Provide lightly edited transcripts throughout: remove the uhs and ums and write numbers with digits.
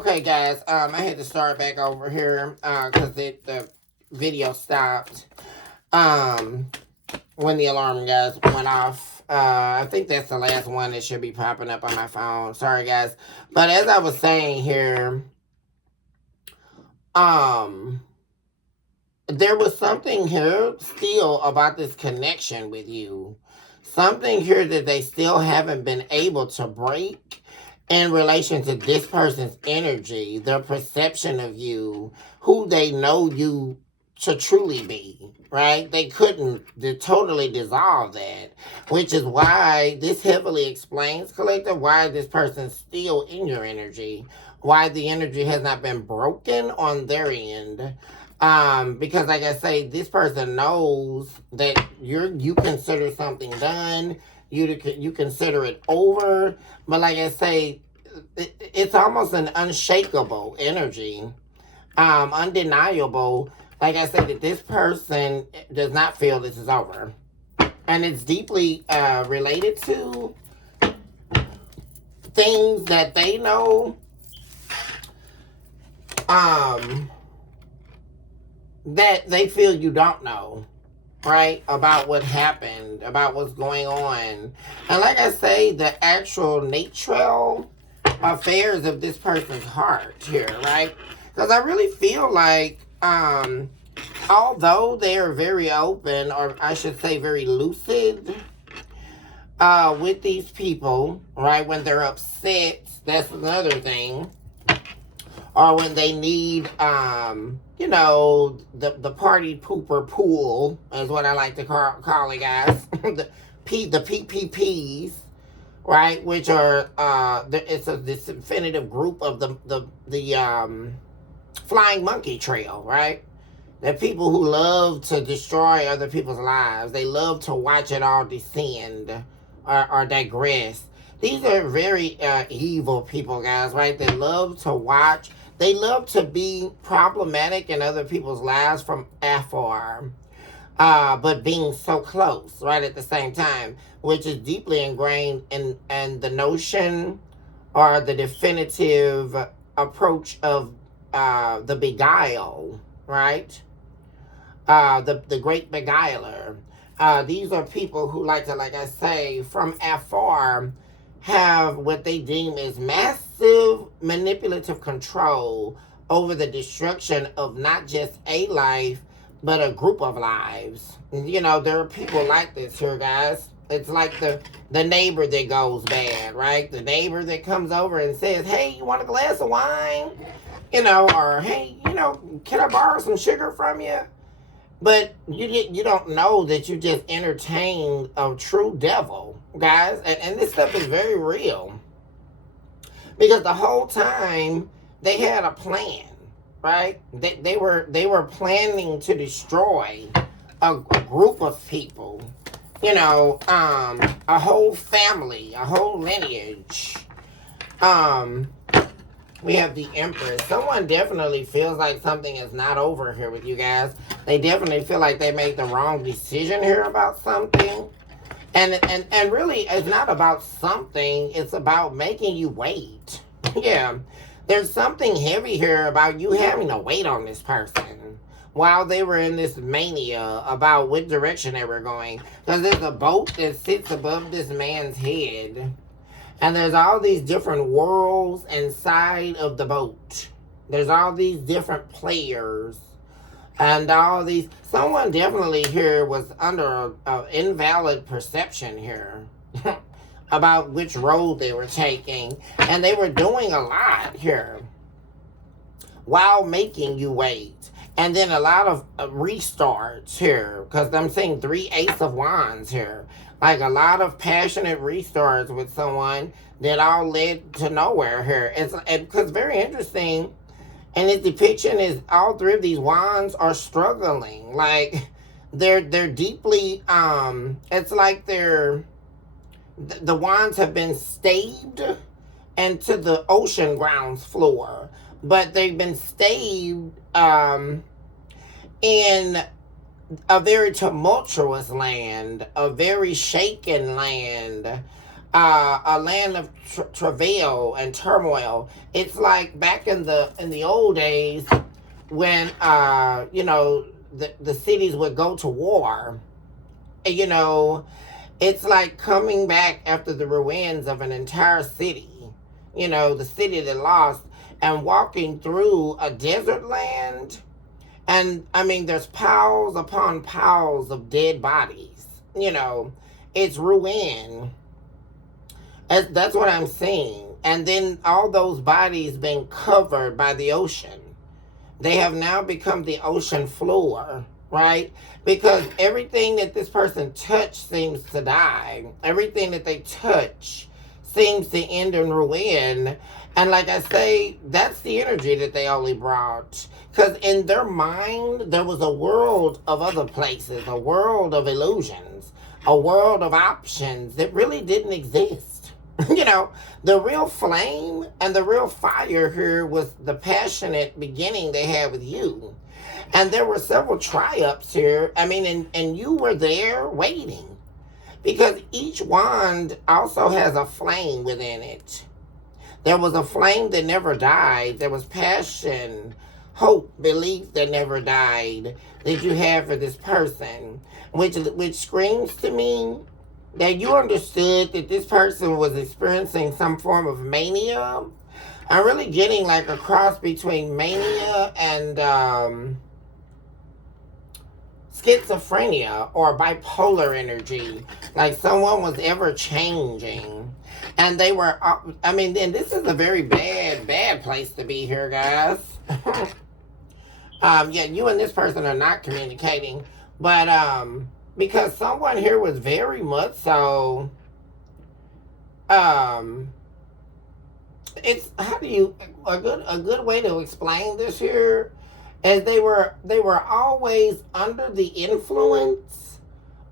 Okay, guys. I had to start back over here because the video stopped when the alarm guys went off. I think that's the last one that should be popping up on my phone. Sorry, guys. But as I was saying here, um, there was something here still about this connection with you. Something here that they still haven't been able to break in relation to this person's energy, their perception of you, who they know you to truly be, right? They couldn't totally dissolve that, which is why this heavily explains, collective, why this person's still in your energy, why the energy has not been broken on their end. Because like I say, this person knows that you consider something done, you consider it over, but like I say, it's almost an unshakable energy, undeniable. Like I said, that this person does not feel this is over, and it's deeply related to things that they know. That they feel you don't know, right? About what happened, about what's going on. And like I say, the actual nature affairs of this person's heart here, right? Because I really feel like, although they are very open, or I should say very lucid, with these people, right? When they're upset, that's another thing. Or when they need, the party pooper pool is what I like to call it, guys. the PPPs, right? Which are it's this definitive group of the flying monkey trail, right? They're people who love to destroy other people's lives. They love to watch it all descend or digress. These are very evil people, guys, right? They love to watch. They love to be problematic in other people's lives from afar, but being so close, right, at the same time, which is deeply ingrained in the notion or the definitive approach of the beguile, right? The great beguiler. These are people who like to, like I say, from afar, have what they deem as massive manipulative control over the destruction of not just a life, but a group of lives. You know, there are people like this here, guys. It's like the neighbor that goes bad, right? The neighbor that comes over and says, hey, you want a glass of wine? Or hey, can I borrow some sugar from you? But you don't know that you just entertained a true devil, guys. And this stuff is very real. Because the whole time they had a plan, right? They were planning to destroy a group of people, a whole family, a whole lineage. We have the Empress. Someone definitely feels like something is not over here with you guys. They definitely feel like they made the wrong decision here about something. And really, it's not about something. It's about making you wait. Yeah. There's something heavy here about you having to wait on this person while they were in this mania about what direction they were going. Because there's a boat that sits above this man's head. And there's all these different worlds inside of the boat. There's all these different players. And all these... Someone definitely here was under an invalid perception here. About which road they were taking. And they were doing a lot here. While making you wait. And then a lot of restarts here. Because I'm seeing 3 Ace of Wands here. Like a lot of passionate restarts with someone that all led to nowhere here. Because very interesting, and the depiction is all 3 of these wands are struggling. Like they're deeply it's like the wands have been staved into the ocean grounds floor, but they've been staved in a very tumultuous land, a very shaken land, a land of travail and turmoil. It's like back in the old days when the cities would go to war. You know, it's like coming back after the ruins of an entire city. The city that lost, and walking through a desert land. And I mean, there's piles upon piles of dead bodies. It's ruin. That's what I'm seeing. And then all those bodies being covered by the ocean. They have now become the ocean floor, right? Because everything that this person touched seems to die. Everything that they touch seems to end in ruin. And like I say, that's the energy that they only brought. Because in their mind, there was a world of other places, a world of illusions, a world of options that really didn't exist. The real flame and the real fire here was the passionate beginning they had with you. And there were several triumphs here. I mean, and you were there waiting. Because each wand also has a flame within it. There was a flame that never died. There was passion, hope, belief that never died that you have for this person. Which screams to me that you understood that this person was experiencing some form of mania. I'm really getting like a cross between mania and schizophrenia or bipolar energy. Like someone was ever changing. And they were, and this is a very bad place to be here, guys. Yeah, you and this person are not communicating. But, because someone here was very much so, it's, a good way to explain this here is they were always under the influence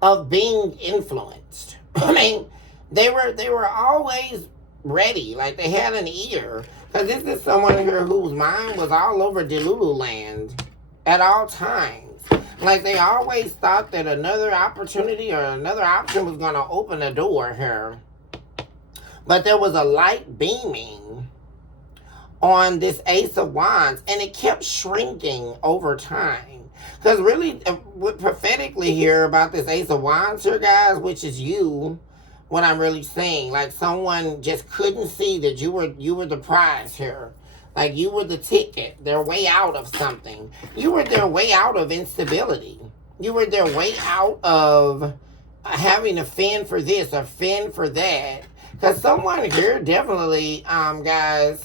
of being influenced. I mean, they were always ready, like they had an ear. Because this is someone here whose mind was all over Delulu land at all times. Like they always thought that another opportunity or another option was going to open a door here. But there was a light beaming on this Ace of Wands, and it kept shrinking over time. Because really, prophetically here about this Ace of Wands here, guys, which is you, what I'm really saying, like someone just couldn't see that you were the prize here. Like you were the ticket, their way out of something. You were their way out of instability. You were their way out of having to fend for this or fend for that. Because someone here definitely, guys,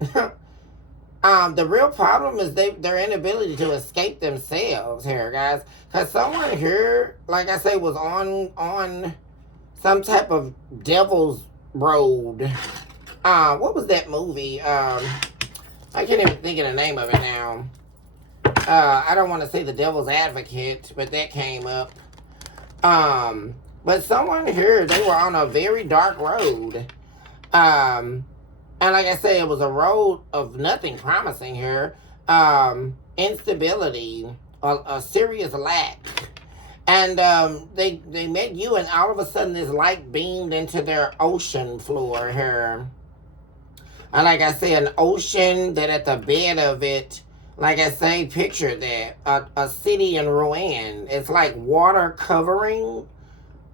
the real problem is their inability to escape themselves here, guys. Because someone here, like I say, was on some type of devil's road. What was that movie? I can't even think of the name of it now. I don't want to say The Devil's Advocate, but that came up. But someone here, they were on a very dark road. And like I say, it was a road of nothing promising here. Instability, a serious lack. And they met you, and all of a sudden this light beamed into their ocean floor here. And like I say, an ocean that at the bed of it, like I say, picture that, a city in ruin. It's like water covering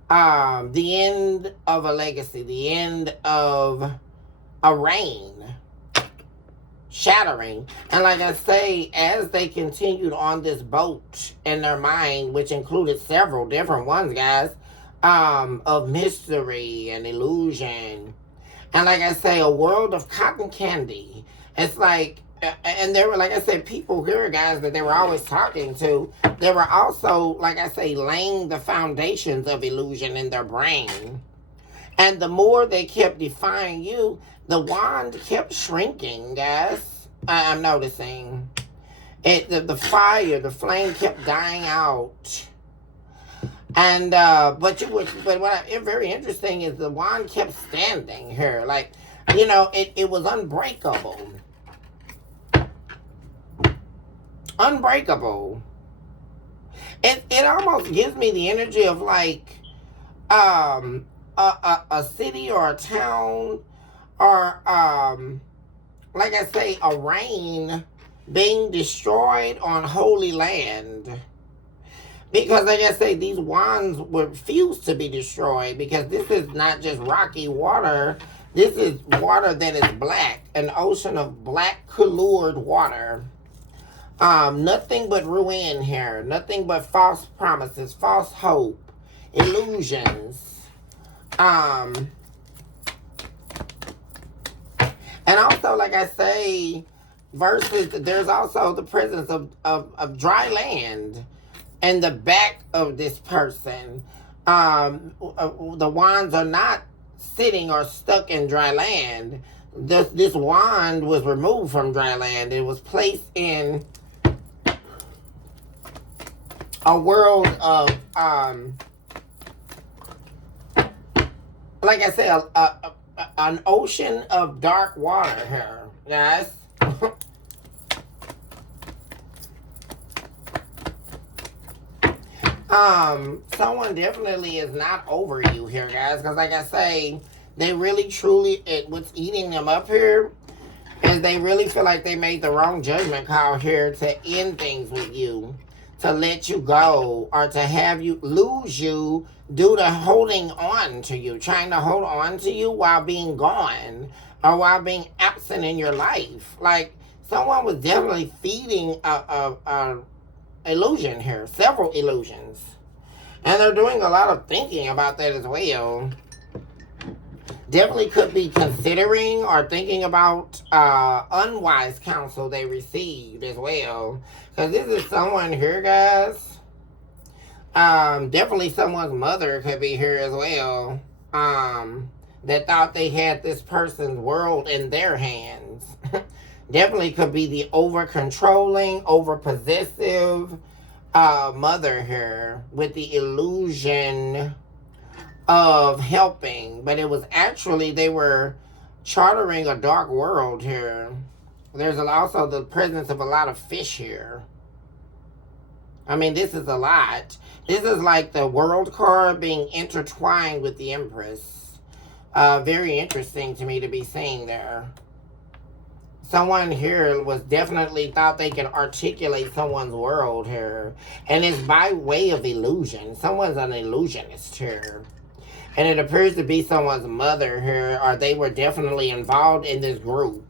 the end of a legacy, the end of a reign, shattering. And like I say, as they continued on this boat in their mind, which included several different ones, guys, of mystery and illusion, and like I say, a world of cotton candy. It's like, and there were, like I said, people here, guys, that they were always talking to. They were also, like I say, laying the foundations of illusion in their brain. And the more they kept defying you, the wand kept shrinking, guys. I'm noticing. The fire, the flame kept dying out. And but what very interesting is the wand kept standing here, like, it was unbreakable. Unbreakable. It almost gives me the energy of like a city or a town, or like I say, a rain being destroyed on holy land. Because like I say, these wands refuse to be destroyed, because this is not just rocky water. This is water that is black, an ocean of black colored water. Nothing but ruin here. Nothing but false promises, false hope, illusions. And also, like I say, versus there's also the presence of dry land in the back of this person. The wands are not sitting or stuck in dry land. This wand was removed from dry land. It was placed in a world of, like I said, an ocean of dark water here, guys. Someone definitely is not over you here, guys, because like I say, they really truly, what's eating them up here is they really feel like they made the wrong judgment call here to end things with you, to let you go, or to have you lose you due to holding on to you, trying to hold on to you while being gone or while being absent in your life. Like, someone was definitely feeding a illusion here, several illusions. And they're doing a lot of thinking about that as well. Definitely could be considering or thinking about unwise counsel they received as well. Because this is someone here, guys. Definitely someone's mother could be here as well. That thought they had this person's world in their hands. Definitely could be the over-controlling, over-possessive mother here with the illusion of helping. But it was actually, they were chartering a dark world here. There's also the presence of a lot of fish here. I mean, this is a lot. This is like the world card being intertwined with the Empress. Very interesting to me to be seeing there. Someone here was definitely thought they could articulate someone's world here. And it's by way of illusion. Someone's an illusionist here. And it appears to be someone's mother here, or they were definitely involved in this group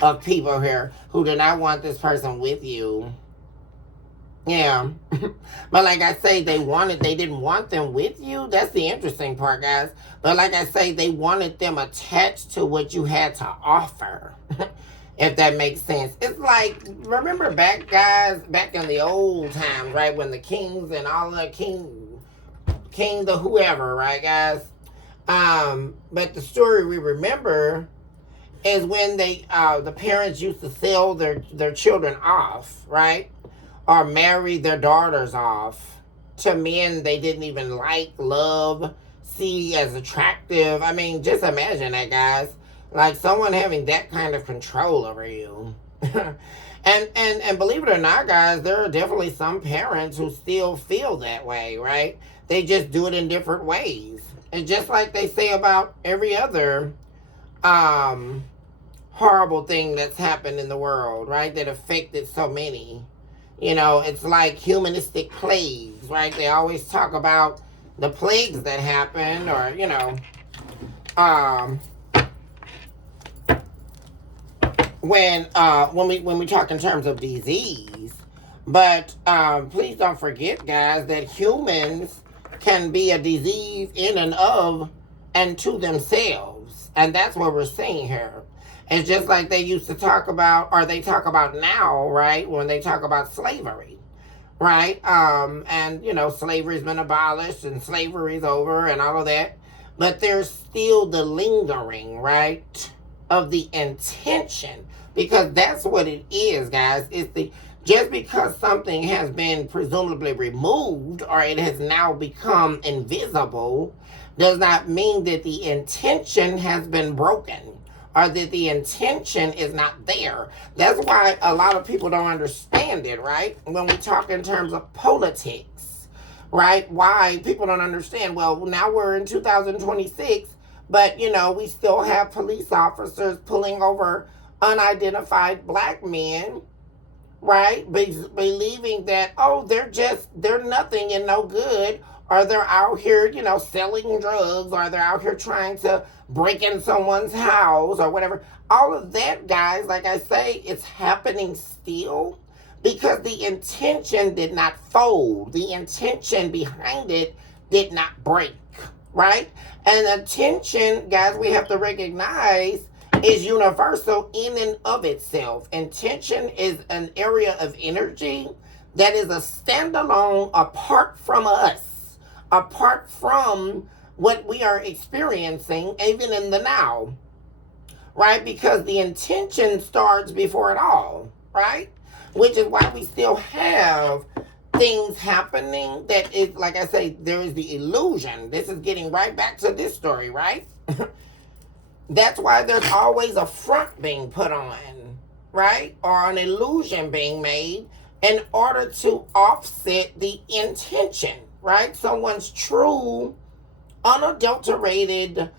of people here who do not want this person with you. Yeah. But like I say, they didn't want them with you. That's the interesting part, guys. But like I say, they wanted them attached to what you had to offer. If that makes sense. It's like, remember back, guys, back in the old times, right? When the kings and all the king the whoever, right, guys? But the story we remember is when the parents used to sell their children off, right? Or marry their daughters off to men they didn't even like, love, see as attractive. I mean, just imagine that, guys. Like someone having that kind of control over you. and believe it or not, guys, there are definitely some parents who still feel that way, right? They just do it in different ways. And just like they say about every other horrible thing that's happened in the world, right? That affected so many. You know, it's like humanistic plagues, right? They always talk about the plagues that happened, or, you know, when we talk in terms of disease. But please don't forget, guys, that humans can be a disease in and of and to themselves. And that's what we're seeing here. It's just like they used to talk about, or they talk about now, right, when they talk about slavery, right? And, you know, slavery's been abolished and slavery's over and all of that. But there's still the lingering, right, of the intention. Because that's what it is, guys. It's the just because something has been presumably removed or it has now become invisible does not mean that the intention has been broken or that the intention is not there. That's why a lot of people don't understand it, right? When we talk in terms of politics, right? Why people don't understand. Well, now we're in 2026, but we still have police officers pulling over unidentified black men, right? Believing that, oh, they're nothing and no good, or they're out here, selling drugs, or they're out here trying to break in someone's house or whatever. All of that, guys, like I say, it's happening still because the intention did not fold. The intention behind it did not break, right? And attention, guys, we have to recognize is universal in and of itself. Intention is an area of energy that is a standalone apart from us, apart from what we are experiencing, even in the now, right? Because the intention starts before it all, right? Which is why we still have things happening that is, like I say, there is the illusion. This is getting right back to this story, right? That's why there's always a front being put on, right? Or an illusion being made in order to offset the intention, right? Someone's true, unadulterated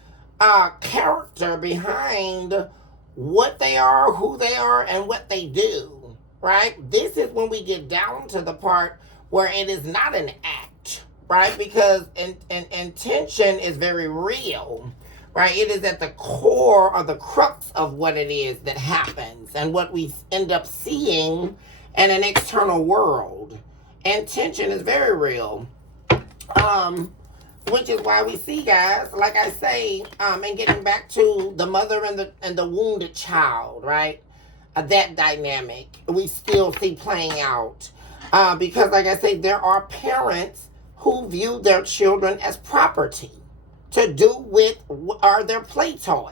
character behind what they are, who they are, and what they do, right? This is when we get down to the part where it is not an act, right? Because intention is very real. Right? It is at the core or the crux of what it is that happens and what we end up seeing in an external world. Intention is very real. Which is why we see, guys, like I say, and getting back to the mother and the wounded child, right? That dynamic we still see playing out. Because, like I say, there are parents who view their children as property to do with, or their play toy,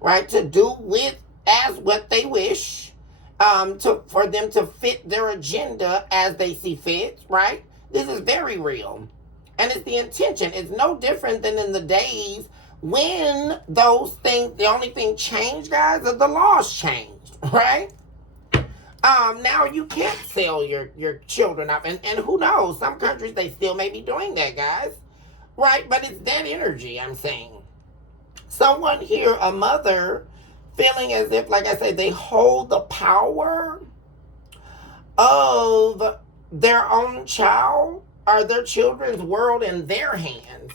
right? To do with as what they wish, for them to fit their agenda as they see fit, right? This is very real. And it's the intention. It's no different than in the days when those things, the only thing changed, guys, is the laws changed, right? Now you can't sell your children up. And who knows, some countries, they still may be doing that, guys. Right, but it's that energy, I'm saying. Someone here, a mother, feeling as if, like I say, they hold the power of their own child or their children's world in their hands.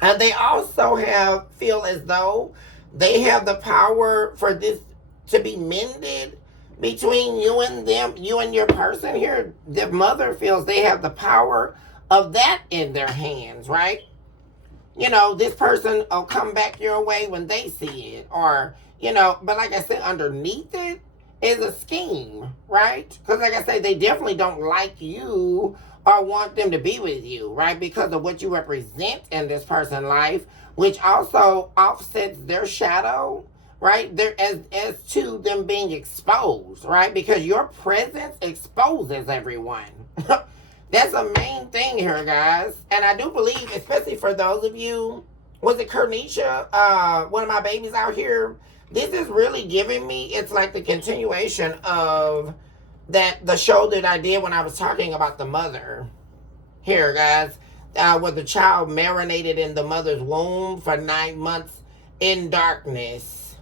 And they also feel as though they have the power for this to be mended between you and them, you and your person here. The mother feels they have the power of that in their hands, right? This person will come back your way when they see it. Or, but like I said, underneath it is a scheme, right? Because like I say, they definitely don't like you or want them to be with you, right? Because of what you represent in this person's life, which also offsets their shadow, right? There as to them being exposed, right? Because your presence exposes everyone. That's a main thing here, guys. And I do believe, especially for those of you, was it Kernisha, one of my babies out here? This is really giving me, it's like the continuation of the show that I did when I was talking about the mother. Here, guys, where the child marinated in the mother's womb for 9 months in darkness.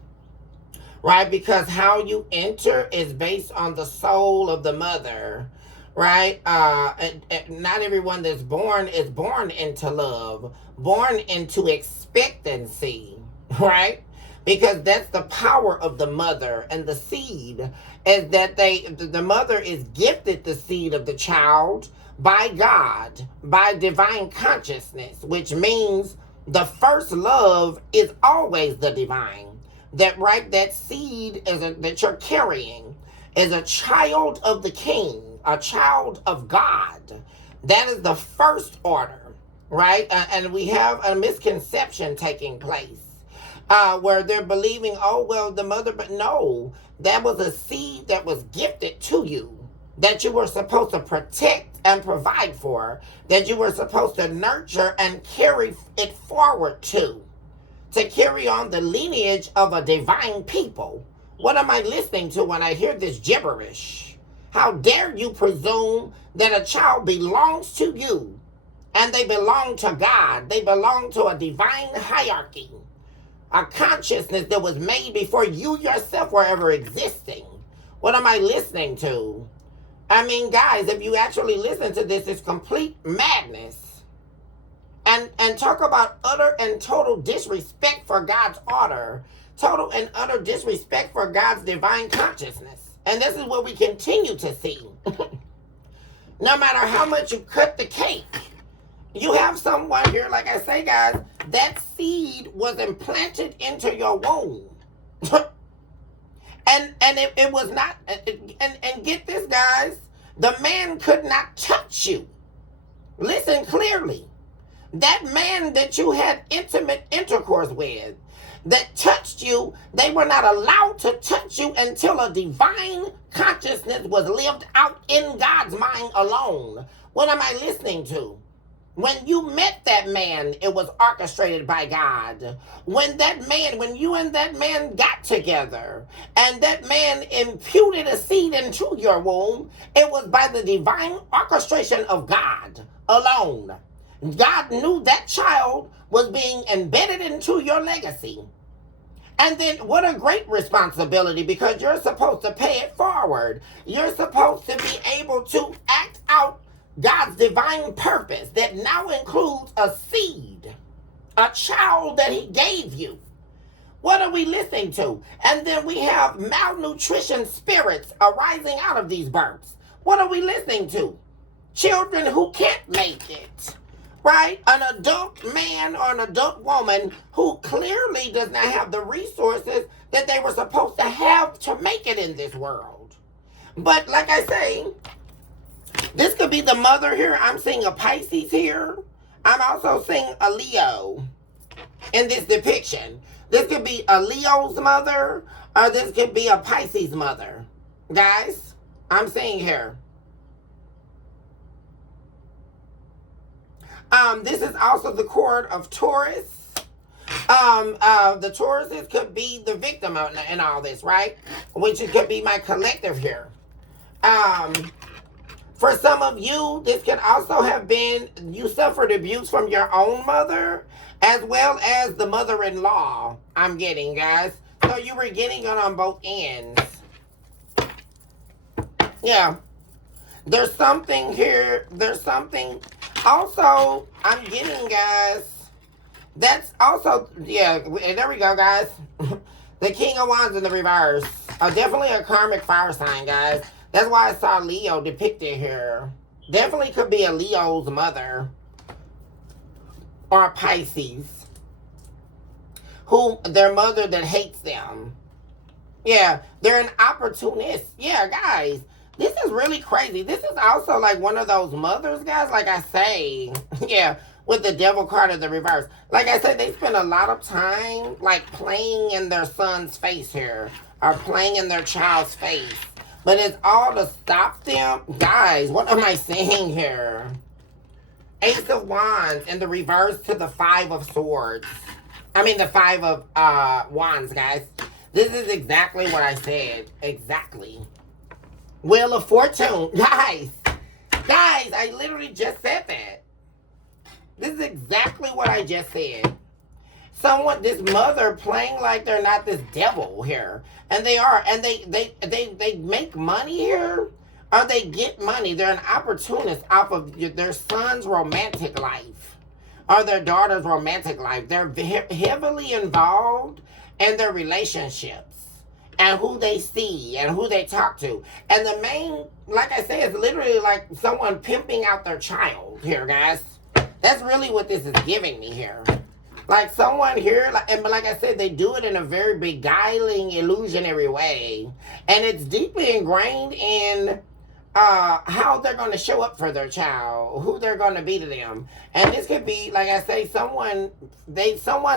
Right? Because how you enter is based on the soul of the mother. Right? And not everyone that's born is born into love, born into expectancy, right? Because that's the power of the mother and the seed, is that the mother is gifted the seed of the child by God, by divine consciousness, which means the first love is always the divine. That seed that you're carrying is a child of the King, a child of God. That is the first order, right? And we have a misconception taking place where they're believing, oh, well, the mother, but no, that was a seed that was gifted to you, that you were supposed to protect and provide for, that you were supposed to nurture and carry it forward to carry on the lineage of a divine people. What am I listening to when I hear this gibberish? How dare you presume that a child belongs to you and they belong to God? They belong to a divine hierarchy, a consciousness that was made before you yourself were ever existing. What am I listening to? I mean, guys, if you actually listen to this, it's complete madness. And talk about utter and total disrespect for God's order, total and utter disrespect for God's divine consciousness. And this is what we continue to see. No matter how much you cut the cake, you have someone here, like I say, guys, that seed was implanted into your womb. and it was not, and get this, guys, the man could not touch you. Listen clearly. That man that you had intimate intercourse with, that touched you, they were not allowed to touch you until a divine consciousness was lived out in God's mind alone. What am I listening to? When you met that man, it was orchestrated by God. When you and that man got together, and that man imputed a seed into your womb, it was by the divine orchestration of God alone. God knew that child was being embedded into your legacy. And then what a great responsibility, because you're supposed to pay it forward. You're supposed to be able to act out God's divine purpose that now includes a seed, a child that he gave you. What are we listening to? And then we have malnutrition spirits arising out of these births. What are we listening to? Children who can't make it. Right? An adult man or an adult woman who clearly does not have the resources that they were supposed to have to make it in this world. But like I say, this could be the mother here. I'm seeing a Pisces here. I'm also seeing a Leo in this depiction. This could be a Leo's mother, or this could be a Pisces mother. Guys, I'm seeing here. This is also the cord of Taurus. The Tauruses could be the victim in all this, right? Which could be my collective here. For some of you, this could also have been you suffered abuse from your own mother, as well as the mother-in-law. I'm getting, guys. So you were getting it on both ends. Yeah. There's something here. There's something. Also, I'm getting, guys, that's also, yeah, and there we go, guys. The King of Wands in the reverse. Definitely a karmic fire sign, guys. That's why I saw Leo depicted here. Definitely could be a Leo's mother. Or Pisces. Who, their mother that hates them. Yeah, they're an opportunist. Yeah, guys. This is really crazy. This is also like one of those mothers, guys, like I say. Yeah, with the devil card in the reverse. Like I said, they spend a lot of time like playing in their son's face here. Or playing in their child's face. But it's all to stop them. Guys, what am I saying here? Ace of Wands in the reverse to the Five of Swords. I mean the Five of Wands, guys. This is exactly what I said. Exactly. Wheel of Fortune. Guys, I literally just said that. This is exactly what I just said. This mother playing like they're not this devil here. And they are. And they make money here. Or they get money. They're an opportunist off of their son's romantic life. Or their daughter's romantic life. They're heavily involved in their relationships. And who they see and who they talk to. And the main, like I say, is literally like someone pimping out their child here, guys. That's really what this is giving me here. Like someone here, but like I said, they do it in a very beguiling, illusionary way. And it's deeply ingrained in how they're going to show up for their child, who they're going to be to them. And this could be, like I say, someone's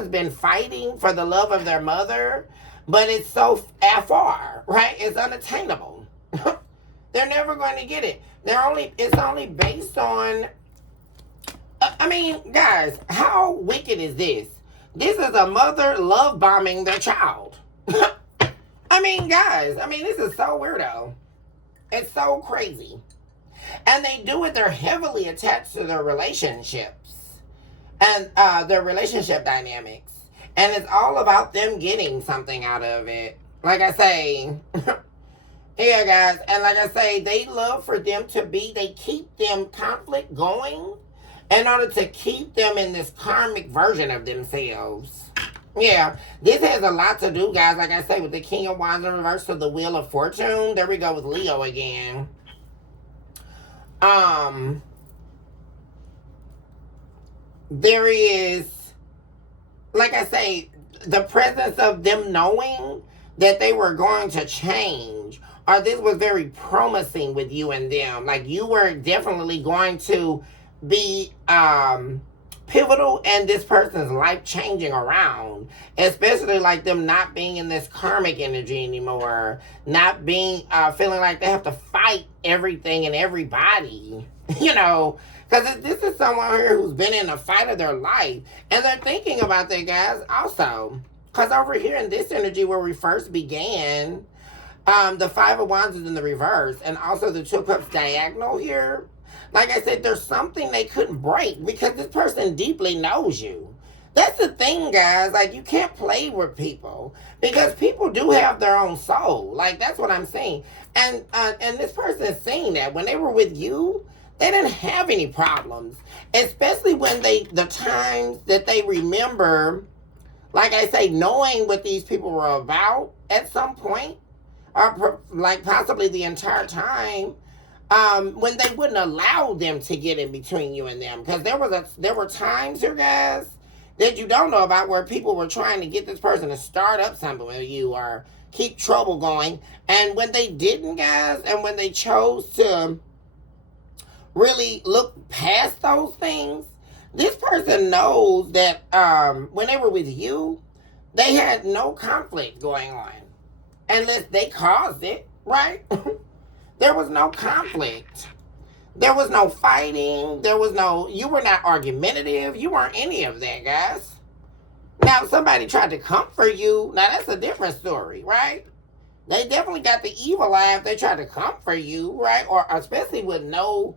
been fighting for the love of their mother. But it's so far, right? It's unattainable. They're never going to get it. It's only based on, I mean, guys, how wicked is this? This is a mother love bombing their child. I mean, guys, this is so weirdo. It's so crazy. And they do it, they're heavily attached to their relationships and their relationship dynamics. And it's all about them getting something out of it. Like I say, yeah, guys. And like I say, they love for them to be, they keep them conflict going in order to keep them in this karmic version of themselves. Yeah, this has a lot to do, guys, like I say, with the King of Wands in reverse to the Wheel of Fortune. There we go with Leo again. There is, like I say, the presence of them knowing that they were going to change, or this was very promising with you and them. Like, you were definitely going to be pivotal in this person's life changing around, especially like them not being in this karmic energy anymore, not being feeling like they have to fight everything and everybody, you know, because this is someone here who's been in a fight of their life, and they're thinking about that, guys, also. Because over here in this energy where we first began, the Five of Wands is in the reverse, and also the Two of Cups diagonal here. Like I said, there's something they couldn't break because this person deeply knows you. That's the thing, guys. Like, you can't play with people because people do have their own soul. Like, that's what I'm saying. And this person is saying that when they were with you, they didn't have any problems, especially when the times that they remember, like I say, knowing what these people were about at some point, or like possibly the entire time, when they wouldn't allow them to get in between you and them. Because there were times here, guys, that you don't know about where people were trying to get this person to start up something with you or keep trouble going. And when they didn't, guys, and when they chose to really look past those things, this person knows that when they were with you, they had no conflict going on. Unless they caused it, right? There was no conflict. There was no fighting. You were not argumentative. You weren't any of that, guys. Now, if somebody tried to comfort you, now that's a different story, right? They definitely got the evil eye if they tried to comfort you, right? Or especially with no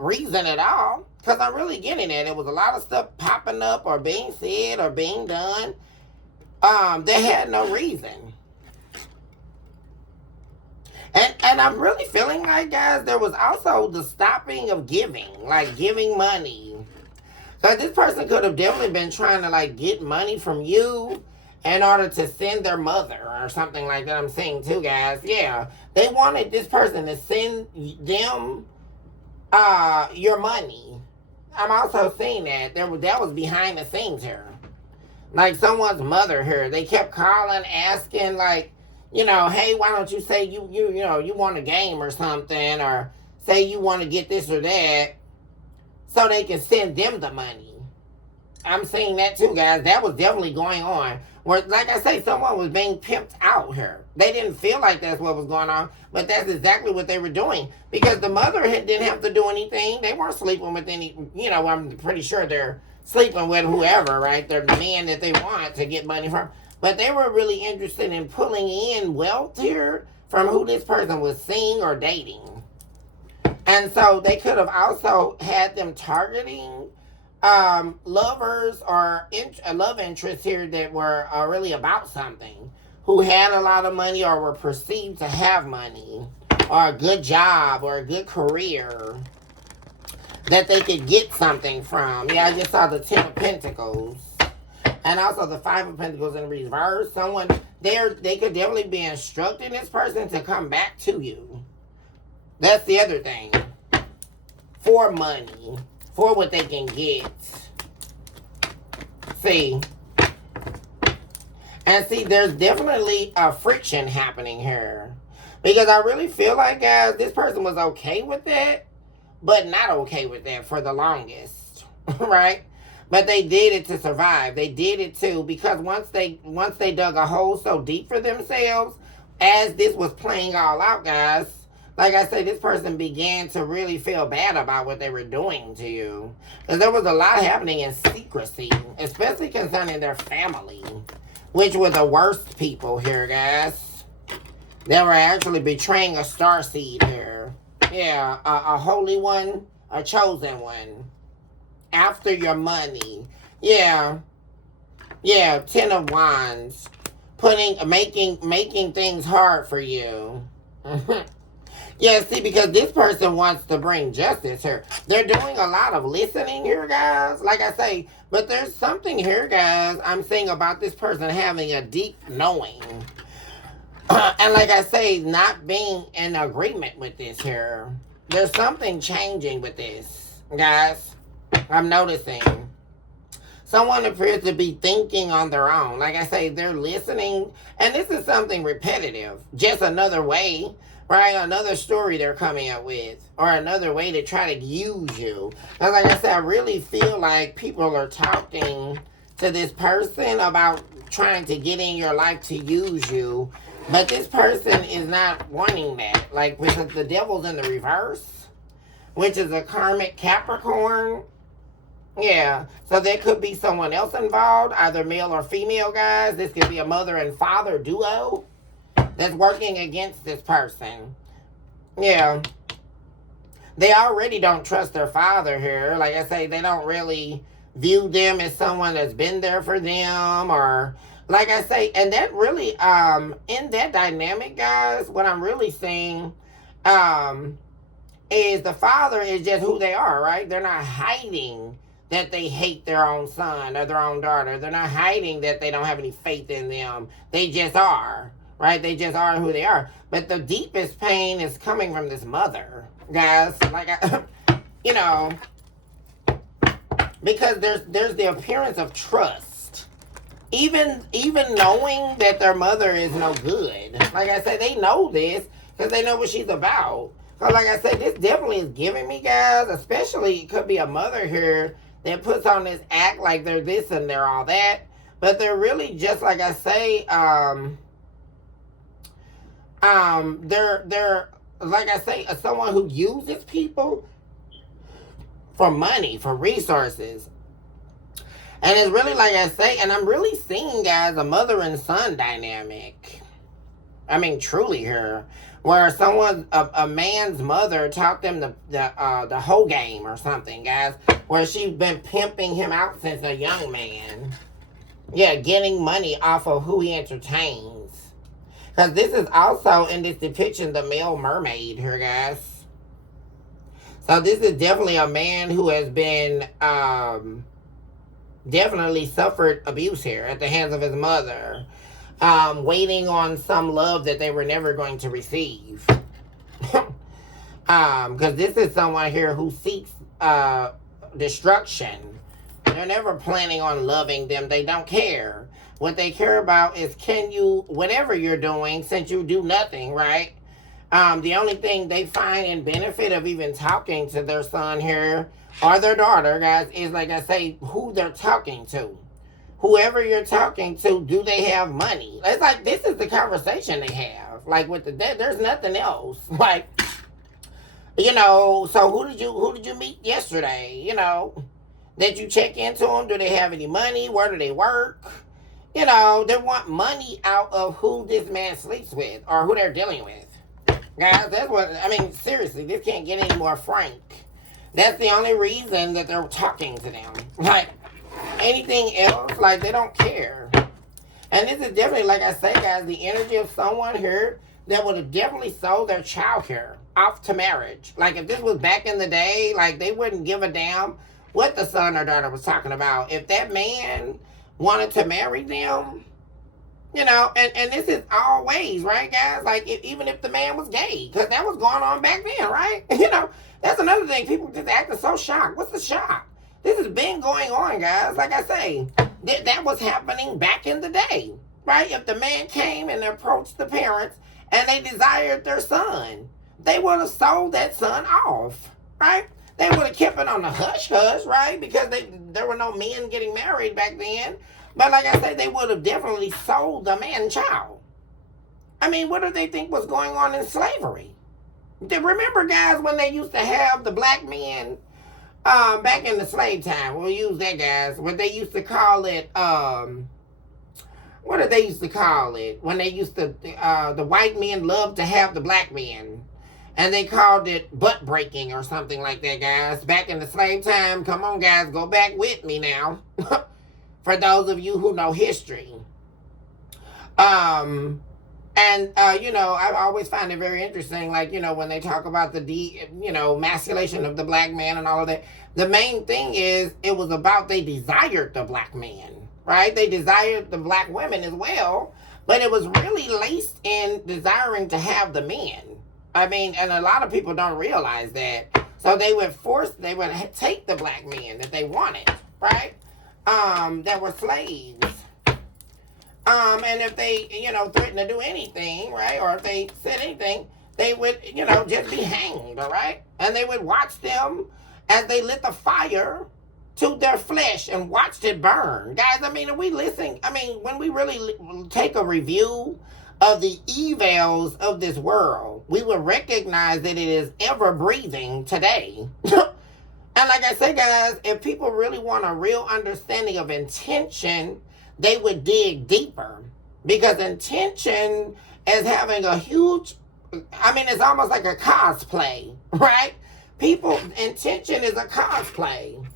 reason at all. Because I'm really getting it. There was a lot of stuff popping up or being said or being done. They had no reason. And I'm really feeling like, guys, there was also the stopping of giving, like giving money. So this person could have definitely been trying to like get money from you in order to send their mother or something like that. I'm saying too, guys. Yeah, they wanted this person to send them your money. I'm also seeing that that was behind the scenes here. Like someone's mother here. They kept calling, asking, like, you know, hey, why don't you say you want a game or something, or say you want to get this or that, so they can send them the money. I'm seeing that too, guys. That was definitely going on. Where, like I say, someone was being pimped out here. They didn't feel like that's what was going on, but that's exactly what they were doing. Because the mother didn't have to do anything. They weren't sleeping with any, I'm pretty sure they're sleeping with whoever, right? They're the man that they want to get money from. But they were really interested in pulling in wealth here from who this person was seeing or dating. And so they could have also had them targeting lovers or love interests here that were really about something, who had a lot of money or were perceived to have money or a good job or a good career that they could get something from. Yeah, I just saw the Ten of Pentacles. And also the Five of Pentacles in reverse. Someone there, they could definitely be instructing this person to come back to you. That's the other thing. For money. For what they can get. See. And see, there's definitely a friction happening here. Because I really feel like, guys, this person was okay with that, but not okay with that for the longest. Right? But they did it to survive. They did it too, because once they dug a hole so deep for themselves, as this was playing all out, guys, like I said, this person began to really feel bad about what they were doing to you. Because there was a lot happening in secrecy, especially concerning their family, which were the worst people here, guys. They were actually betraying a star seed here. Yeah, a holy one, a chosen one. After your money. Yeah, yeah, Ten of Wands. Making things hard for you. Yeah, see, because this person wants to bring justice here. They're doing a lot of listening here, guys. Like I say, but there's something here, guys, I'm saying about this person having a deep knowing. And like I say, not being in agreement with this here. There's something changing with this, guys. I'm noticing. Someone appears to be thinking on their own. Like I say, they're listening. And this is something repetitive. Just another way, right? Another story they're coming up with. Or another way to try to use you. Because like I said, I really feel like people are talking to this person about trying to get in your life to use you. But this person is not wanting that. Like, because the devil's in the reverse, which is a karmic Capricorn. Yeah, so there could be someone else involved, either male or female, guys. This could be a mother and father duo that's working against this person. Yeah. They already don't trust their father here. Like I say, they don't really view them as someone that's been there for them, or like I say, and that really, in that dynamic, guys, what I'm really seeing, is the father is just who they are, right? They're not hiding that they hate their own son or their own daughter. They're not hiding that they don't have any faith in them. They just are, right? They just are who they are. But the deepest pain is coming from this mother, guys. Like, you know, because there's the appearance of trust. Even knowing that their mother is no good. Like I said, they know this because they know what she's about. So like I said, this definitely is giving me, guys, especially it could be a mother here that puts on this act like they're this and they're all that. But they're really just, like I say, they're like I say, someone who uses people for money, for resources. And it's really, like I say, and I'm really seeing, guys, a mother and son dynamic. I mean, truly here. Where a man's mother taught them the whole game or something, guys. Where she's been pimping him out since a young man. Yeah, getting money off of who he entertains. Because this is also, in this depiction, the male mermaid here, guys. So this is definitely a man who has been, definitely suffered abuse here at the hands of his mother. Waiting on some love that they were never going to receive. Because this is someone here who seeks destruction. They're never planning on loving them. They don't care. What they care about is, can you, whatever you're doing, since you do nothing, right? The only thing they find in benefit of even talking to their son here, or their daughter, guys, is, like I say, who they're talking to. Whoever you're talking to, do they have money? It's like, this is the conversation they have. Like, with the dead, there's nothing else. Like, you know, so who did you meet yesterday? You know, did you check into them? Do they have any money? Where do they work? You know, they want money out of who this man sleeps with or who they're dealing with. Guys, that's what, I mean, seriously, this can't get any more frank. That's the only reason that they're talking to them. Like, anything else, like, they don't care. And this is definitely, like I say, guys, the energy of someone here that would have definitely sold their child here off to marriage. Like, if this was back in the day, like, they wouldn't give a damn what the son or daughter was talking about. If that man wanted to marry them, you know, and this is always, right, guys? Like, even if the man was gay, because that was going on back then, right? You know, that's another thing. People just acting so shocked. What's the shock? This has been going on, guys. Like I say, that was happening back in the day, right? If the man came and approached the parents and they desired their son, they would have sold that son off, right? They would have kept it on the hush-hush, right? Because there were no men getting married back then. But like I said, they would have definitely sold the man-child. I mean, what do they think was going on in slavery? Remember, guys, when they used to have the black men back in the slave time? We'll use that, guys. What they used to call it, what did they used to call it? When they used to, the white men loved to have the black men. And they called it butt breaking or something like that, guys. Back in the slave time. Come on, guys, go back with me now. For those of you who know history. I always find it very interesting, like, when they talk about the emasculation of the black man and all of that. The main thing is, it was about they desired the black man, right? They desired the black women as well, but it was really laced in desiring to have the men. I mean, and a lot of people don't realize that. So they would take the black men that they wanted, right? That were slaves. And if they, threatened to do anything, right? Or if they said anything, they would, just be hanged, all right? And they would watch them as they lit the fire to their flesh and watched it burn. Guys, I mean, when we really take a review of the evils of this world, we will recognize that it is ever breathing today. And like I said, guys, if people really want a real understanding of intention, they would dig deeper. Because intention is having a huge, it's almost like a cosplay, right? Intention is a cosplay.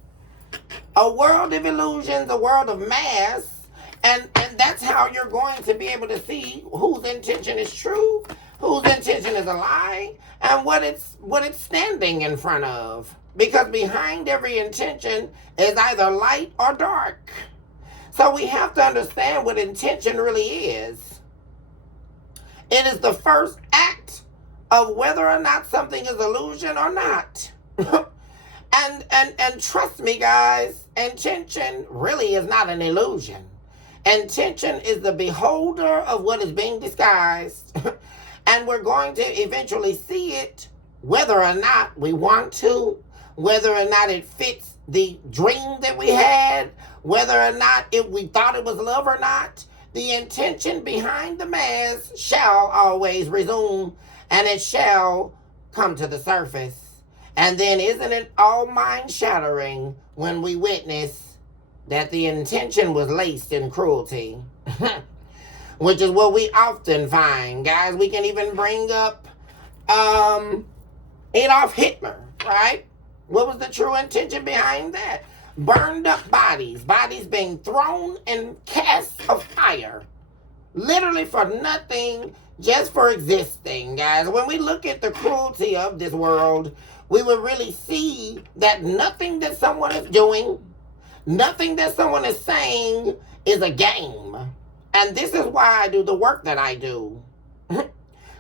A world of illusions, a world of mass. And that's how you're going to be able to see whose intention is true, whose intention is a lie, and what it's standing in front of. Because behind every intention is either light or dark. So we have to understand what intention really is. It is the first act of whether or not something is illusion or not. and trust me, guys, intention really is not an illusion. Intention is the beholder of what is being disguised. And we're going to eventually see it, whether or not we want to, whether or not it fits the dream that we had, whether or not we thought it was love or not. The intention behind the mask shall always resume, and it shall come to the surface. And then isn't it all mind-shattering when we witness that the intention was laced in cruelty? Which is what we often find, guys. We can even bring up Adolf Hitler, right? What was the true intention behind that? Burned up bodies being thrown in casks of fire. Literally for nothing, just for existing, guys. When we look at the cruelty of this world, we will really see that nothing that someone is doing, nothing that someone is saying is a game. And this is why I do the work that I do.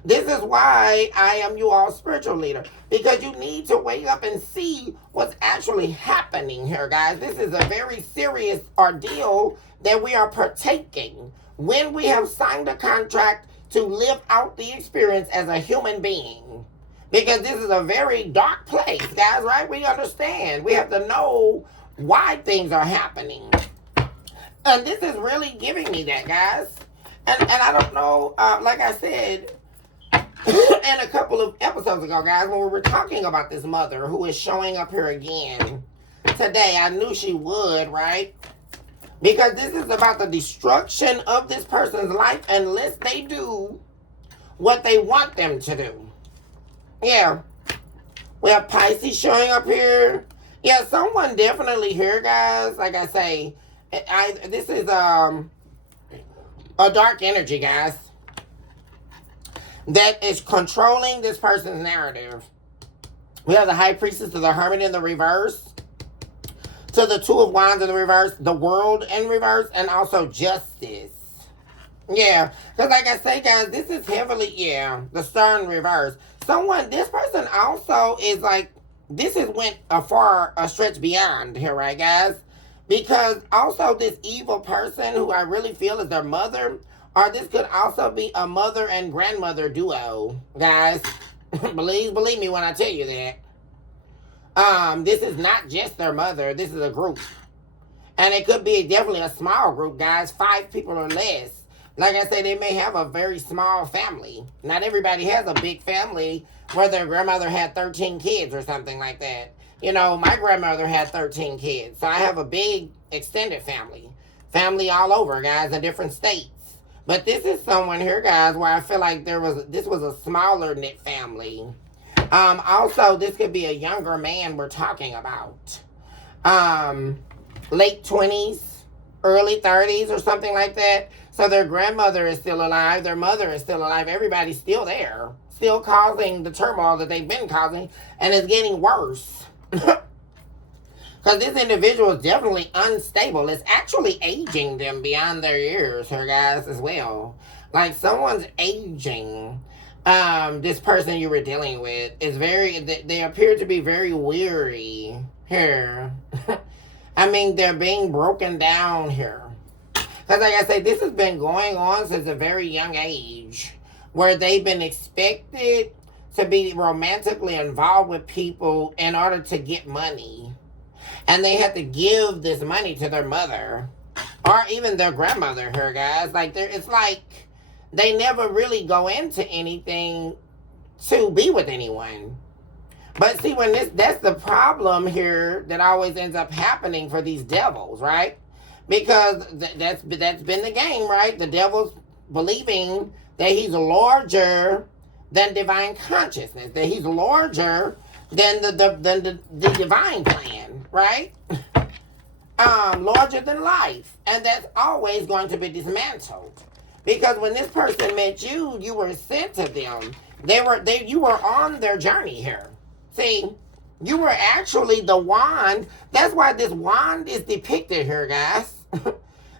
This is why I am you all spiritual leader. Because you need to wake up and see what's actually happening here, guys. This is a very serious ordeal that we are partaking when we have signed a contract to live out the experience as a human being. Because this is a very dark place, guys, right? We understand. We have to know why things are happening. And this is really giving me that, guys. And I don't know, like I said, and a couple of episodes ago, guys, when we were talking about this mother who is showing up here again today, I knew she would, right? Because this is about the destruction of this person's life unless they do what they want them to do. Yeah. We have Pisces showing up here. Yeah, someone definitely here, guys. Like I say, this is a dark energy, guys, that is controlling this person's narrative. We have the High Priestess of the Hermit in the reverse, to the Two of Wands in the reverse, the World in reverse, and also Justice. Yeah, because like I say, guys, this is heavily, the Star in reverse. This person also is like, this has went a stretch beyond here, right, guys? Because also this evil person who I really feel is their mother, or this could also be a mother and grandmother duo, guys. Believe me when I tell you that. This is not just their mother. This is a group. And it could be definitely a small group, guys. 5 people or less. Like I said, they may have a very small family. Not everybody has a big family where their grandmother had 13 kids or something like that. You know, my grandmother had 13 kids. So I have a big extended family. Family all over, guys, in different states. But this is someone here, guys, where I feel like this was a smaller knit family. Also, this could be a younger man we're talking about. Late 20s, early 30s, or something like that. So their grandmother is still alive, their mother is still alive, everybody's still there, still causing the turmoil that they've been causing, and it's getting worse. Because this individual is definitely unstable. It's actually aging them beyond their years, here, guys, as well. Like, someone's aging. This person you were dealing with is they appear to be very weary here. I mean, they're being broken down here. Because, like I say, this has been going on since a very young age, where they've been expected to be romantically involved with people in order to get money. And they had to give this money to their mother or even their grandmother here, guys. Like, it's like they never really go into anything to be with anyone. But see, that's the problem here that always ends up happening for these devils, right? Because that's been the game, right? The devil's believing that he's larger than divine consciousness, that he's larger than the divine plan, right? Larger than life. And that's always going to be dismantled. Because when this person met you, you were sent to them. You were on their journey here. See, you were actually the wand. That's why this wand is depicted here, guys.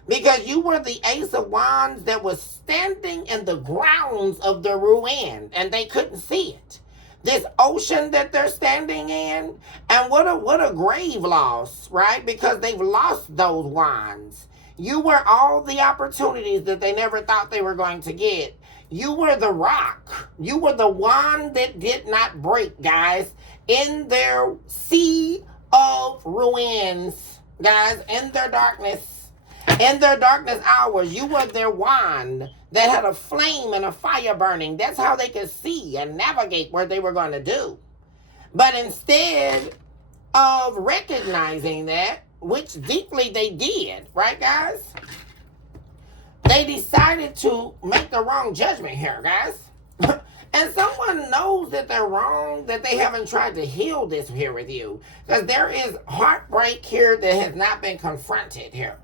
Because you were the Ace of Wands that was standing in the grounds of the ruin, and they couldn't see it. This ocean that they're standing in, and what a grave loss, right? Because they've lost those wands. You were all the opportunities that they never thought they were going to get. You were the rock. You were the wand that did not break, guys, in their sea of ruins, guys, in their darkness. In their darkness hours, you were their wand that had a flame and a fire burning. That's how they could see and navigate what they were going to do. But instead of recognizing that, which deeply they did, right, guys? They decided to make the wrong judgment here, guys. And someone knows that they're wrong, that they haven't tried to heal this here with you. Because there is heartbreak here that has not been confronted here.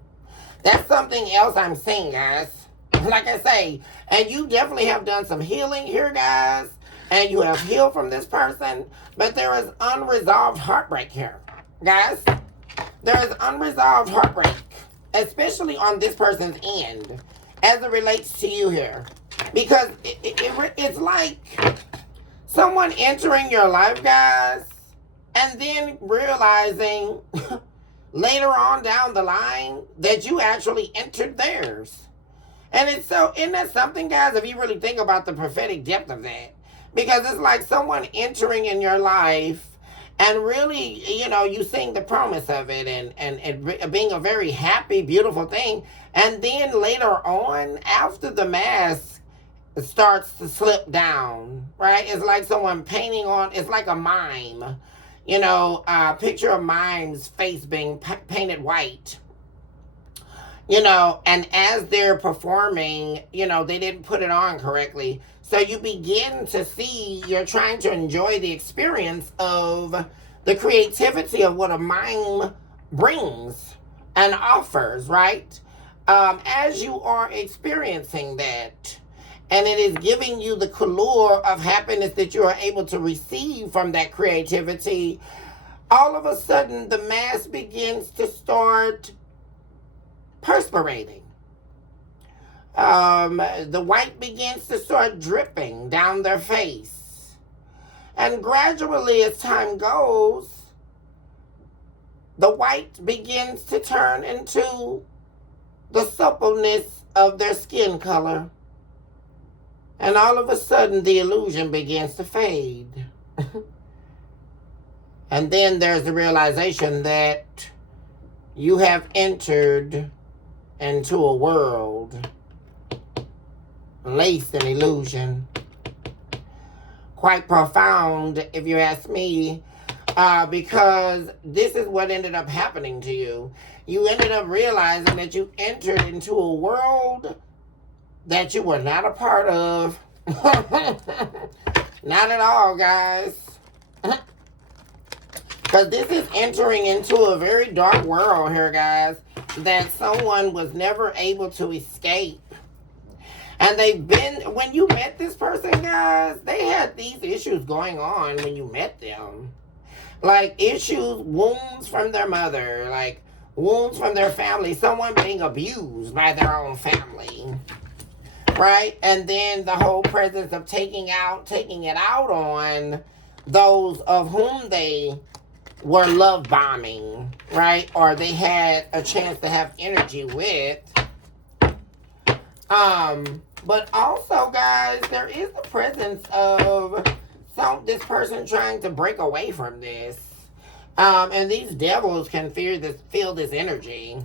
That's something else I'm seeing, guys. Like I say, and you definitely have done some healing here, guys. And you have healed from this person. But there is unresolved heartbreak here, guys. There is unresolved heartbreak, especially on this person's end, as it relates to you here. Because it's like someone entering your life, guys, and then realizing later on down the line that you actually entered theirs. And isn't that something, guys, if you really think about the prophetic depth of that? Because it's like someone entering in your life and really, you seeing the promise of it and being a very happy, beautiful thing. And then later on, after the mask starts to slip down, right? It's like someone painting on, it's like a mime. Picture a mime's face being painted white. And as they're performing, they didn't put it on correctly. So you begin to see, you're trying to enjoy the experience of the creativity of what a mime brings and offers, right? As you are experiencing that, and it is giving you the color of happiness that you are able to receive from that creativity, all of a sudden the mask begins to start perspirating. The white begins to start dripping down their face. And gradually, as time goes, the white begins to turn into the suppleness of their skin color. And all of a sudden, the illusion begins to fade. And then there's the realization that you have entered into a world laced in illusion. Quite profound, if you ask me, because this is what ended up happening to you. You ended up realizing that you entered into a world that you were not a part of. Not at all, guys. Because this is entering into a very dark world here, guys, that someone was never able to escape. And when you met this person, guys, they had these issues going on when you met them. Like issues, wounds from their mother, like wounds from their family, someone being abused by their own family. Right? And then the whole presence of taking it out on those of whom they were love bombing, right? Or they had a chance to have energy with. But also, guys, there is the presence of this person trying to break away from this. And these devils can feel this energy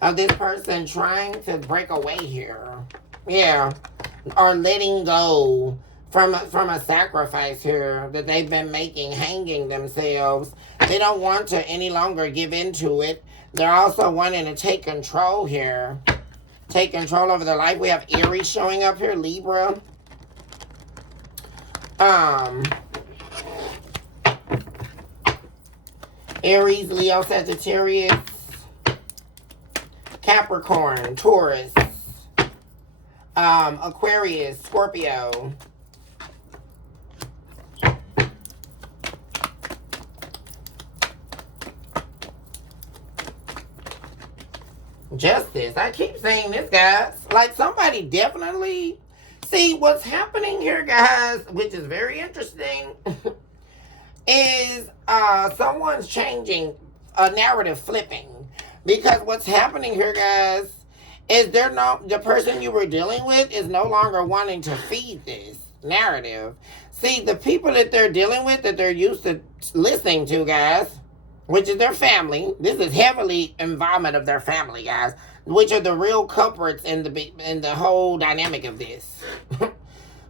of this person trying to break away here. Yeah. Or letting go from a sacrifice here that they've been making, hanging themselves. They don't want to any longer give into it. They're also wanting to take control here. Take control over their life. We have Aries showing up here, Libra. Aries, Leo, Sagittarius, Capricorn, Taurus, Aquarius, Scorpio. Justice. I keep saying this, guys. Like somebody definitely see what's happening here, guys, which is very interesting. Is someone's changing a narrative flipping. Because what's happening here, guys, is the person you were dealing with is no longer wanting to feed this narrative. See, the people that they're dealing with, that they're used to listening to, guys, which is their family. This is heavily involvement of their family, guys, which are the real culprits in the whole dynamic of this.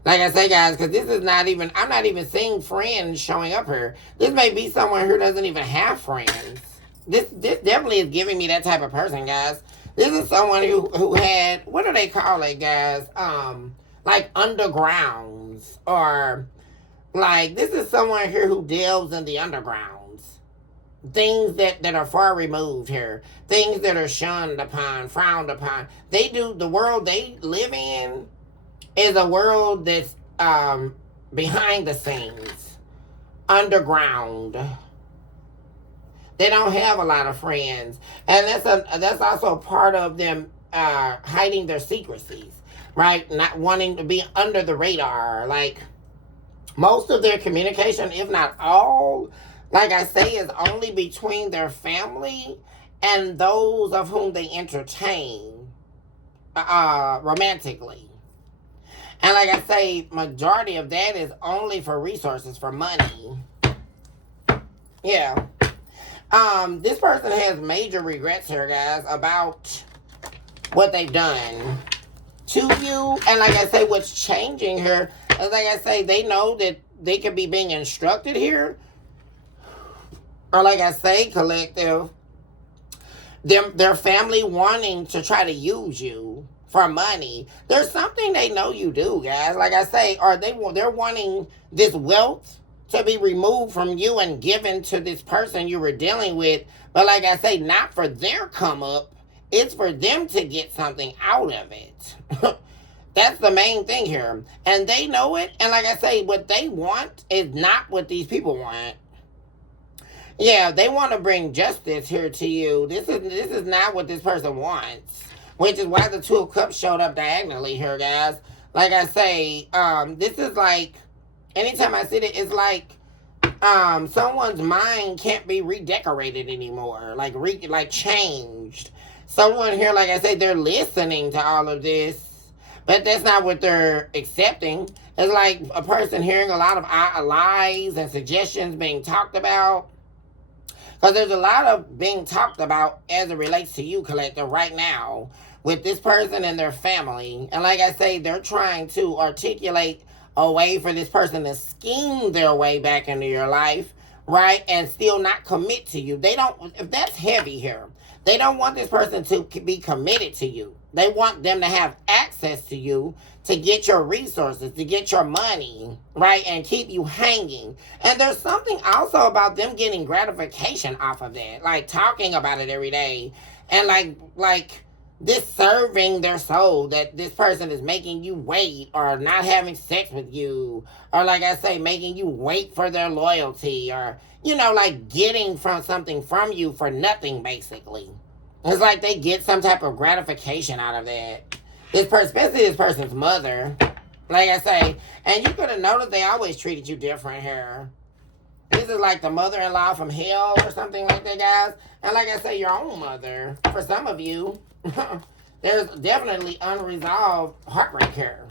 Like I say, guys, because this is not even, I'm not even seeing friends showing up here. This may be someone who doesn't even have friends. This definitely is giving me that type of person, guys. This is someone who had, what do they call it, guys? Like undergrounds, or like, this is someone here who delves in the undergrounds. Things that are far removed here. Things that are shunned upon, frowned upon. The world they live in is a world that's behind the scenes, underground. They don't have a lot of friends, and that's also part of them hiding their secrecies, right? Not wanting to be under the radar. Like most of their communication, if not all, like I say, is only between their family and those of whom they entertain romantically. And like I say, majority of that is only for resources, for money. Yeah. This person has major regrets here, guys, about what they've done to you. And like I say, what's changing here is, like I say, they know that they could be being instructed here. Or like I say, collective, their family wanting to try to use you for money. There's something they know you do, guys. Like I say, or they're wanting this wealth to be removed from you and given to this person you were dealing with. But like I say, not for their come up. It's for them to get something out of it. That's the main thing here. And they know it. And like I say, what they want is not what these people want. Yeah, they want to bring justice here to you. This is not what this person wants. Which is why the Two of Cups showed up diagonally here, guys. Like I say, this is like, anytime I see it, it's like someone's mind can't be redecorated anymore. Like changed. Someone here, like I say, they're listening to all of this. But that's not what they're accepting. It's like a person hearing a lot of lies and suggestions being talked about. Because there's a lot of being talked about as it relates to you, collective, right now with this person and their family. And like I say, they're trying to articulate a way for this person to scheme their way back into your life, right? And still not commit to you. They don't, if that's heavy here, They don't want this person to be committed to you. They want them to have access to you to get your resources, to get your money, right? And keep you hanging. And there's something also about them getting gratification off of that. Like talking about it every day. And like this serving their soul that this person is making you wait or not having sex with you. Or like I say, making you wait for their loyalty or, like getting from something from you for nothing basically. It's like they get some type of gratification out of that. Especially this person's mother. Like I say, and you could have noticed they always treated you different here. This is like the mother-in-law from hell or something like that, guys. And like I say, your own mother. For some of you, there's definitely unresolved heartbreak here.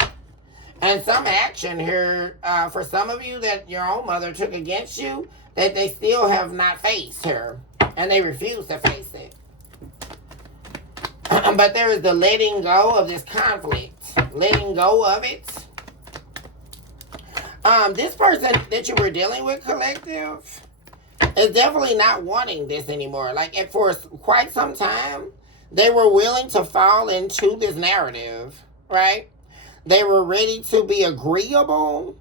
And some action here, for some of you that your own mother took against you, that they still have not faced her. And they refuse to face it. But there is the letting go of this conflict. Letting go of it. This person that you were dealing with, collective, is definitely not wanting this anymore. Like, for quite some time, they were willing to fall into this narrative, right? They were ready to be agreeable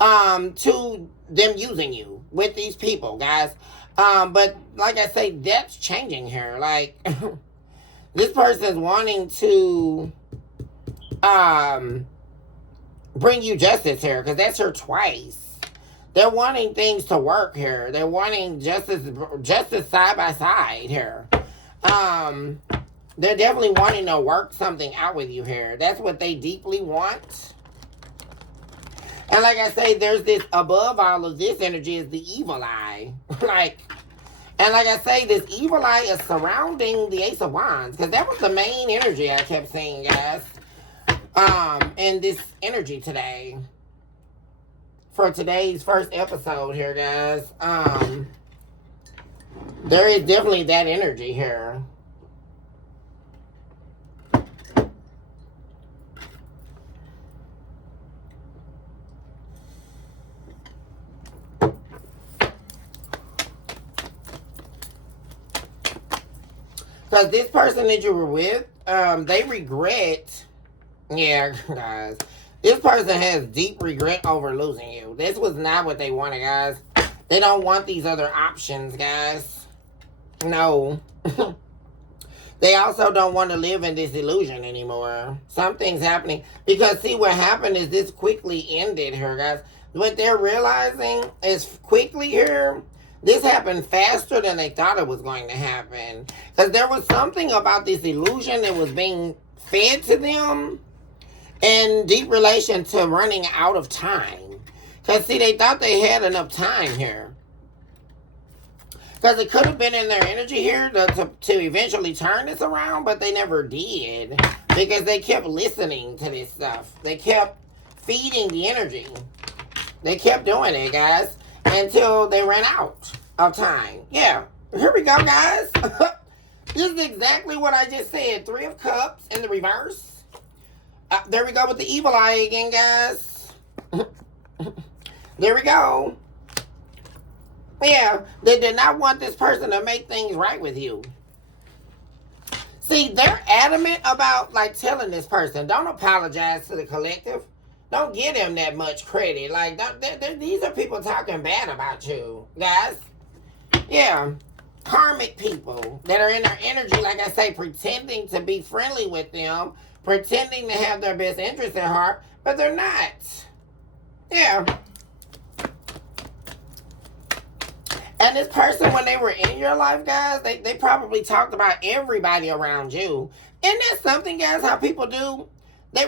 to them using you with these people, guys. But like I say, that's changing here. Like, this person is wanting to bring you justice here, because that's her twice. They're wanting things to work here. They're wanting justice side by side here. They're definitely wanting to work something out with you here. That's what they deeply want. And like I say, there's this, above all of this energy is the evil eye. And like I say, this evil eye is surrounding the Ace of Wands, because that was the main energy I kept seeing, guys. In this energy today. For today's first episode here, guys. There is definitely that energy here. Because this person that you were with, they regret, yeah, guys. This person has deep regret over losing you. This was not what they wanted, guys. They don't want these other options, guys. No. They also don't want to live in this illusion anymore. Something's happening. Because, see, what happened is this quickly ended here, guys. What they're realizing is quickly here, this happened faster than they thought it was going to happen. Because there was something about this illusion that was being fed to them in deep relation to running out of time. Because, see, they thought they had enough time here. Because it could have been in their energy here to eventually turn this around, but they never did. Because they kept listening to this stuff. They kept feeding the energy. They kept doing it, guys, until they ran out of time. Yeah, here we go, guys. This is exactly what I just said. 3 of Cups in the reverse. There we go with the evil eye again, guys. There we go. Yeah, they did not want this person to make things right with you. See, they're adamant about, like, telling this person, don't apologize to the collective. Don't give them that much credit. Like, these are people talking bad about you, guys. Yeah, karmic people that are in their energy, like I say, pretending to be friendly with them, pretending to have their best interest at heart, but they're not. Yeah. And this person, when they were in your life, guys, they probably talked about everybody around you. Isn't that something, guys, how people do?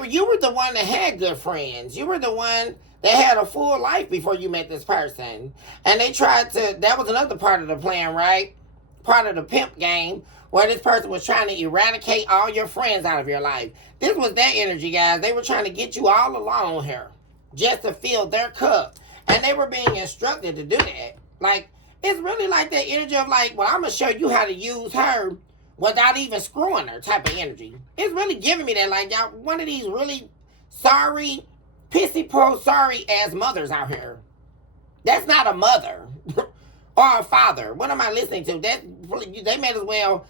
You were the one that had good friends. You were the one that had a full life before you met this person. And they tried to, that was another part of the plan, right? Part of the pimp game, where this person was trying to eradicate all your friends out of your life. This was that energy, guys. They were trying to get you all alone here, just to fill their cup. And they were being instructed to do that. Like, it's really like that energy of like, well, I'm going to show you how to use her without even screwing her type of energy. It's really giving me that, like, y'all, one of these really sorry, pissy-poor, sorry-ass mothers out here. That's not a mother or a father. What am I listening to? they may as well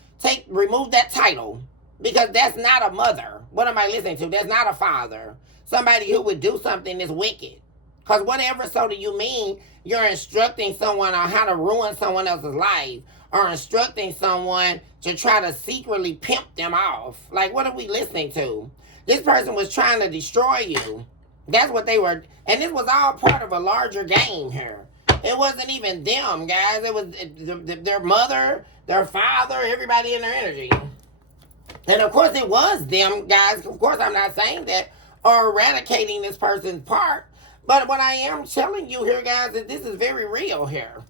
remove that title, because that's not a mother. What am I listening to? That's not a father. Somebody who would do something that's wicked. Because whatever so do you mean you're instructing someone on how to ruin someone else's life, or instructing someone to try to secretly pimp them off? Like, what are we listening to? This person was trying to destroy you. That's what they were. And this was all part of a larger game here. It wasn't even them, guys. It was their mother, their father, everybody in their energy. And of course it was them, guys. Of course I'm not saying that or eradicating this person's part. But what I am telling you here, guys, is this is very real here.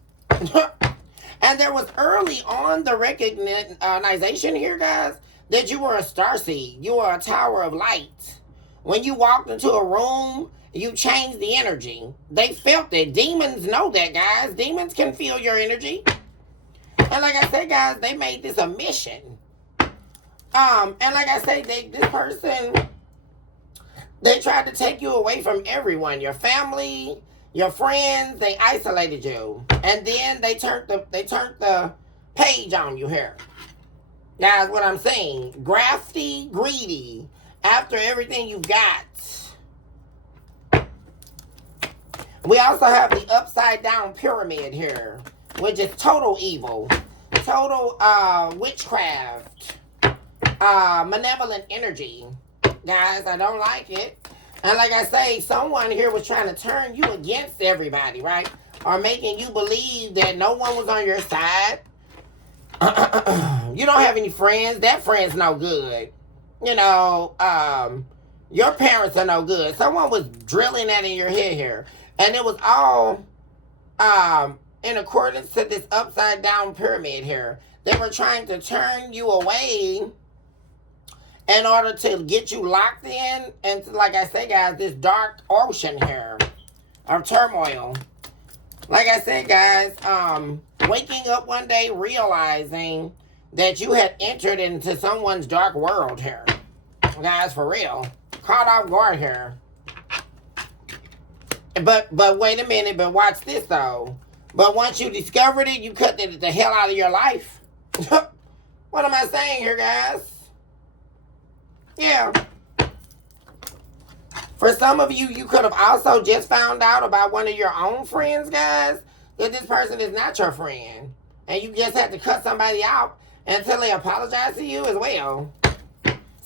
And there was early on the recognition here, guys, that you were a starseed. You were a tower of light. When you walked into a room, you changed the energy. They felt it. Demons know that, guys. Demons can feel your energy. And like I said, guys, they made this a mission. And like I say, this person, they tried to take you away from everyone, your family, your friends. They isolated you, and then they turned the page on you here. That's what I'm saying. Grafty, greedy, after everything you got. We also have the upside down pyramid here, which is total evil, total witchcraft, malevolent energy. Guys, I don't like it. And like I say, someone here was trying to turn you against everybody, right? Or making you believe that no one was on your side. You don't have any friends. That friend's no good. You know, your parents are no good. Someone was drilling that in your head here. And it was all in accordance to this upside down pyramid here. They were trying to turn you away in order to get you locked in. And like I say, guys, this dark ocean here of turmoil. Like I said, guys, waking up one day realizing that you had entered into someone's dark world here. Guys, for real. Caught off guard here. But wait a minute, but watch this though. But once you discovered it, you cut the hell out of your life. What am I saying here, guys? Yeah. For some of you, you could have also just found out about one of your own friends, guys, that this person is not your friend. And you just had to cut somebody out until they apologize to you as well.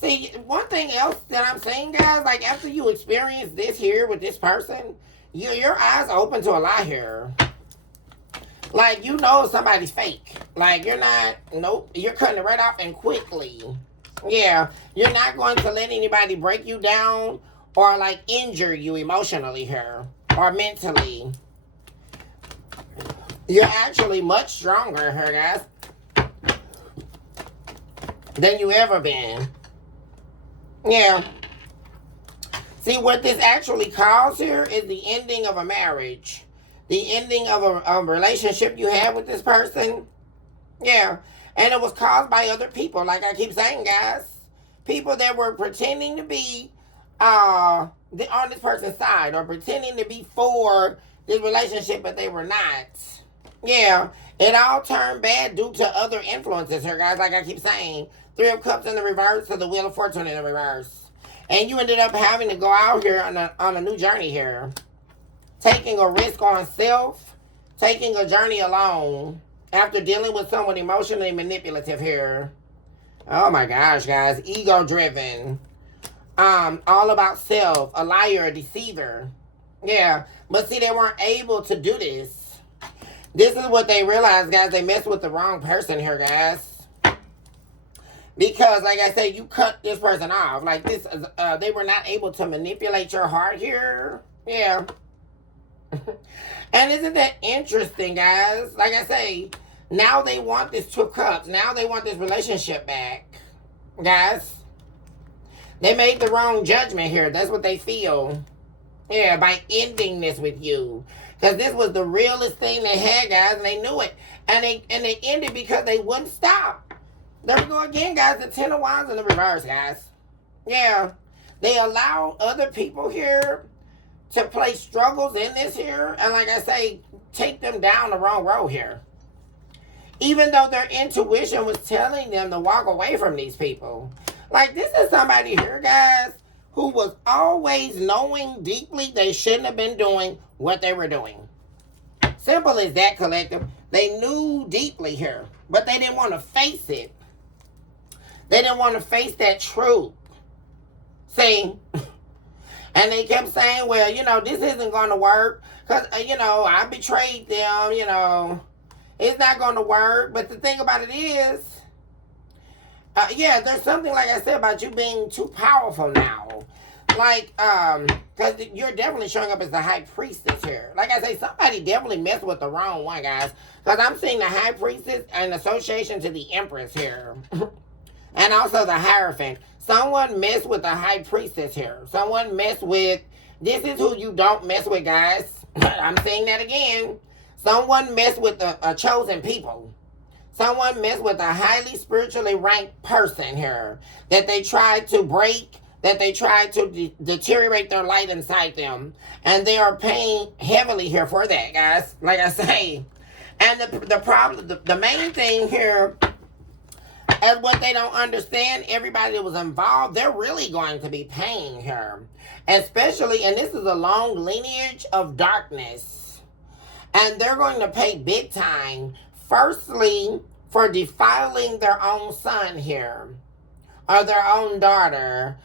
See, one thing else that I'm saying, guys, like after you experience this here with this person, your eyes are open to a lot here. Like, you know somebody's fake. Like, you're not, nope, you're cutting it right off and quickly. Yeah, you're not going to let anybody break you down or, like, injure you emotionally here or mentally. You're actually much stronger here, guys, than you ever been. Yeah. See, what this actually caused here is the ending of a marriage. The ending of a relationship you had with this person. Yeah. And it was caused by other people, like I keep saying, guys. People that were pretending to be on this person's side or pretending to be for this relationship, but they were not. Yeah. It all turned bad due to other influences here, guys, like I keep saying. 3 of Cups in the reverse to the Wheel of Fortune in the reverse. And you ended up having to go out here on a new journey here. Taking a risk on self. Taking a journey alone. After dealing with someone emotionally manipulative here. Oh my gosh, guys. Ego driven. All about self. A liar, a deceiver. Yeah. But see, they weren't able to do this. This is what they realized, guys. They messed with the wrong person here, guys. Because, like I said, you cut this person off. Like, this, they were not able to manipulate your heart here. Yeah. And isn't that interesting, guys? Like I say, now they want this 2 Cups. Now they want this relationship back. Guys. They made the wrong judgment here. That's what they feel. Yeah, by ending this with you. Because this was the realest thing they had, guys. And they knew it. And they ended because they wouldn't stop. There we go again, guys. The 10 of Wands in the reverse, guys. Yeah. They allow other people here to play struggles in this here. And like I say, take them down the wrong road here. even though their intuition was telling them to walk away from these people. Like, this is somebody here, guys, who was always knowing deeply they shouldn't have been doing what they were doing. Simple as that, collective. They knew deeply here, but they didn't want to face it. They didn't want to face that truth. See? And they kept saying, well, this isn't going to work because, I betrayed them, it's not going to work. But the thing about it is, there's something, like I said, about you being too powerful now. Like, because you're definitely showing up as the high priestess here. Like I say, somebody definitely messed with the wrong one, guys. Because I'm seeing the high priestess in association to the empress here. And also the Hierophant. Someone messed with the high priestess here. Someone messed with, this is who you don't mess with, guys. I'm saying that again. Someone messed with a chosen people. Someone messed with a highly spiritually ranked person here. That they tried to break, that they tried to deteriorate their light inside them. And they are paying heavily here for that, guys. Like I say. And the problem, the main thing here, and what they don't understand, everybody that was involved, they're really going to be paying here. Especially, and this is a long lineage of darkness. And they're going to pay big time. Firstly, for defiling their own son here. Or their own daughter.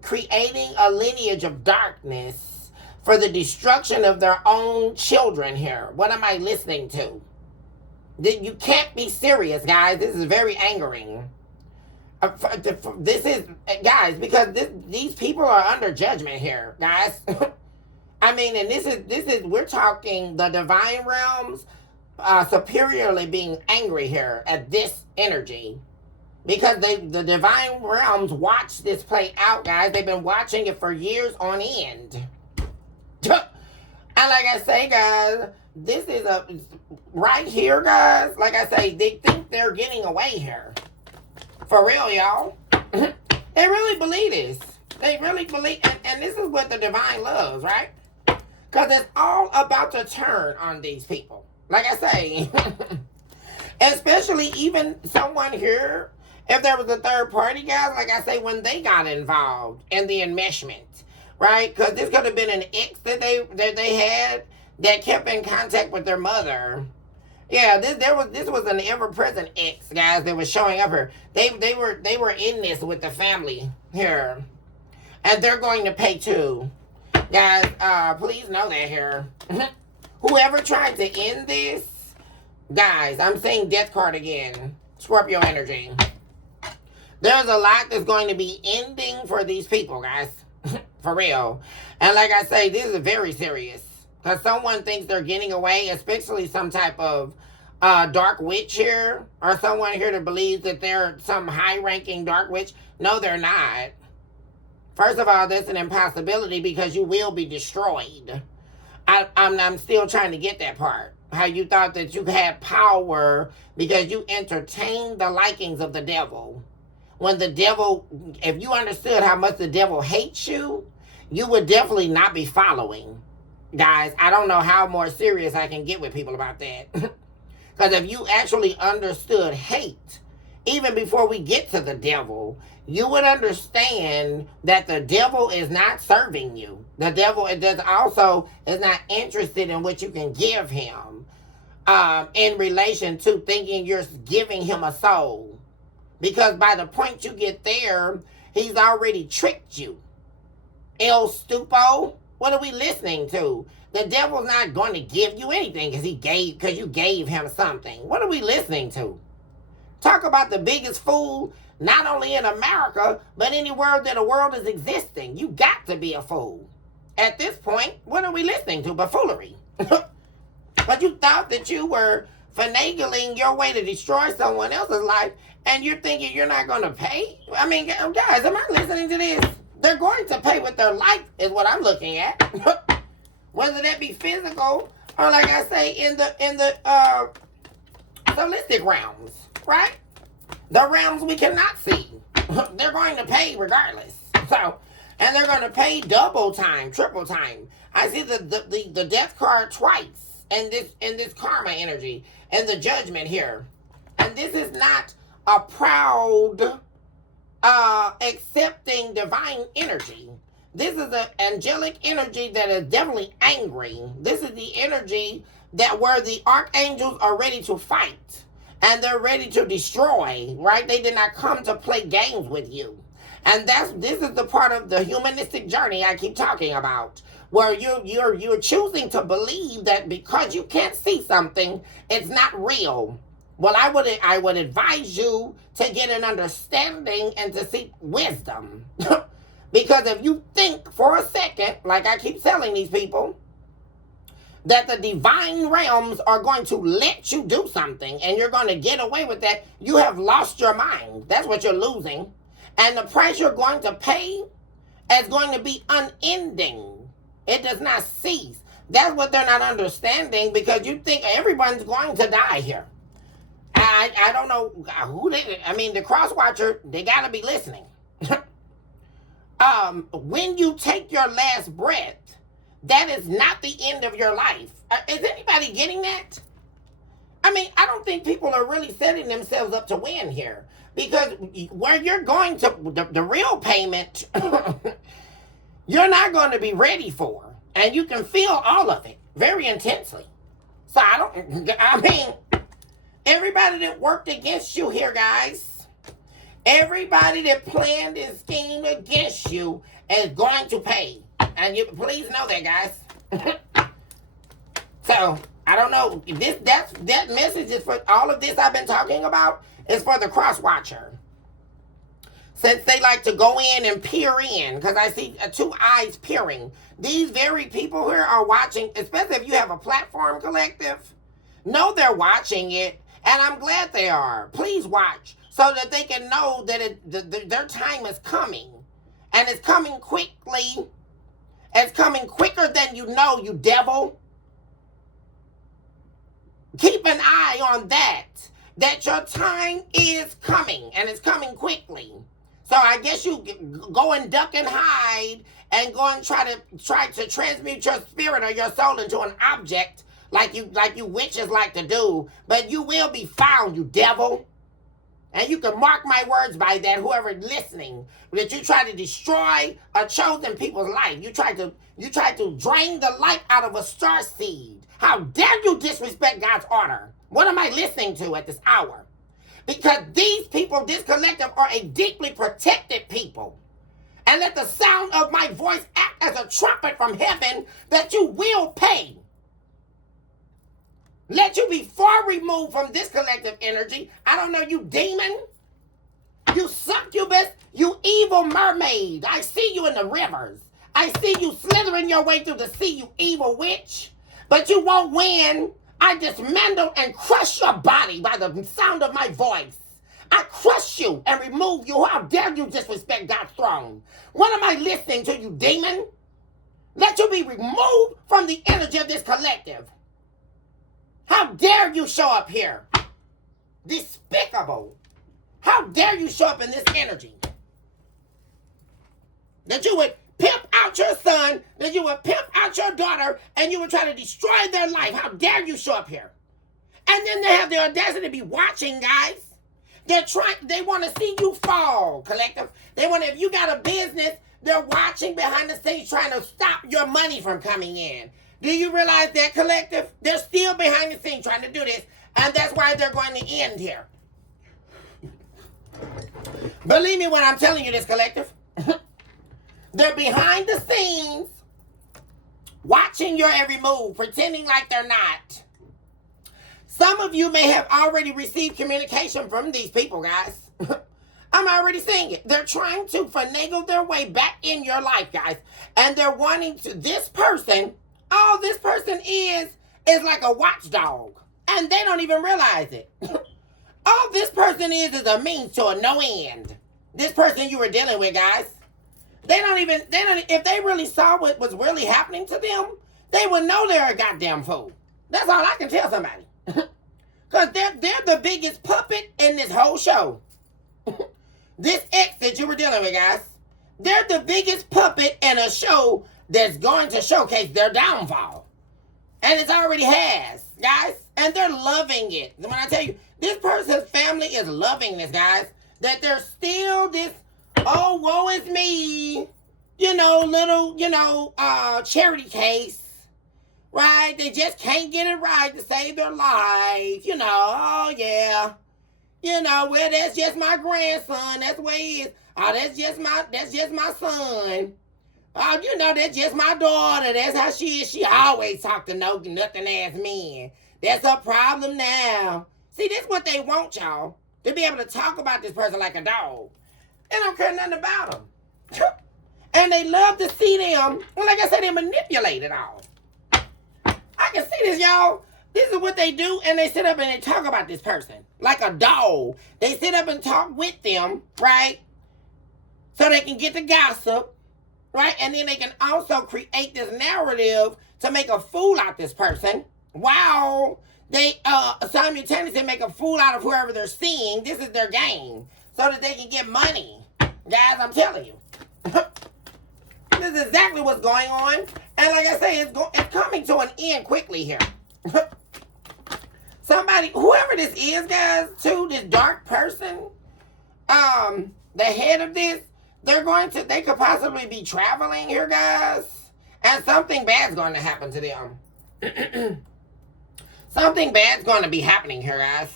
Creating a lineage of darkness. For the destruction of their own children here. What am I listening to? You can't be serious, guys. This is very angering. This is, guys, because these people are under judgment here, guys. I mean, and this is we're talking the divine realms superiorly being angry here at this energy. Because the divine realms watch this play out, guys. They've been watching it for years on end. And like I say, guys, this is right here, guys. Like I say, they think they're getting away here. For real, y'all. They really believe this. They really believe, and this is what the divine loves, right? Because it's all about to turn on these people. Like I say, especially even someone here, if there was a third party, guys, like I say, when they got involved in the enmeshment, right? Because this could have been an ex that they had that kept in contact with their mother. Yeah, this was an ever-present ex, guys, that was showing up here. They were in this with the family here. And they're going to pay too. Guys, please know that here. Whoever tried to end this, guys, I'm saying death card again. Scorpio energy. There's a lot that's going to be ending for these people, guys. For real. And like I say, this is very serious. Because someone thinks they're getting away, especially some type of dark witch here. Or someone here that believes that they're some high-ranking dark witch. No, they're not. First of all, that's an impossibility because you will be destroyed. I'm still trying to get that part. How you thought that you had power because you entertained the likings of the devil. When the devil, if you understood how much the devil hates you, you would definitely not be following. Guys, I don't know how more serious I can get with people about that. Because if you actually understood hate, even before we get to the devil, you would understand that the devil is not serving you. The devil also is not interested in what you can give him in relation to thinking you're giving him a soul. Because by the point you get there, he's already tricked you. El Stupo, what are we listening to? The devil's not going to give you anything because you gave him something. What are we listening to? Talk about the biggest fool, not only in America, but anywhere that the world is existing. You got to be a fool. At this point, what are we listening to but foolery? But you thought that you were finagling your way to destroy someone else's life, and you're thinking you're not going to pay? I mean, guys, am I listening to this? They're going to pay with their life is what I'm looking at. Whether that be physical or, like I say, in the holistic realms, right? The realms we cannot see. They're going to pay regardless. So, and they're going to pay double time, triple time. I see the death card twice. and this karma energy and the judgment here. And this is not a proud accepting divine energy. This is an angelic energy that is definitely angry. This is the energy that where the archangels are ready to fight and they're ready to destroy, right? They did not come to play games with you. And this is the part of the humanistic journey I keep talking about, where you're choosing to believe that because you can't see something, it's not real. Well, I would advise you to get an understanding and to seek wisdom. Because if you think for a second, like I keep telling these people, that the divine realms are going to let you do something and you're going to get away with that, you have lost your mind. That's what you're losing. And the price you're going to pay is going to be unending. It does not cease. That's what they're not understanding, because you think everyone's going to die here. I don't know who they, I mean, the cross watcher, they got to be listening. When you take your last breath, that is not the end of your life. Is anybody getting that? I mean, I don't think people are really setting themselves up to win here, because where you're going to, the real payment, you're not going to be ready for, and you can feel all of it very intensely. So I mean, everybody that worked against you here, guys, everybody that planned and schemed against you is going to pay. And you please know that, guys. So, I don't know. That message is for all of this I've been talking about is for the cross watcher. Since they like to go in and peer in, because I see two eyes peering. These very people here are watching, especially if you have a platform, collective. Know they're watching it, and I'm glad they are. Please watch, so that they can know that their time is coming. And it's coming quickly. It's coming quicker than you know, you devil. Keep an eye on that your time is coming, and it's coming quickly. So I guess you go and duck and hide and go and try to transmute your spirit or your soul into an object like you witches like to do. But you will be found, you devil. And you can mark my words by that, whoever listening, that you try to destroy a chosen people's life. You try to drain the life out of a star seed. How dare you disrespect God's order? What am I listening to at this hour? Because these people, this collective, are a deeply protected people. And let the sound of my voice act as a trumpet from heaven that you will pay. Let you be far removed from this collective energy. I don't know, you demon, you succubus, you evil mermaid. I see you in the rivers. I see you slithering your way through the sea, you evil witch. But you won't win. I dismantle and crush your body by the sound of my voice. I crush you and remove you. How dare you disrespect God's throne? What am I listening to, you demon? Let you be removed from the energy of this collective. How dare you show up here? Despicable. How dare you show up in this energy? That you would pimp out your son, that you would pimp out your daughter, and you would try to destroy their life. How dare you show up here? And then they have the audacity to be watching, guys. They want to see you fall, collective. They want to, if you got a business, they're watching behind the scenes trying to stop your money from coming in. Do you realize that, collective? They're still behind the scenes trying to do this, and that's why they're going to end here. Believe me when I'm telling you this, collective. They're behind the scenes watching your every move, pretending like they're not. Some of you may have already received communication from these people, guys. I'm already seeing it. They're trying to finagle their way back in your life, guys. And they're wanting to, this person, all this person is like a watchdog. And they don't even realize it. All this person is a means to a no end. This person you were dealing with, guys. If they really saw what was really happening to them, they would know they're a goddamn fool. That's all I can tell somebody. Because they're the biggest puppet in this whole show. This ex that you were dealing with, guys, they're the biggest puppet in a show that's going to showcase their downfall. And it's already has, guys. And they're loving it. When I tell you, this person's family is loving this, guys. That they're still this, oh, woe is me, little, charity case. Right? They just can't get it right to save their life. Oh, yeah. Well, that's just my grandson. That's the way he is. Oh, that's just my son. Oh, that's just my daughter. That's how she is. She always talk to nothing ass men. That's a problem now. See, this is what they want, y'all. To be able to talk about this person like a dog. They don't care nothing about them. And they love to see them. Well, like I said, they manipulate it all. I can see this, y'all. This is what they do, and they sit up and they talk about this person like a dog. They sit up and talk with them, right? So they can get the gossip, right? And then they can also create this narrative to make a fool out this person while they simultaneously make a fool out of whoever they're seeing. This is their game so that they can get money. Guys, I'm telling you. This is exactly what's going on. And like I say, it's coming to an end quickly here. Somebody, whoever this is, guys, too, this dark person, the head of this, they could possibly be traveling here, guys. And something bad's going to happen to them. Something bad's going to be happening here, guys.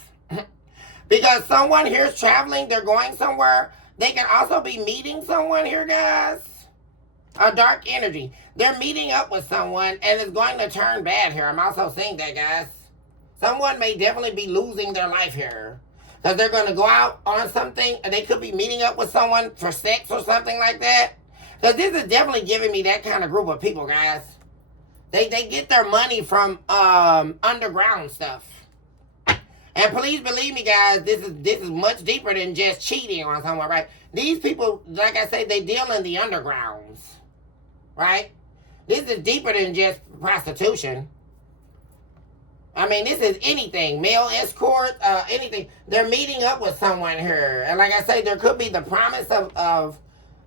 Because someone here is traveling, they're going somewhere. They can also be meeting someone here, guys. A dark energy. They're meeting up with someone, and it's going to turn bad here. I'm also seeing that, guys. Someone may definitely be losing their life here. Because they're going to go out on something, and they could be meeting up with someone for sex or something like that. Because this is definitely giving me that kind of group of people, guys. They get their money from underground stuff. And please believe me, guys, this is much deeper than just cheating on someone, right? These people, like I say, they deal in the undergrounds, right? This is deeper than just prostitution. I mean, this is anything, male escort, anything. They're meeting up with someone here. And like I say, there could be the promise of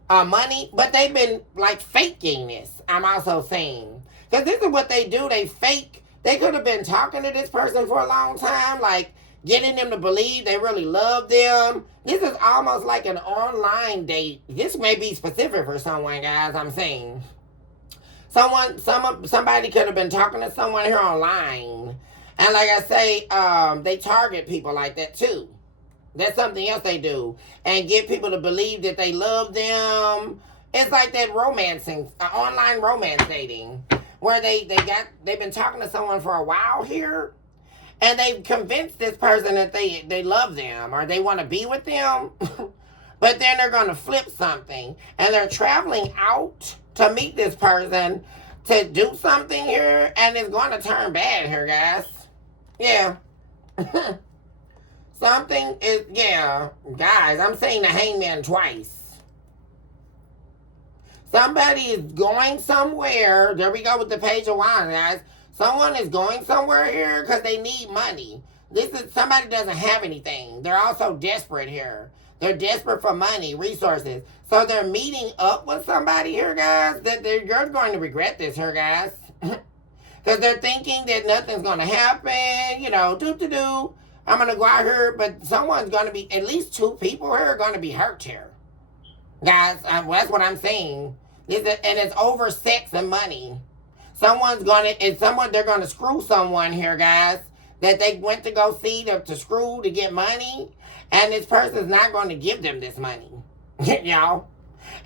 money, but they've been like faking this, I'm also saying. Because this is what they do, they fake. They could have been talking to this person for a long time, like getting them to believe they really love them. This is almost like an online date. This may be specific for someone, guys, I'm saying. Somebody could have been talking to someone here online. And like I say, they target people like that too. That's something else they do. And get people to believe that they love them. It's like that romancing, online romance dating. Where they've been talking to someone for a while here. And they've convinced this person that they love them or they want to be with them. But then they're going to flip something. And they're traveling out to meet this person to do something here. And it's going to turn bad here, guys. Yeah. Something is, yeah. Guys, I'm saying the hangman twice. Somebody is going somewhere. There we go with the page of wands, guys. Someone is going somewhere here because they need money. Somebody doesn't have anything. They're also desperate here. They're desperate for money, resources. So they're meeting up with somebody here, guys. You're going to regret this here, guys. Because they're thinking that nothing's going to happen. I'm going to go out here, but someone's going to be, at least two people here are going to be hurt here. Guys, that's what I'm saying. And it's over sex and money. They're going to screw someone here, guys, that they went to go see to screw to get money. And this person's not going to give them this money. Y'all.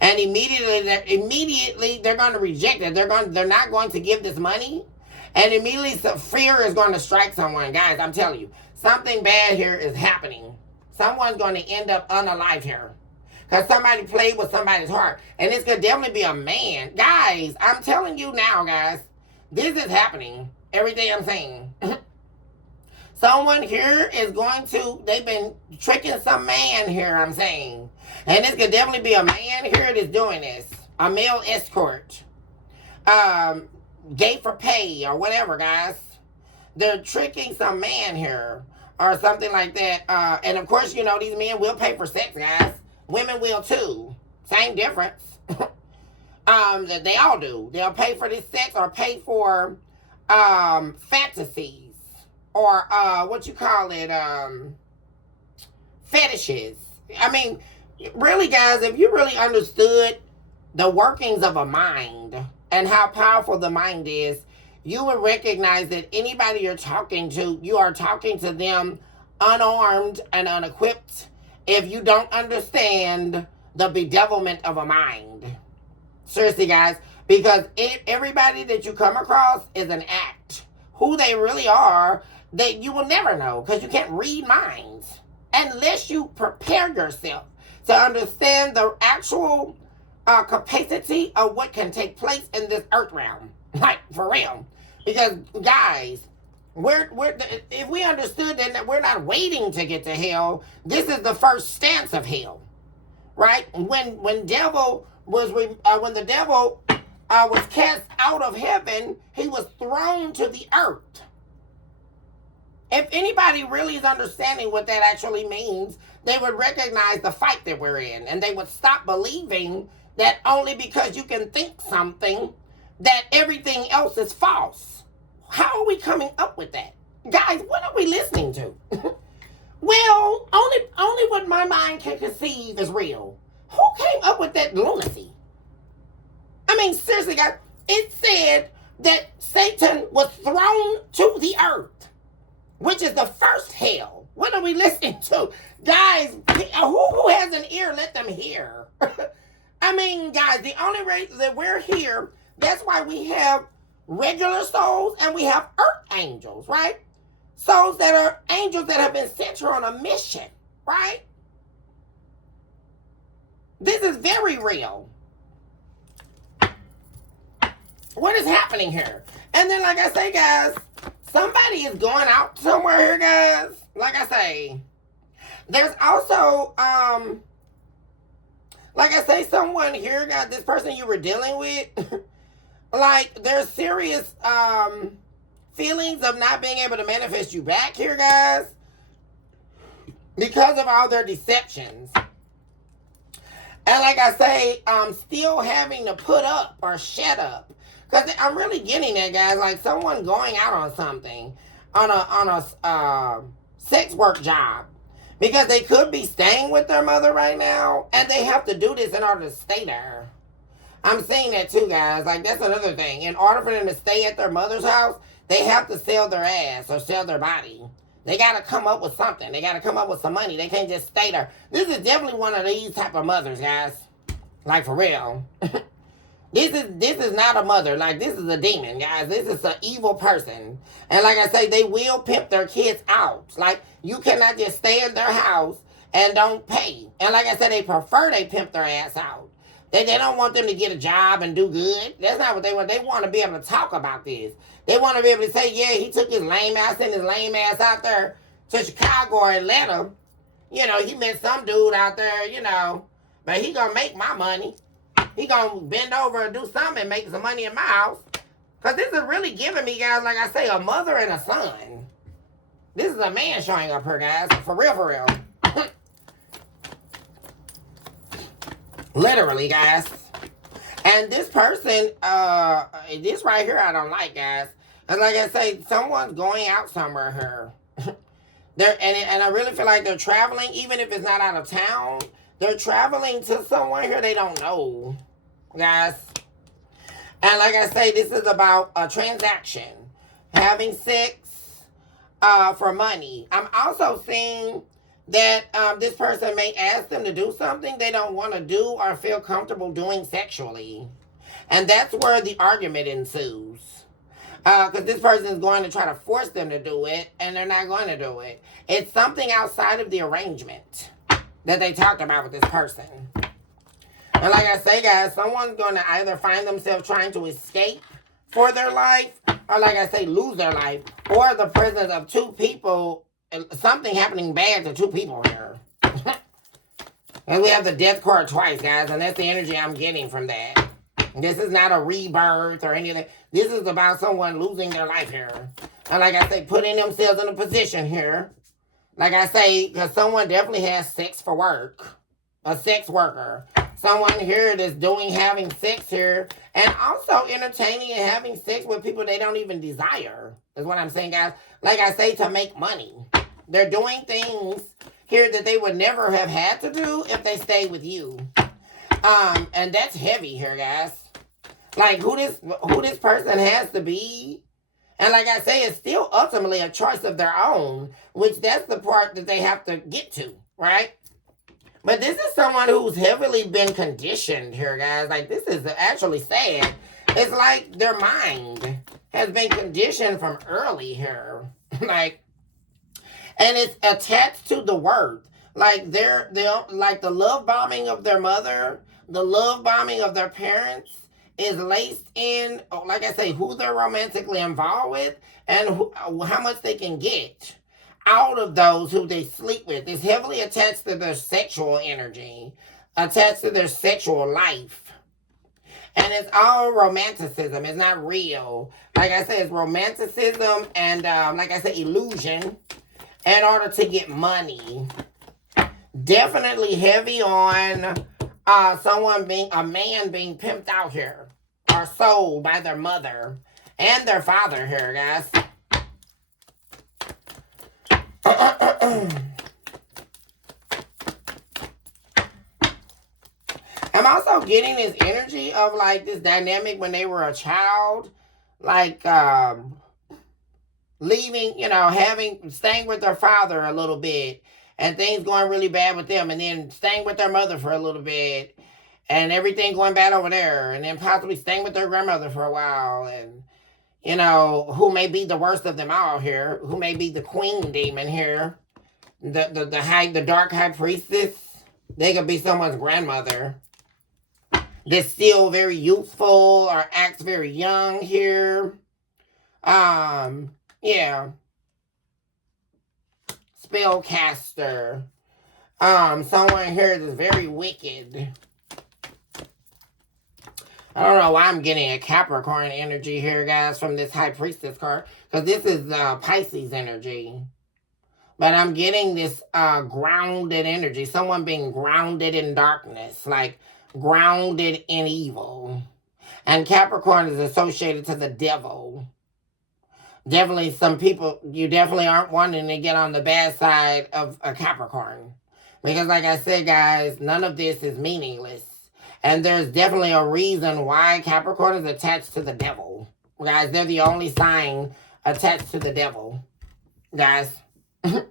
And immediately they're going to reject it. They're not going to give this money. And immediately fear is going to strike someone. Guys, I'm telling you, something bad here is happening. Someone's going to end up unalive here. Because somebody played with somebody's heart. And this could definitely be a man. Guys, I'm telling you now, guys. This is happening. Everything I'm saying. Someone here is they've been tricking some man here, I'm saying. And this could definitely be a man here that's doing this. A male escort. Gay for pay or whatever, guys. They're tricking some man here. Or something like that. And of course, these men will pay for sex, guys. Women will too. Same difference. They all do. They'll pay for this sex or pay for fantasies or what you call it, fetishes. I mean, really, guys, if you really understood the workings of a mind and how powerful the mind is, you would recognize that anybody you're talking to, you are talking to them unarmed and unequipped if you don't understand the bedevilment of a mind. Seriously, guys, because everybody that you come across is an act. Who they really are, that you will never know because you can't read minds unless you prepare yourself to understand the actual capacity of what can take place in this earth realm. Like, for real. Because, guys, if we understood that we're not waiting to get to hell, this is the first stance of hell, right? When the devil was cast out of heaven, he was thrown to the earth. If anybody really is understanding what that actually means, they would recognize the fight that we're in, and they would stop believing that only because you can think something that everything else is false. How are we coming up with that? Guys, what are we listening to? Well, only what my mind can conceive is real. Who came up with that lunacy? I mean, seriously, guys, it said that Satan was thrown to the earth, which is the first hell. What are we listening to? Guys, who has an ear, let them hear. I mean, guys, the only reason that we're here, that's why we have regular souls and we have earth angels, right? Souls that are angels that have been sent here on a mission, right? This is very real. What is happening here? And then, like I say, guys, somebody is going out somewhere here, guys. Like I say, there's also, like I say, someone here, guys, this person you were dealing with, like, there's serious feelings of not being able to manifest you back here, guys, because of all their deceptions. And like I say, still having to put up or shut up. Because I'm really getting that, guys, like someone going out on something, on a sex work job. Because they could be staying with their mother right now, and they have to do this in order to stay there. I'm seeing that too, guys. Like, that's another thing. In order for them to stay at their mother's house, they have to sell their ass or sell their body. They got to come up with something. They got to come up with some money. They can't just stay there. This is definitely one of these type of mothers, guys. Like, for real. This is not a mother. Like, this is a demon, guys. This is an evil person. And like I say, they will pimp their kids out. Like, you cannot just stay in their house and don't pay. And like I said, they prefer they pimp their ass out. They don't want them to get a job and do good. That's not what they want. They want to be able to talk about this. They want to be able to say, yeah, he took his lame ass, sent his lame ass out there to Chicago or Atlanta. You know, he met some dude out there, you know, but he gonna make my money. He gonna bend over and do something and make some money in my house. Because this is really giving me, guys, like I say, a mother and a son. This is a man showing up here, guys. For real, for real. Literally, guys. And this person, this right here I don't like, guys. And like I say, someone's going out somewhere here. And I really feel like they're traveling, even if it's not out of town. They're traveling to somewhere here they don't know, guys. And like I say, this is about a transaction. Having sex for money. I'm also seeing that this person may ask them to do something they don't want to do or feel comfortable doing sexually. And that's where the argument ensues. Because this person is going to try to force them to do it, and they're not going to do it. It's something outside of the arrangement that they talked about with this person. And like I say, guys, someone's going to either find themselves trying to escape for their life, or like I say, lose their life, or the presence of two people, something happening bad to two people here. And we have the death card twice, guys, and that's the energy I'm getting from that. This is not a rebirth or anything. This is about someone losing their life here. And like I say, putting themselves in a position here. Like I say, because someone definitely has sex for work. A sex worker. Someone here that's having sex here And also entertaining and having sex with people they don't even desire, is what I'm saying, guys. Like I say, to make money. They're doing things here that they would never have had to do if they stayed with you. And that's heavy here, guys. Like who this person has to be. And like I say, it's still ultimately a choice of their own, which that's the part that they have to get to, right? But this is someone who's heavily been conditioned here, guys. Like, this is actually sad. It's like their mind has been conditioned from early here. Like, and it's attached to the worth. Like, they're like the love bombing of their mother, the love bombing of their parents is laced in, like I say, who they're romantically involved with and how much they can get out of those who they sleep with. Is heavily attached to their sexual energy, attached to their sexual life. And it's all romanticism. It's not real. Like I said, it's romanticism and, like I said, illusion in order to get money. Definitely heavy on a man being pimped out here or sold by their mother and their father here, guys. I'm also getting this energy of like this dynamic when they were a child, like leaving, staying with their father a little bit and things going really bad with them, and then staying with their mother for a little bit and everything going bad over there, and then possibly staying with their grandmother for a while, and who may be the worst of them all here, who may be the queen demon here, the dark high priestess. They could be someone's grandmother that's still very youthful or acts very young here. Yeah. Spellcaster. Someone here that's very wicked. I don't know why I'm getting a Capricorn energy here, guys, from this High Priestess card. Because this is Pisces energy. But I'm getting this grounded energy. Someone being grounded in darkness. Like, grounded in evil. And Capricorn is associated to the devil. Definitely some people, you definitely aren't wanting to get on the bad side of a Capricorn. Because like I said, guys, none of this is meaningless. And there's definitely a reason why Capricorn is attached to the devil. Guys, they're the only sign attached to the devil. Guys. And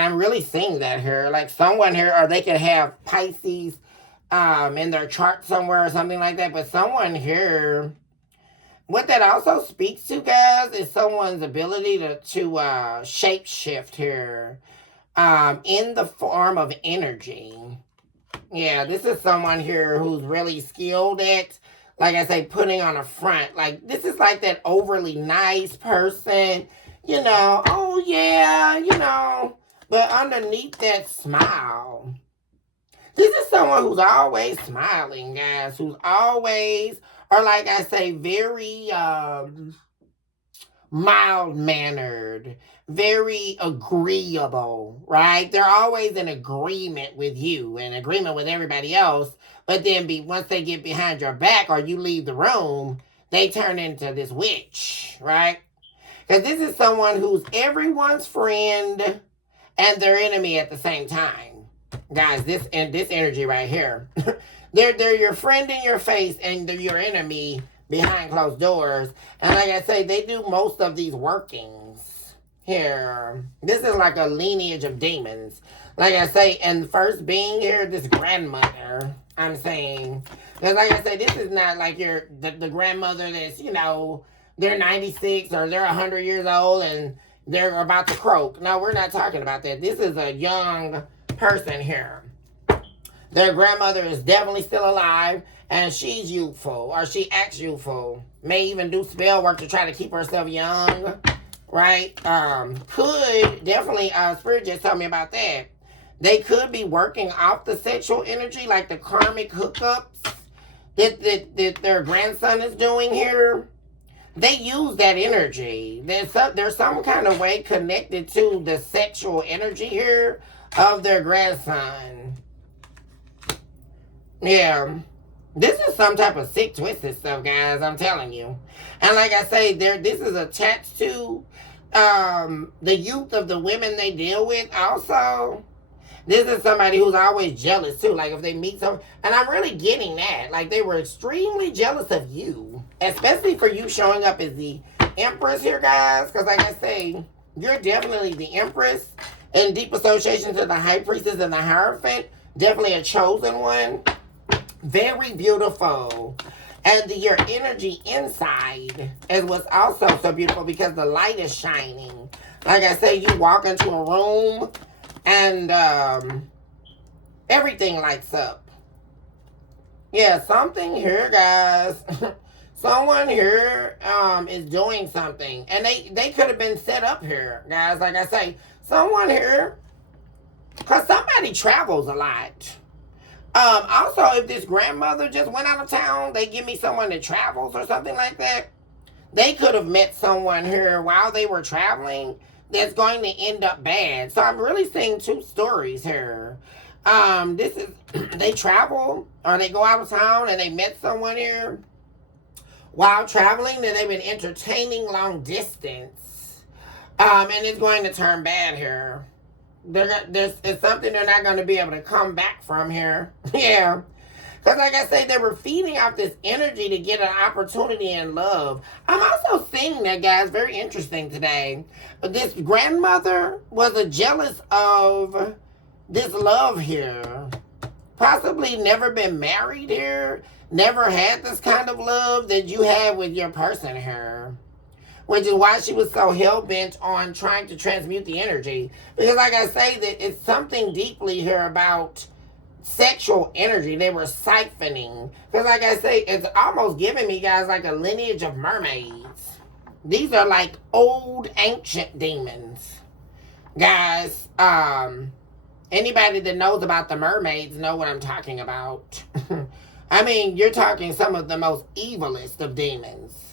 I'm really seeing that here. Like someone here, or they could have Pisces in their chart somewhere or something like that. But someone here, what that also speaks to, guys, is someone's ability to shape shift here in the form of energy. Yeah, this is someone here who's really skilled at, like I say, putting on a front. Like, this is like that overly nice person, oh yeah, but underneath that smile. This is someone who's always smiling, guys, who's always, or like I say, very mild-mannered, very agreeable, right? They're always in agreement with you, in agreement with everybody else, but then once they get behind your back or you leave the room, they turn into this witch, right? Because this is someone who's everyone's friend and their enemy at the same time. Guys, this energy right here. They're your friend in your face and they're your enemy behind closed doors. And like I say, they do most of these workings here. This is like a lineage of demons. Like I say, and first being here, this grandmother, I'm saying. Because like I say, this is not like the grandmother that's, they're 96 or they're 100 years old and they're about to croak. No, we're not talking about that. This is a young person here. Their grandmother is definitely still alive, and she's youthful, or she acts youthful. May even do spell work to try to keep herself young, right? Could definitely, Spirit just told me about that. They could be working off the sexual energy, like the karmic hookups that their grandson is doing here. They use that energy. There's some kind of way connected to the sexual energy here of their grandson. Yeah. This is some type of sick, twisted stuff, guys. I'm telling you. And like I say, this is attached to the youth of the women they deal with. Also, this is somebody who's always jealous too. Like if they meet someone, and I'm really getting that. Like they were extremely jealous of you, especially for you showing up as the Empress here, guys. Because like I say, you're definitely the Empress in deep association to the High Priestess and the Hierophant. Definitely a chosen one. Very beautiful. And your energy inside is what's also so beautiful because the light is shining. Like I say, you walk into a room and everything lights up. Yeah, something here, guys. Someone here is doing something. And they could have been set up here, guys. Like I say, someone here, because somebody travels a lot. Also, if this grandmother just went out of town, they give me someone that travels or something like that. They could have met someone here while they were traveling that's going to end up bad. So I'm really seeing two stories here. This is they travel or they go out of town and they met someone here while traveling that they've been entertaining long distance. And it's going to turn bad here. It's something they're not going to be able to come back from here. Yeah. Because like I say, they were feeding off this energy to get an opportunity in love. I'm also seeing that, guys, very interesting today. This grandmother was jealous of this love here. Possibly never been married here. Never had this kind of love that you had with your person here. Which is why she was so hell-bent on trying to transmute the energy. Because like I say, that it's something deeply here about sexual energy. They were siphoning. Because like I say, it's almost giving me, guys, like a lineage of mermaids. These are like old, ancient demons. Guys, anybody that knows about the mermaids know what I'm talking about. I mean, you're talking some of the most evilest of demons.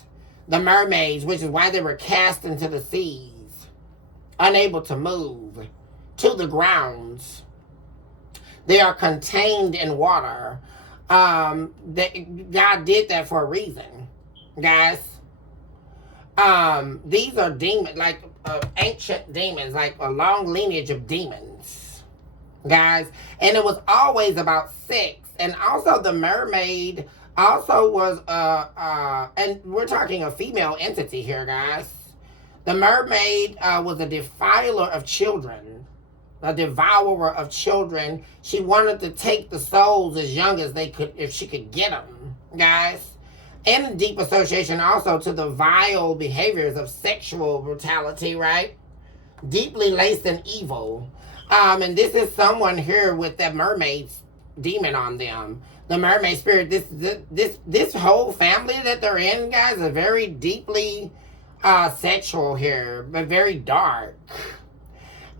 The mermaids, which is why they were cast into the seas, unable to move to the grounds. They are contained in water. God did that for a reason, guys. These are demons, like ancient demons, like a long lineage of demons, guys. And it was always about sex. And also the mermaid also was, and we're talking a female entity here, guys. The mermaid was a defiler of children, a devourer of children. She wanted to take the souls as young as they could, if she could get them, guys. In deep association also to the vile behaviors of sexual brutality, right? Deeply laced in evil. And this is someone here with that mermaid demon on them. The mermaid spirit, this whole family that they're in, guys, is very deeply sexual here, but very dark.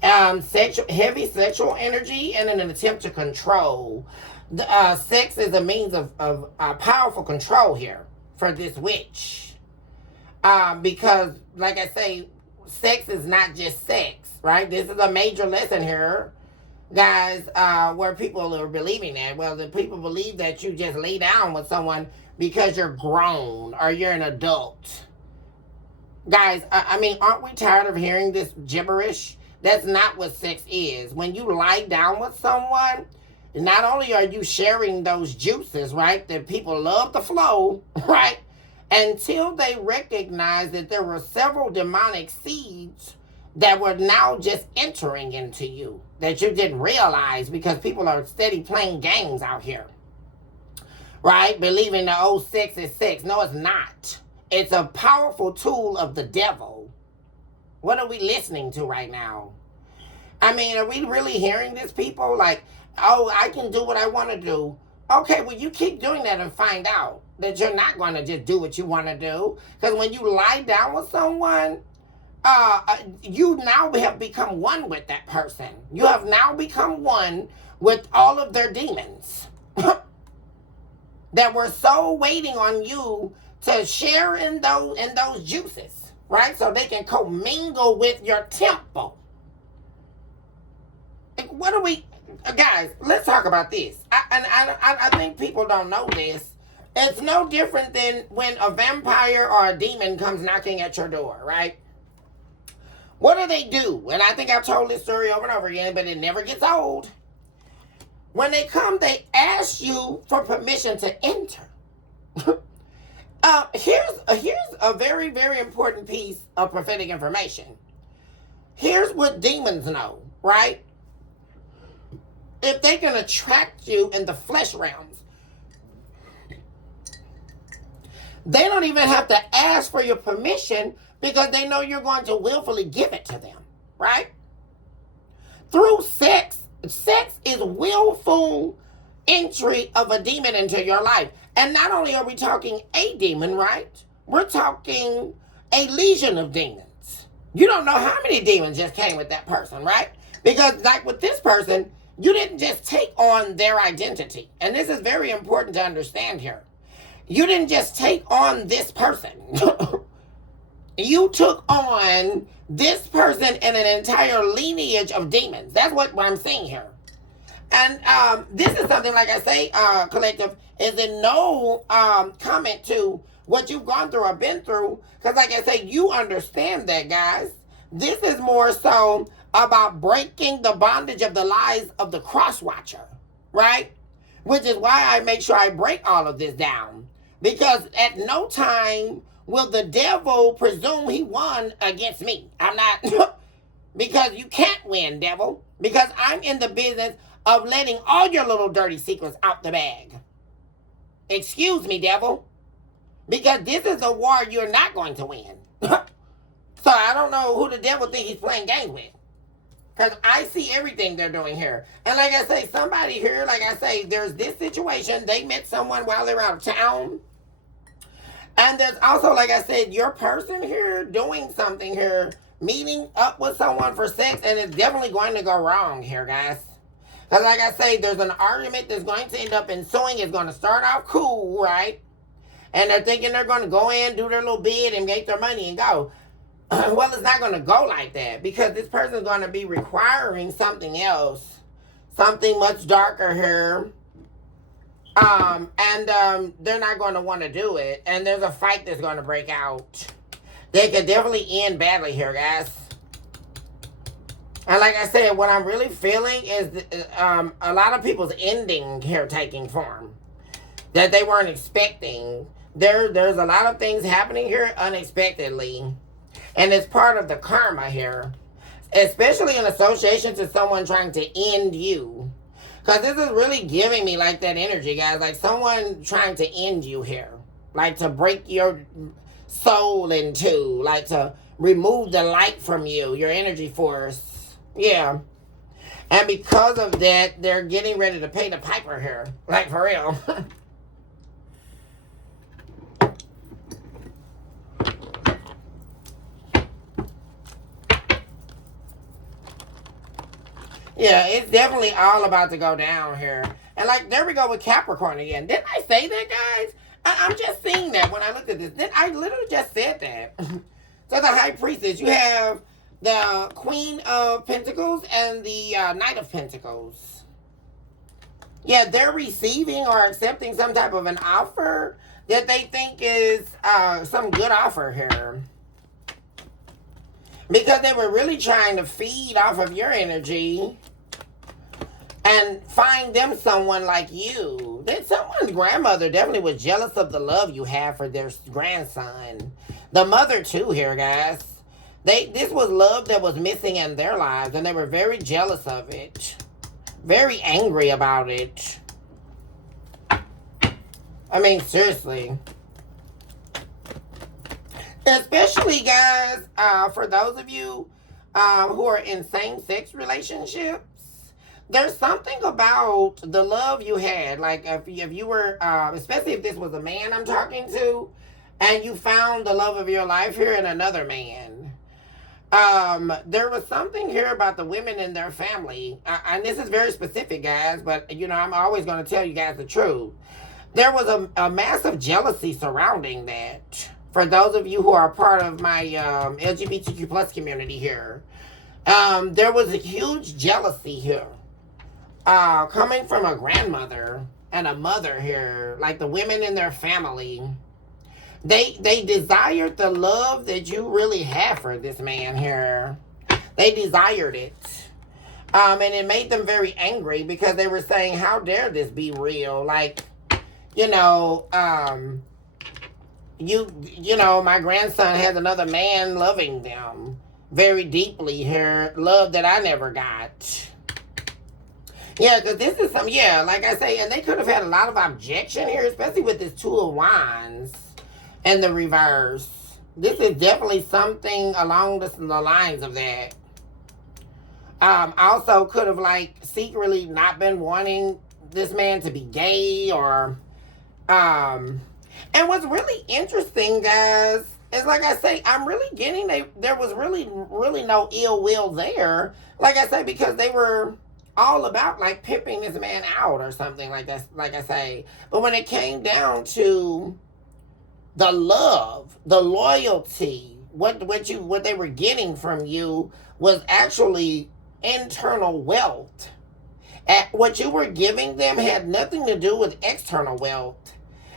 Heavy sexual energy and in an attempt to control. Sex is a means of powerful control here for this witch. Because, like I say, sex is not just sex, right? This is a major lesson here, guys, where people are believing that. Well, the people believe that you just lay down with someone because you're grown or you're an adult. Guys, I mean, aren't we tired of hearing this gibberish? That's not what sex is. When you lie down with someone, not only are you sharing those juices, right, that people love to flow, right, until they recognize that there were several demonic seeds that were now just entering into you that you didn't realize because people are steady playing games out here, right? Believing that, oh, sex is sex. No, it's not. It's a powerful tool of the devil. What are we listening to right now? I mean, are we really hearing this, people? Like, oh, I can do what I want to do. Okay, well, you keep doing that and find out that you're not going to just do what you want to do. Because when you lie down with someone, you now have become one with that person. You have now become one with all of their demons that were so waiting on you to share in those juices, right? So they can commingle with your temple. Like, what are we? Guys, let's talk about this. I think people don't know this. It's no different than when a vampire or a demon comes knocking at your door, right? What do? And I think I've told this story over and over again, but it never gets old. When they come, they ask you for permission to enter. Here's a very, very important piece of prophetic information. Here's what demons know, right? If they can attract you in the flesh realms, they don't even have to ask for your permission because they know you're going to willfully give it to them, right? Through sex is willful entry of a demon into your life. And not only are we talking a demon, right? We're talking a legion of demons. You don't know how many demons just came with that person, right? Because like with this person, you didn't just take on their identity. And this is very important to understand here. You didn't just take on this person. You took on this person and an entire lineage of demons. That's what I'm saying here. And this is something, like I say, collective, is in no comment to what you've gone through or been through. Because like I say, you understand that, guys. This is more so about breaking the bondage of the lies of the cross watcher, right? Which is why I make sure I break all of this down. Because at no time will the devil presume he won against me. I'm not, because you can't win, devil. Because I'm in the business of letting all your little dirty secrets out the bag. Excuse me, devil. Because this is a war you're not going to win. So I don't know who the devil thinks he's playing games with. Because I see everything they're doing here. And like I say, somebody here, like I say, there's this situation. They met someone while they're out of town. And there's also, like I said, your person here doing something here, meeting up with someone for sex, and it's definitely going to go wrong here, guys. Because like I say, there's an argument that's going to end up ensuing. It's going to start out cool, right? And they're thinking they're going to go in, do their little bid, and make their money and go. Well, it's not going to go like that. Because this person's going to be requiring something else. Something much darker here. And they're not going to want to do it. And there's a fight that's going to break out. They could definitely end badly here, guys. And like I said, what I'm really feeling is a lot of people's ending here taking form that they weren't expecting. There's a lot of things happening here unexpectedly. And it's part of the karma here. Especially in association to someone trying to end you. Because this is really giving me like that energy, guys. Like someone trying to end you here. Like to break your soul in two. Like to remove the light from you. Your energy force. Yeah. And because of that, they're getting ready to pay the piper here. Like for real. Yeah, it's definitely all about to go down here. And like, there we go with Capricorn again. Didn't I say that, guys? I'm just seeing that when I looked at this. I literally just said that. So the High Priestess, you have the Queen of Pentacles and the Knight of Pentacles. Yeah, they're receiving or accepting some type of an offer that they think is some good offer here. Because they were really trying to feed off of your energy and find them someone like you. That someone's grandmother definitely was jealous of the love you have for their grandson. The mother too here, guys. This was love that was missing in their lives, and they were very jealous of it. Very angry about it. I mean, seriously. Especially, guys, for those of you who are in same-sex relationships, there's something about the love you had. Like, if you were, especially if this was a man I'm talking to, and you found the love of your life here in another man. There was something here about the women in their family, and this is very specific, guys, but, you know, I'm always going to tell you guys the truth. There was a massive jealousy surrounding that. For those of you who are part of my LGBTQ plus community here, there was a huge jealousy here coming from a grandmother and a mother here, like the women in their family, they desired the love that you really have for this man here. They desired it. And it made them very angry because they were saying, how dare this be real? Like, you know, my grandson has another man loving them very deeply here, love that I never got. Yeah, because this is some, yeah, like I say, and they could have had a lot of objection here, especially with this Two of Wands and the reverse. This is definitely something along the lines of that. Also could have, like, secretly not been wanting this man to be gay or, and what's really interesting, guys, is, like I say, I'm really getting, there was really no ill will there. Like I say, because they were all about, like, pimping this man out or something like that, like I say. But when it came down to the love, the loyalty, what they were getting from you was actually internal wealth. What you were giving them had nothing to do with external wealth.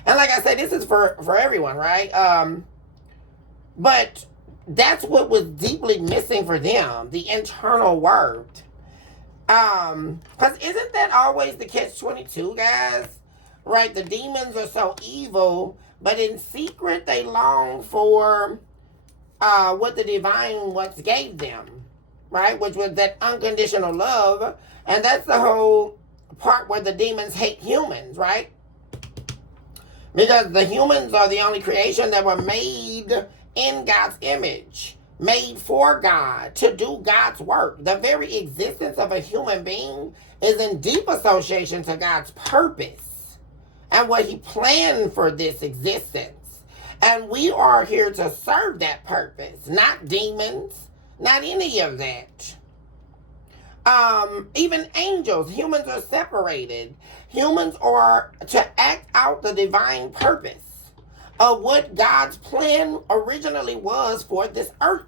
And like I said, this is for everyone, right? But that's what was deeply missing for them, the internal worth. Because isn't that always the catch-22, guys? Right? The demons are so evil, but in secret they long for what the divine once gave them, right? Which was that unconditional love. And that's the whole part where the demons hate humans, right? Because the humans are the only creation that were made in God's image, made for God, to do God's work. The very existence of a human being is in deep association to God's purpose and what he planned for this existence. And we are here to serve that purpose, not demons, not any of that. Even angels, humans are separated. Humans are to act out the divine purpose of what God's plan originally was for this earth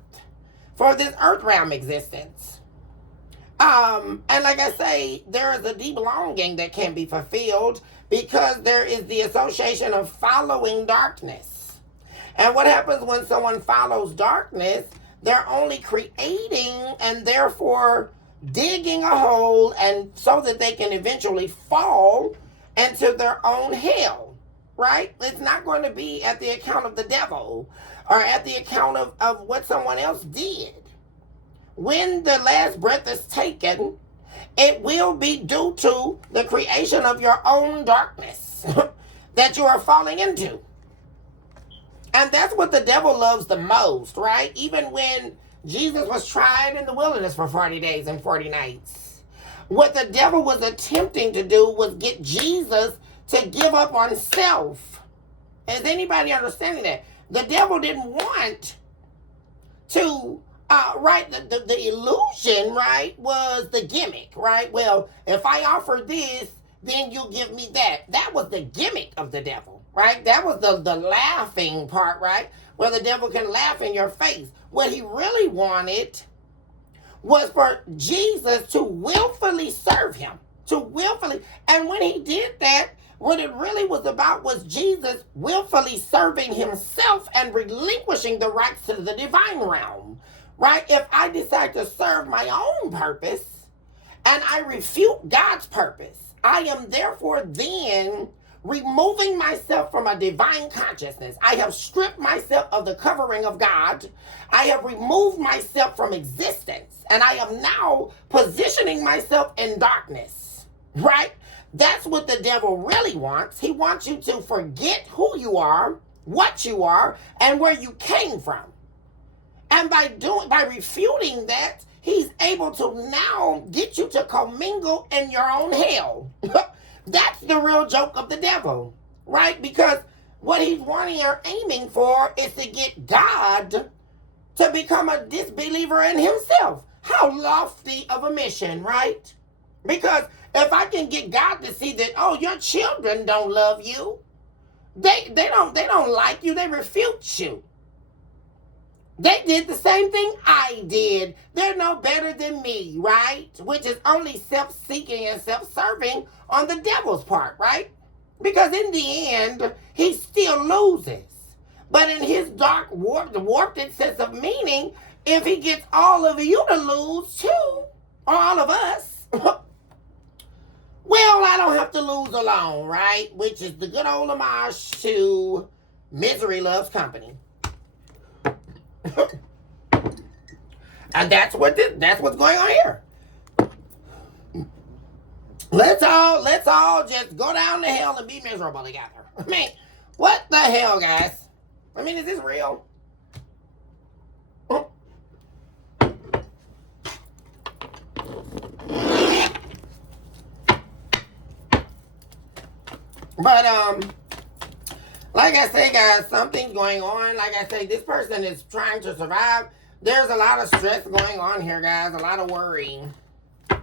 realm existence. And like I say, there is a deep longing that can be fulfilled because there is the association of following darkness. And what happens when someone follows darkness? They're only creating and therefore digging a hole, and so that they can eventually fall into their own hell, right? It's not going to be at the account of the devil or at the account of what someone else did. When the last breath is taken, it will be due to the creation of your own darkness that you are falling into. And that's what the devil loves the most, right? Even when Jesus was tried in the wilderness for 40 days and 40 nights. What the devil was attempting to do was get Jesus to give up on self. Is anybody understanding that? The devil didn't want to, right, the illusion, right, was the gimmick, right? Well, if I offer this, then you give me that. That was the gimmick of the devil, right? That was the laughing part, right? Where the devil can laugh in your face. What he really wanted was for Jesus to willfully serve him. And when he did that, what it really was about was Jesus willfully serving himself and relinquishing the rights to the divine realm, right? If I decide to serve my own purpose and I refute God's purpose, I am therefore then removing myself from a divine consciousness. I have stripped myself of the covering of God. I have removed myself from existence. And I am now positioning myself in darkness, right? That's what the devil really wants. He wants you to forget who you are, what you are, and where you came from. And by refuting that, he's able to now get you to commingle in your own hell. That's the real joke of the devil, right? Because what he's wanting or aiming for is to get God to become a disbeliever in himself. How lofty of a mission, right? Because if I can get God to see that, oh, your children don't love you, they don't like you, they refute you. They did the same thing I did. They're no better than me, right? Which is only self-seeking and self-serving on the devil's part, right? Because in the end, he still loses. But in his dark, warped sense of meaning, if he gets all of you to lose too, or all of us, well, I don't have to lose alone, right? Which is the good old homage to Misery Loves Company. And that's what's going on here. Let's all just go down to hell and be miserable together. I mean, what the hell, guys? I mean, is this real? But like I say, guys, something's going on. Like I say, this person is trying to survive. There's a lot of stress going on here, guys. A lot of worry. And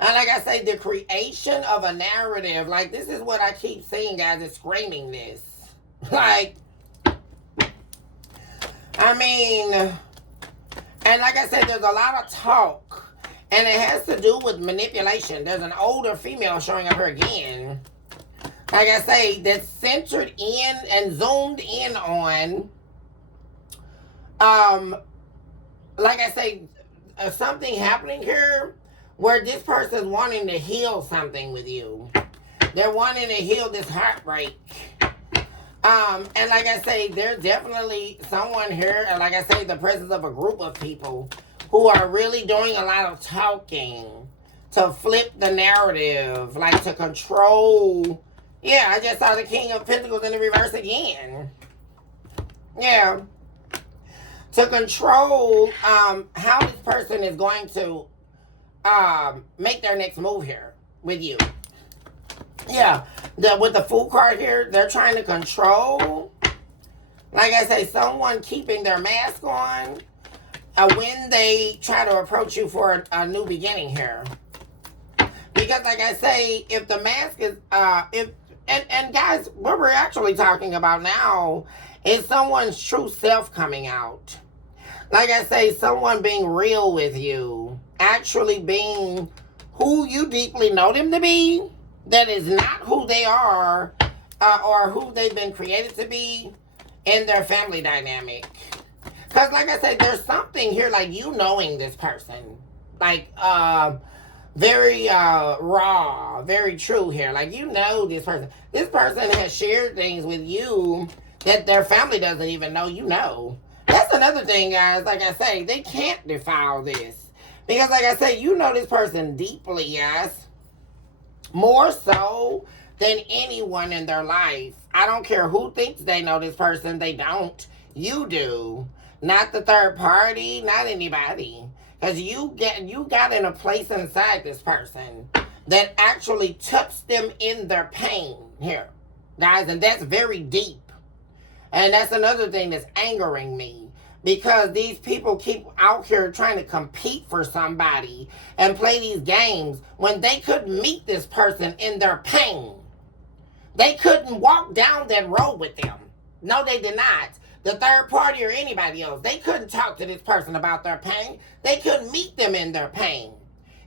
like I say, the creation of a narrative, like this is what I keep saying, guys, is screaming this. Like, I mean, and like I said, there's a lot of talk. And it has to do with manipulation. There's an older female showing up here again. Like I say, that's centered in and zoomed in on, like I say, something happening here where this person's wanting to heal something with you. They're wanting to heal this heartbreak. And like I say, there's definitely someone here, and like I say, the presence of a group of people who are really doing a lot of talking to flip the narrative, like to control. Yeah, I just saw the King of Pentacles in the reverse again. Yeah. To control how this person is going to make their next move here with you. Yeah. With the Fool card here, they're trying to control, like I say, someone keeping their mask on when they try to approach you for a new beginning here. Because like I say, if the mask is, and guys, what we're actually talking about now is someone's true self coming out. Like I say, someone being real with you, actually being who you deeply know them to be, that is not who they are or who they've been created to be in their family dynamic. Because like I said, there's something here like you knowing this person. Like, very raw, very true here. Like, you know this person. This person has shared things with you that their family doesn't even know you know. That's another thing, guys. Like I say, they can't defile this. Because like I say, you know this person deeply, guys. More so than anyone in their life. I don't care who thinks they know this person. They don't. You do. Not the third party, not anybody. Because you got in a place inside this person that actually touched them in their pain here, guys. And that's very deep. And that's another thing that's angering me. Because these people keep out here trying to compete for somebody and play these games when they couldn't meet this person in their pain. They couldn't walk down that road with them. No, they did not. The third party or anybody else, they couldn't talk to this person about their pain. They couldn't meet them in their pain.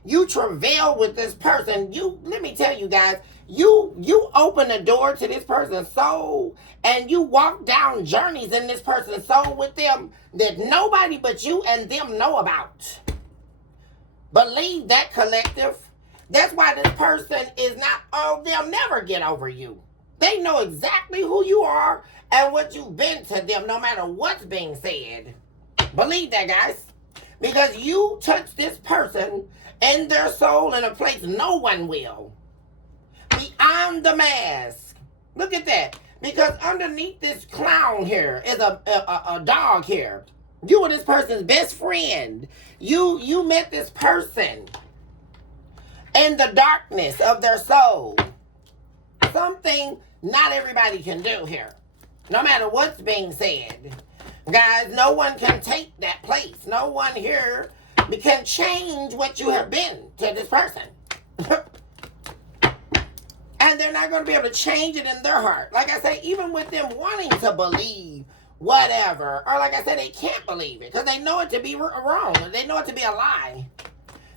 You travail with this person. Let me tell you guys, you open the door to this person's soul and you walk down journeys in this person's soul with them that nobody but you and them know about. Believe that, collective. That's why this person is not, they'll never get over you. They know exactly who you are and what you've been to them, no matter what's being said. Believe that, guys. Because you touch this person and their soul in a place no one will. Beyond the mask. Look at that. Because underneath this clown here is a dog here. You were this person's best friend. You met this person in the darkness of their soul. Something not everybody can do here. No matter what's being said. Guys, no one can take that place. No one here can change what you have been to this person. And they're not going to be able to change it in their heart. Like I say, even with them wanting to believe whatever. Or like I said, they can't believe it because they know it to be wrong. They know it to be a lie.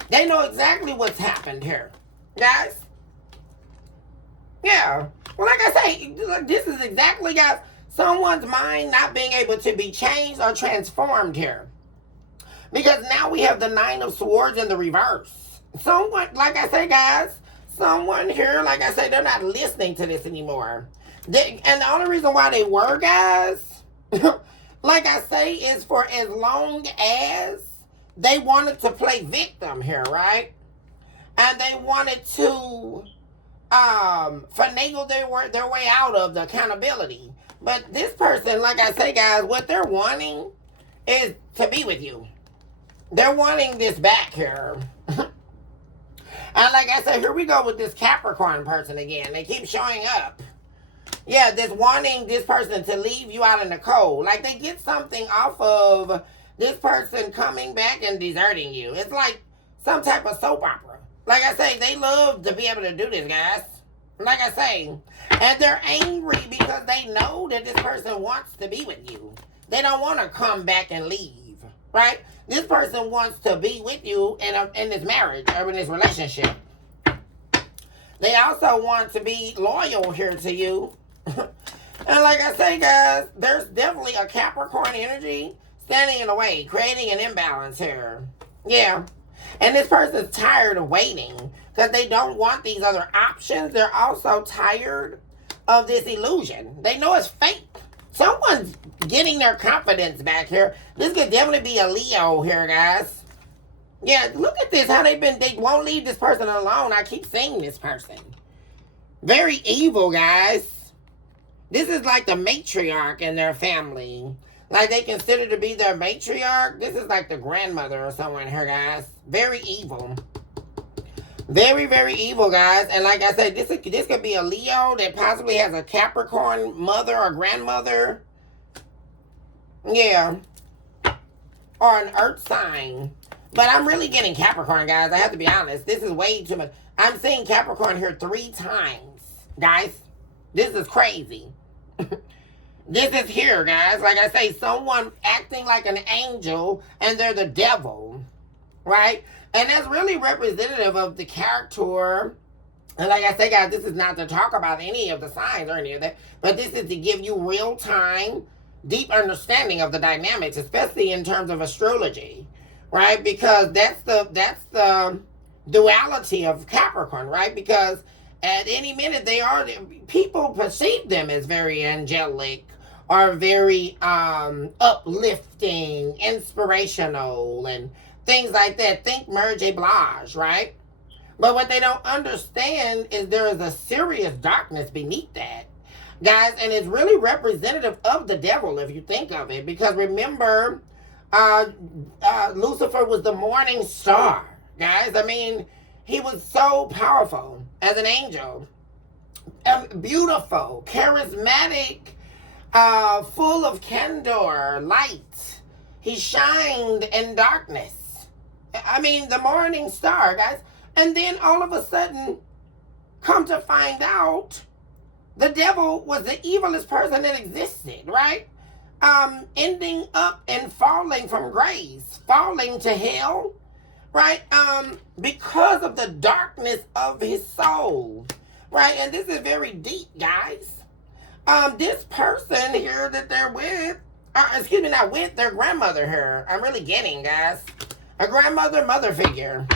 They know exactly what's happened here. Guys? Yeah. Well, like I say, this is exactly, guys, someone's mind not being able to be changed or transformed here. Because now we have the Nine of Swords in the reverse. Someone, like I say, guys, someone here, like I say, they're not listening to this anymore. And the only reason why they were, guys, like I say, is for as long as they wanted to play victim here, right? And they wanted to finagle their way out of the accountability. But this person, like I say, guys, what they're wanting is to be with you. They're wanting this back here. And like I said, here we go with this Capricorn person again. They keep showing up. Yeah, this wanting this person to leave you out in the cold. Like they get something off of this person coming back and deserting you. It's like some type of soap opera. Like I say, they love to be able to do this, guys. Like I say. And they're angry because they know that this person wants to be with you. They don't want to come back and leave. Right? This person wants to be with you in this marriage or in this relationship. They also want to be loyal here to you. And like I say, guys, there's definitely a Capricorn energy standing in the way, creating an imbalance here. Yeah. And this person's tired of waiting because they don't want these other options. They're also tired of this illusion. They know it's fake. Someone's getting their confidence back here. This could definitely be a Leo here, guys. Yeah, look at this. How they won't leave this person alone. I keep seeing this person. Very evil, guys. This is like the matriarch in their family. Like they consider to be their matriarch. This is like the grandmother or someone here, guys. Very evil. Very, very evil, guys. And like I said, this could be a Leo that possibly has a Capricorn mother or grandmother. Yeah. Or an earth sign. But I'm really getting Capricorn, guys. I have to be honest. This is way too much. I'm seeing Capricorn here 3 times, guys. This is crazy. This is here, guys. Like I say, someone acting like an angel and they're the devil, right? And that's really representative of the character. And like I say, guys, this is not to talk about any of the signs or any of that, but this is to give you real-time, deep understanding of the dynamics, especially in terms of astrology, right? Because that's the duality of Capricorn, right? Because at any minute people perceive them as very angelic or very uplifting, inspirational, and things like that. Think Mary J. Blige, right? But what they don't understand is there is a serious darkness beneath that, guys, and it's really representative of the devil if you think of it. Because remember, Lucifer was the morning star, guys. I mean, he was so powerful as an angel, beautiful, charismatic, full of candor, light. He shined in darkness. I mean, the morning star, guys. And then all of a sudden, come to find out, the devil was the evilest person that existed, right? Ending up and falling from grace, falling to hell, right? Because of the darkness of his soul, right? And this is very deep, guys. This person here that they're with, not with, their grandmother here. I'm really getting, guys. A grandmother, mother figure.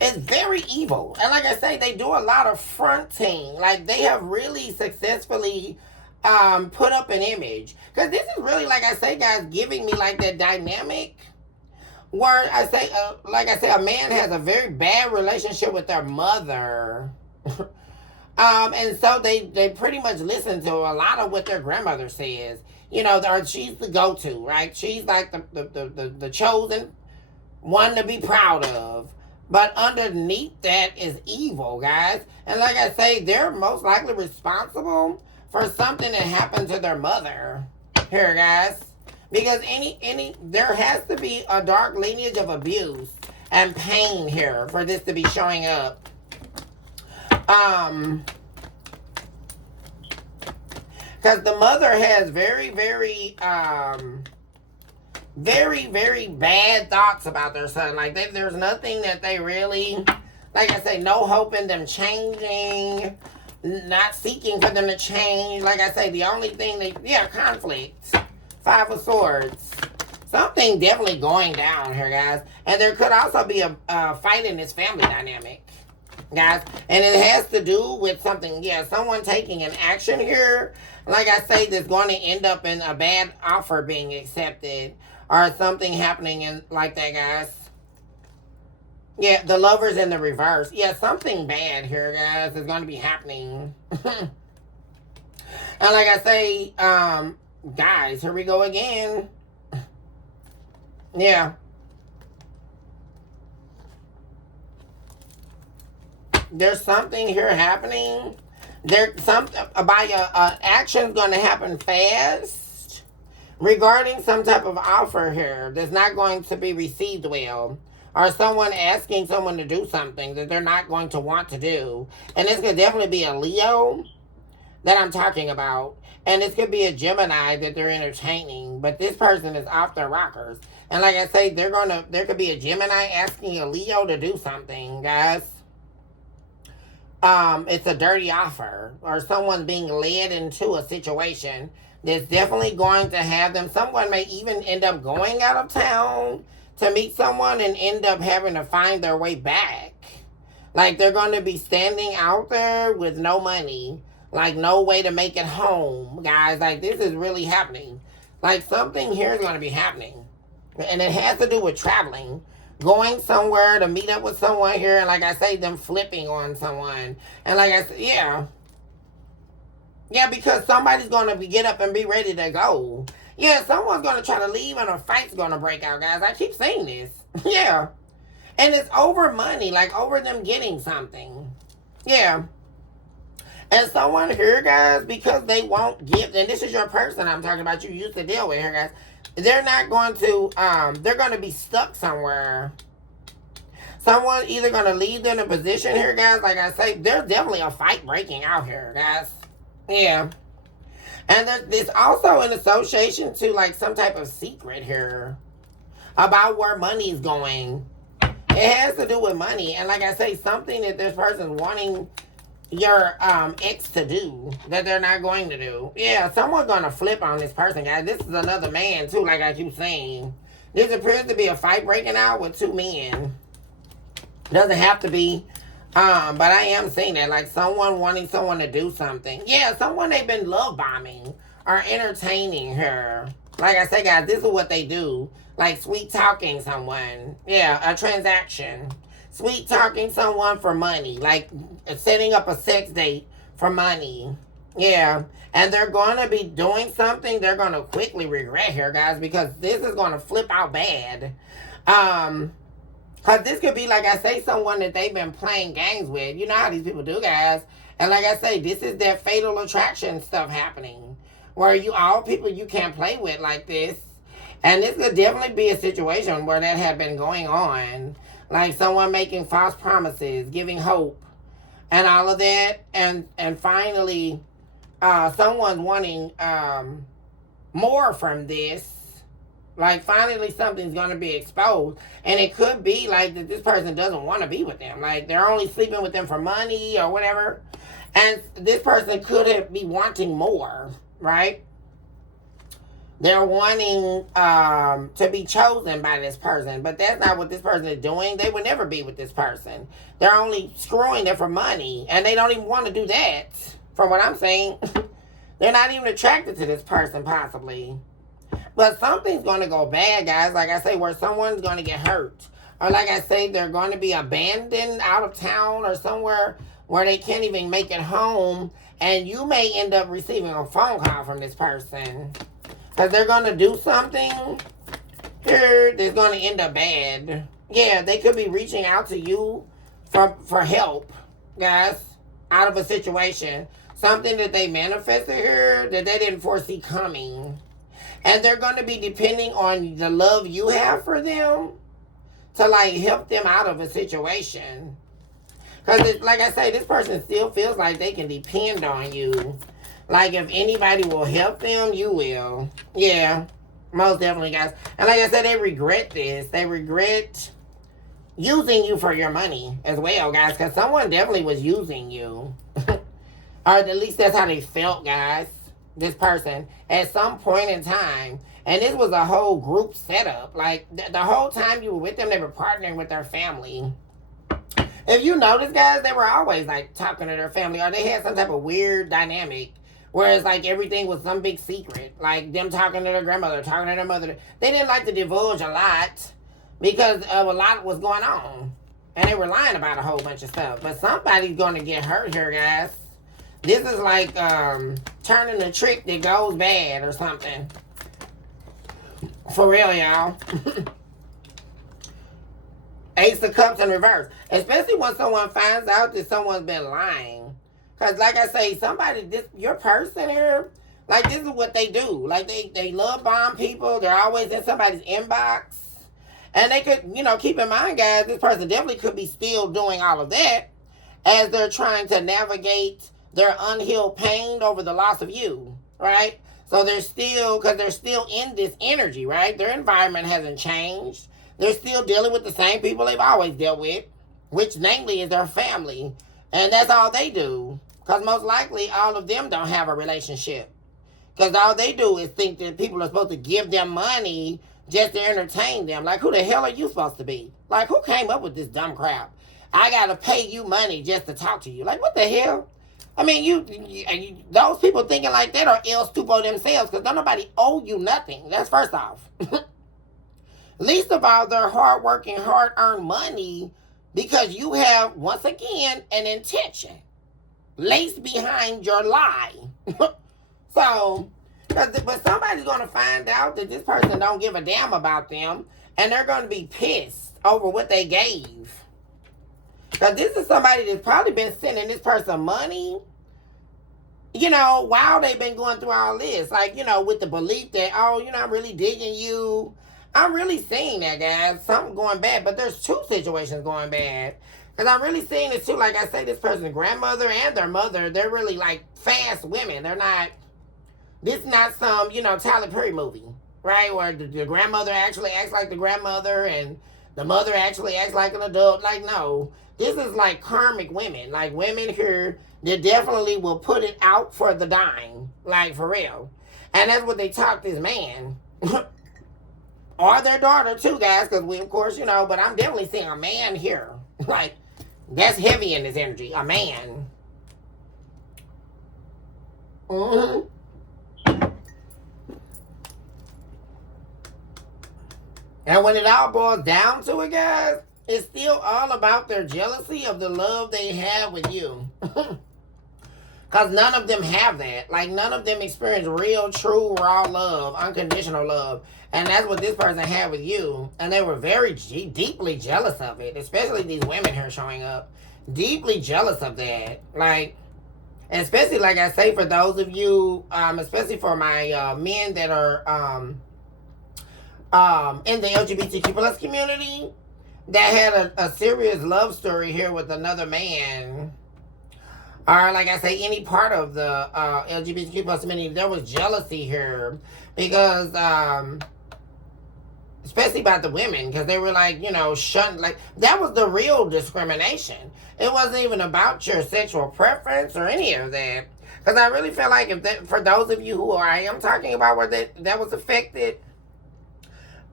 Is very evil. And like I say, they do a lot of fronting. Like they have really successfully put up an image. Because this is really, like I say, guys, giving me like that dynamic where I say, like I say, a man has a very bad relationship with their mother. And so they pretty much listen to a lot of what their grandmother says. You know, she's the go-to, right? She's like the chosen one to be proud of. But underneath that is evil, guys. And like I say, they're most likely responsible for something that happened to their mother. Here, guys. Because there has to be a dark lineage of abuse and pain here for this to be showing up. Because the mother has very, very bad thoughts about their son. Like, there's nothing that they really, like I say, no hope in them changing, not seeking for them to change. Like I say, the only thing conflict. Five of Swords. Something definitely going down here, guys. And there could also be a fight in this family dynamic, guys. And it has to do with something, someone taking an action here. Like I say, that's going to end up in a bad offer being accepted. Or something happening like that, guys. Yeah, the Lover's in the reverse. Yeah, something bad here, guys, is going to be happening. And like I say, guys, here we go again. Yeah. There's something here happening. There's action's going to happen fast regarding some type of offer here that's not going to be received well, or someone asking someone to do something that they're not going to want to do. And this could definitely be a Leo that I'm talking about, and this could be a Gemini that they're entertaining, but this person is off their rockers. And like I say, there could be a Gemini asking a Leo to do something, guys. It's a dirty offer, or someone being led into a situation that's definitely going to have them. Someone may even end up going out of town to meet someone and end up having to find their way back. Like, they're going to be standing out there with no money, like no way to make it home, guys. Like, this is really happening. Like, something here is going to be happening. And it has to do with traveling. Going somewhere to meet up with someone here. And like I say, them flipping on someone. And like I said, yeah. Yeah, because somebody's going to get up and be ready to go. Yeah, someone's going to try to leave and a fight's going to break out, guys. I keep saying this. Yeah. And it's over money. Like, over them getting something. Yeah. And someone here, guys, because they won't give, and this is your person I'm talking about, you used to deal with here, guys. They're not going to, they're going to be stuck somewhere. Someone either going to leave them in a position here, guys. Like I say, there's definitely a fight breaking out here, guys. Yeah. And there's also an association to, like, some type of secret here about where money's going. It has to do with money. And like I say, something that this person's wanting your ex to do that they're not going to do. Yeah, someone's gonna flip on this person, guys. This is another man too, like I keep saying. This appears to be a fight breaking out with two men. Doesn't have to be, but I am saying that, like, someone wanting someone to do something. Yeah, someone they've been love bombing or entertaining her. Like I say, guys, this is what they do. Like, sweet talking someone. Yeah, a transaction. Sweet talking someone for money. Like, setting up a sex date for money. Yeah. And they're going to be doing something they're going to quickly regret here, guys, because this is going to flip out bad. Because this could be, like I say, someone that they've been playing games with. You know how these people do, guys. And like I say, this is that fatal attraction stuff happening. Where all people you can't play with like this. And this could definitely be a situation where that had been going on. Like, someone making false promises, giving hope, and all of that. And finally, someone wanting more from this. Like, finally something's going to be exposed. And it could be like that this person doesn't want to be with them. Like, they're only sleeping with them for money or whatever. And this person could be wanting more, right? They're wanting to be chosen by this person. But that's not what this person is doing. They would never be with this person. They're only screwing them for money. And they don't even want to do that, from what I'm saying. They're not even attracted to this person, possibly. But something's going to go bad, guys. Like I say, where someone's going to get hurt. Or like I say, they're going to be abandoned out of town or somewhere where they can't even make it home. And you may end up receiving a phone call from this person. Because they're going to do something here that's going to end up bad. Yeah, they could be reaching out to you for help, guys, out of a situation. Something that they manifested here that they didn't foresee coming. And they're going to be depending on the love you have for them to, like, help them out of a situation. Because, like I say, this person still feels like they can depend on you. Like, if anybody will help them, you will. Yeah, most definitely, guys. And like I said, they regret this. They regret using you for your money as well, guys, because someone definitely was using you. Or at least that's how they felt, guys. This person at some point in time. And this was a whole group setup. Like, the whole time you were with them, they were partnering with their family. If you notice, guys, they were always like talking to their family, or they had some type of weird dynamic. Whereas, like, everything was some big secret. Like, them talking to their grandmother, talking to their mother. They didn't like to divulge a lot because of a lot was going on. And they were lying about a whole bunch of stuff. But somebody's going to get hurt here, guys. This is like turning a trick that goes bad or something. For real, y'all. Ace of Cups in reverse. Especially when someone finds out that someone's been lying. Because like I say, your person here, like, this is what they do. Like, they love bomb people. They're always in somebody's inbox. And they could, keep in mind, guys, this person definitely could be still doing all of that as they're trying to navigate their unhealed pain over the loss of you, right? So because they're still in this energy, right? Their environment hasn't changed. They're still dealing with the same people they've always dealt with, which namely is their family. And that's all they do. Because most likely all of them don't have a relationship. Because all they do is think that people are supposed to give them money just to entertain them. Like, who the hell are you supposed to be? Like, who came up with this dumb crap? I got to pay you money just to talk to you. Like, what the hell? I mean, those people thinking like that are El Stupo themselves, because don't nobody owe you nothing. That's first off. Least of all, they're hard-working, hard-earned money because you have, once again, an intention laced behind your lie. So, but somebody's going to find out that this person don't give a damn about them, and they're going to be pissed over what they gave. Because this is somebody that's probably been sending this person money, while they've been going through all this. Like, with the belief that, I'm really digging you. I'm really seeing that, guys. Something going bad. But there's two situations going bad. Because I'm really seeing this too. Like I say, this person's grandmother and their mother, they're really like fast women. They're not, this is not some, Tyler Perry movie, right? Where the grandmother actually acts like the grandmother and the mother actually acts like an adult. Like, no. This is like karmic women. Like, women here that definitely will put it out for the dime. Like, for real. And that's what they taught this man. Or their daughter too, guys. Because we, of course, but I'm definitely seeing a man here. Like, that's heavy in this energy. A man. Mm-hmm. And when it all boils down to it, guys, it's still all about their jealousy of the love they have with you. Because none of them have that. Like, none of them experience real, true, raw love, unconditional love. And that's what this person had with you. And they were very deeply jealous of it. Especially these women here showing up. Deeply jealous of that. Like, especially, like I say, for those of you, especially for my men that are in the LGBTQ plus community, that had a serious love story here with another man, or like I say, any part of the LGBTQ plus community, there was jealousy here because, especially about the women, because they were like, shunting, like, that was the real discrimination. It wasn't even about your sexual preference or any of that. Because I really feel like for those of you who I am talking about where that was affected,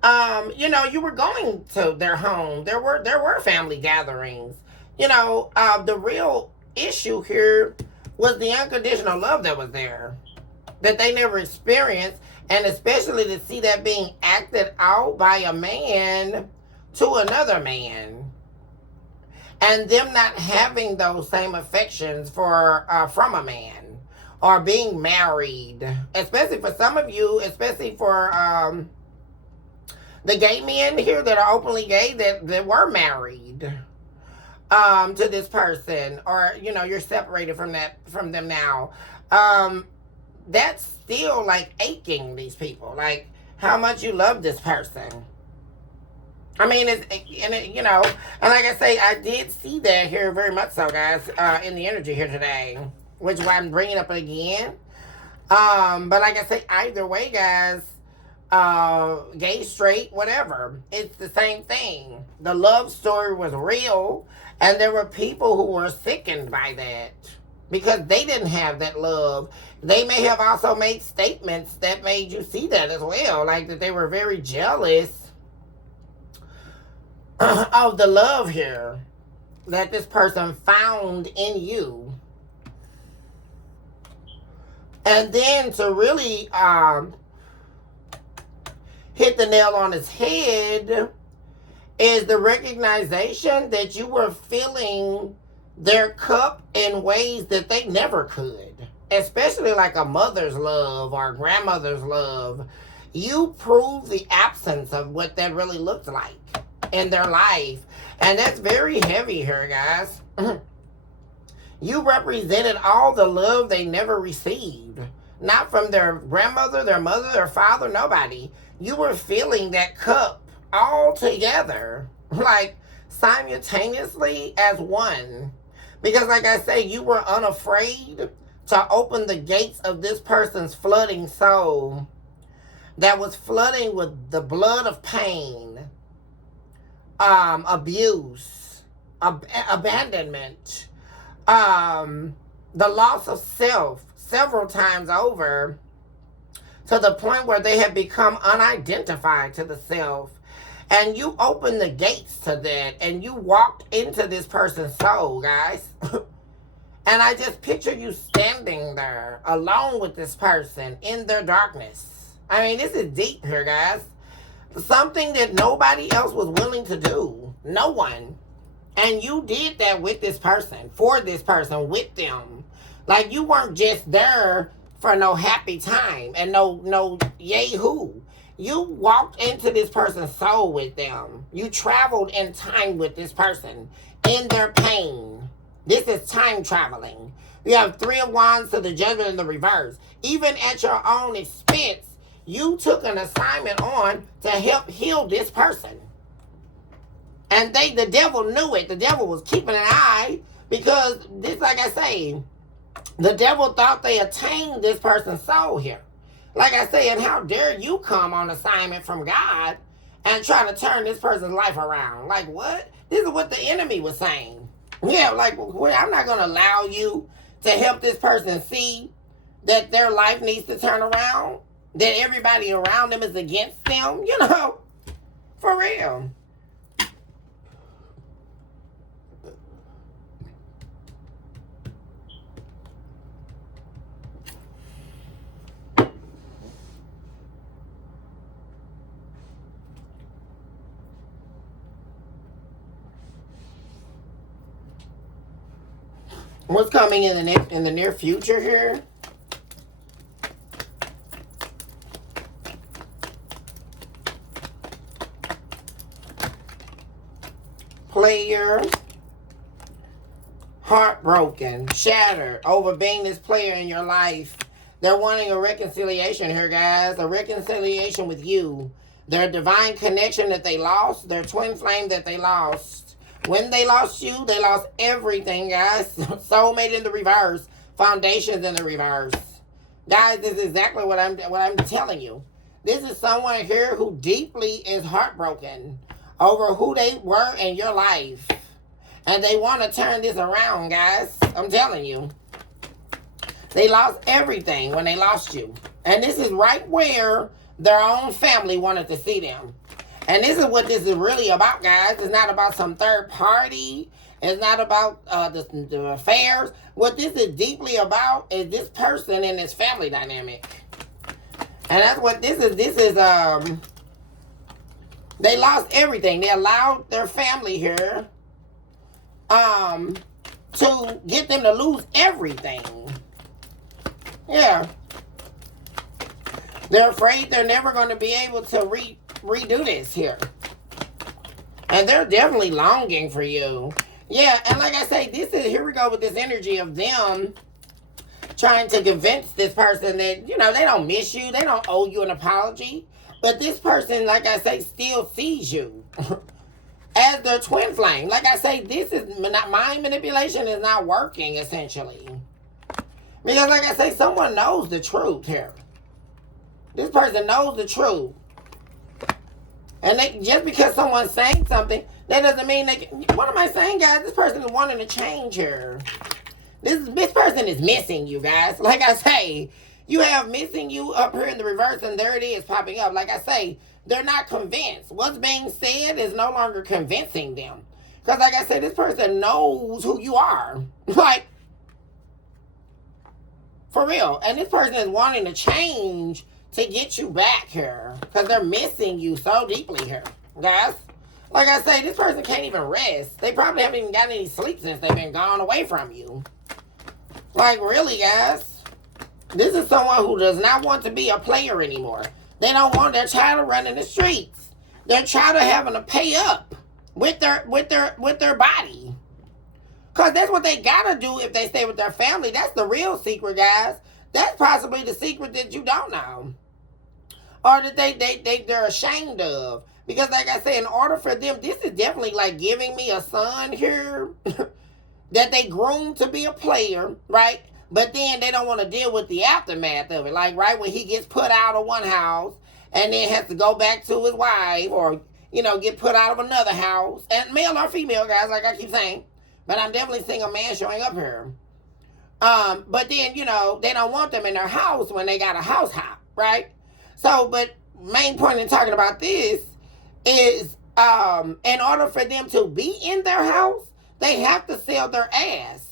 you were going to their home. There were family gatherings. The real issue here was the unconditional love that was there, that they never experienced, and especially to see that being acted out by a man to another man, and them not having those same affections from a man, or being married, especially for some of you, especially for the gay men here that are openly gay that were married to this person, or you're separated from them now. That's still like aching these people, like how much you love this person. I mean, and like I say, I did see that here very much so, guys, in the energy here today, which is why I'm bringing it up again. But like I say, either way, guys, gay, straight, whatever, it's the same thing. The love story was real, and there were people who were sickened by that because they didn't have that love. They may have also made statements that made you see that as well, like that they were very jealous of the love here that this person found in you. And then to really hit the nail on its head is the recognition that you were filling their cup in ways that they never could, especially like a mother's love or a grandmother's love. You prove the absence of what that really looked like in their life. And that's very heavy here, guys. You represented all the love they never received. Not from their grandmother, their mother, their father, nobody. You were filling that cup all together, like simultaneously as one. Because like I say, you were unafraid to open the gates of this person's flooding soul that was flooding with the blood of pain, abuse, abandonment, the loss of self several times over, to the point where they have become unidentified to the self. And you opened the gates to that, and you walked into this person's soul, guys. And I just picture you standing there alone with this person in their darkness. I mean, this is deep here, guys. Something that nobody else was willing to do. No one. And you did that with this person, for this person, with them. Like, you weren't just there for no happy time and no yay who. You walked into this person's soul with them. You traveled in time with this person in their pain. This is time traveling. You have 3 of Wands to the Judgment in the reverse. Even at your own expense, you took an assignment on to help heal this person. And the devil knew it. The devil was keeping an eye because this, like I say, the devil thought they attained this person's soul here. Like I say, and how dare you come on assignment from God and try to turn this person's life around? Like, what? This is what the enemy was saying. Yeah, like, I'm not going to allow you to help this person see that their life needs to turn around, that everybody around them is against them, for real. What's coming in the near future here? Player, heartbroken, shattered over being this player in your life. They're wanting a reconciliation here, guys. A reconciliation with you. Their divine connection that they lost. Their twin flame that they lost. When they lost you, they lost everything, guys. Soulmate in the reverse. Foundations in the reverse. Guys, this is exactly what I'm telling you. This is someone here who deeply is heartbroken over who they were in your life. And they want to turn this around, guys. I'm telling you. They lost everything when they lost you. And this is right where their own family wanted to see them. And this is what this is really about, guys. It's not about some third party. It's not about the affairs. What this is deeply about is this person and this family dynamic. And that's what this is. This is, they lost everything. They allowed their family here to get them to lose everything. Yeah. They're afraid they're never going to be able to redo this here. And they're definitely longing for you. Yeah, and like I say, here we go with this energy of them trying to convince this person that, they don't miss you. They don't owe you an apology. But this person, like I say, still sees you as their twin flame. Like I say, this is not mind manipulation is not working, essentially. Because like I say, someone knows the truth here. This person knows the truth. And just because someone's saying something, that doesn't mean they can. What am I saying, guys? This person is wanting to change here. This person is missing you, guys. Like I say, you have missing you up here in the reverse, and there it is popping up. Like I say, they're not convinced. What's being said is no longer convincing them. Because like I said, this person knows who you are. Like, for real. And this person is wanting to change to get you back here. Because they're missing you so deeply here, guys. Like I say, this person can't even rest. They probably haven't even gotten any sleep since they've been gone away from you. Like, really, guys? This is someone who does not want to be a player anymore. They don't want their child to run in the streets. Their child having to pay up with their body. Because that's what they gotta do if they stay with their family. That's the real secret, guys. That's possibly the secret that you don't know. Or that they're ashamed of. Because like I say, in order for them, this is definitely like giving me a son here that they groomed to be a player, right? But then they don't want to deal with the aftermath of it. Like, right, when he gets put out of one house and then has to go back to his wife or, get put out of another house. And male or female, guys, like I keep saying. But I'm definitely seeing a man showing up here. But then, they don't want them in their house when they got a house hop, right? So, but main point in talking about this is in order for them to be in their house, they have to sell their ass.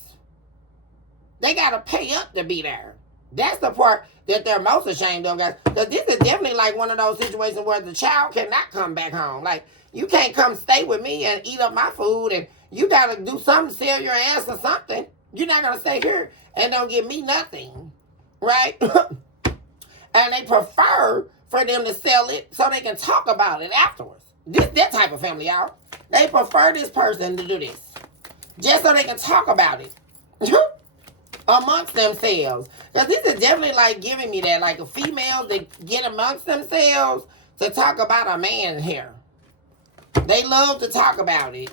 They got to pay up to be there. That's the part that they're most ashamed of, guys. Because this is definitely like one of those situations where the child cannot come back home. Like, you can't come stay with me and eat up my food, and you got to do something, sell your ass or something. You're not going to stay here and don't give me nothing, right? And they prefer for them to sell it so they can talk about it afterwards. That type of family, y'all. They prefer this person to do this just so they can talk about it amongst themselves. Because this is definitely like giving me that, like a female that get amongst themselves to talk about a man here. They love to talk about it,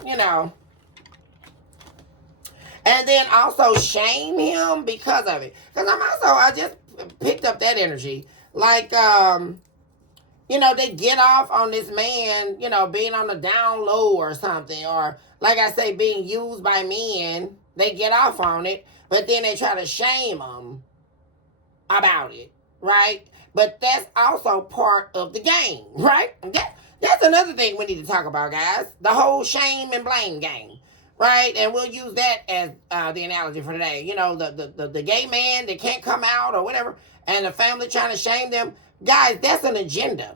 And then also shame him because of it. Because I just picked up that energy. Like, they get off on this man, being on the down low or something. Or, like I say, being used by men. They get off on it. But then they try to shame him about it, right? But that's also part of the game, right? That's another thing we need to talk about, guys. The whole shame and blame game, right? And we'll use that as the analogy for today. The gay man that can't come out or whatever, and the family trying to shame them. Guys, that's an agenda.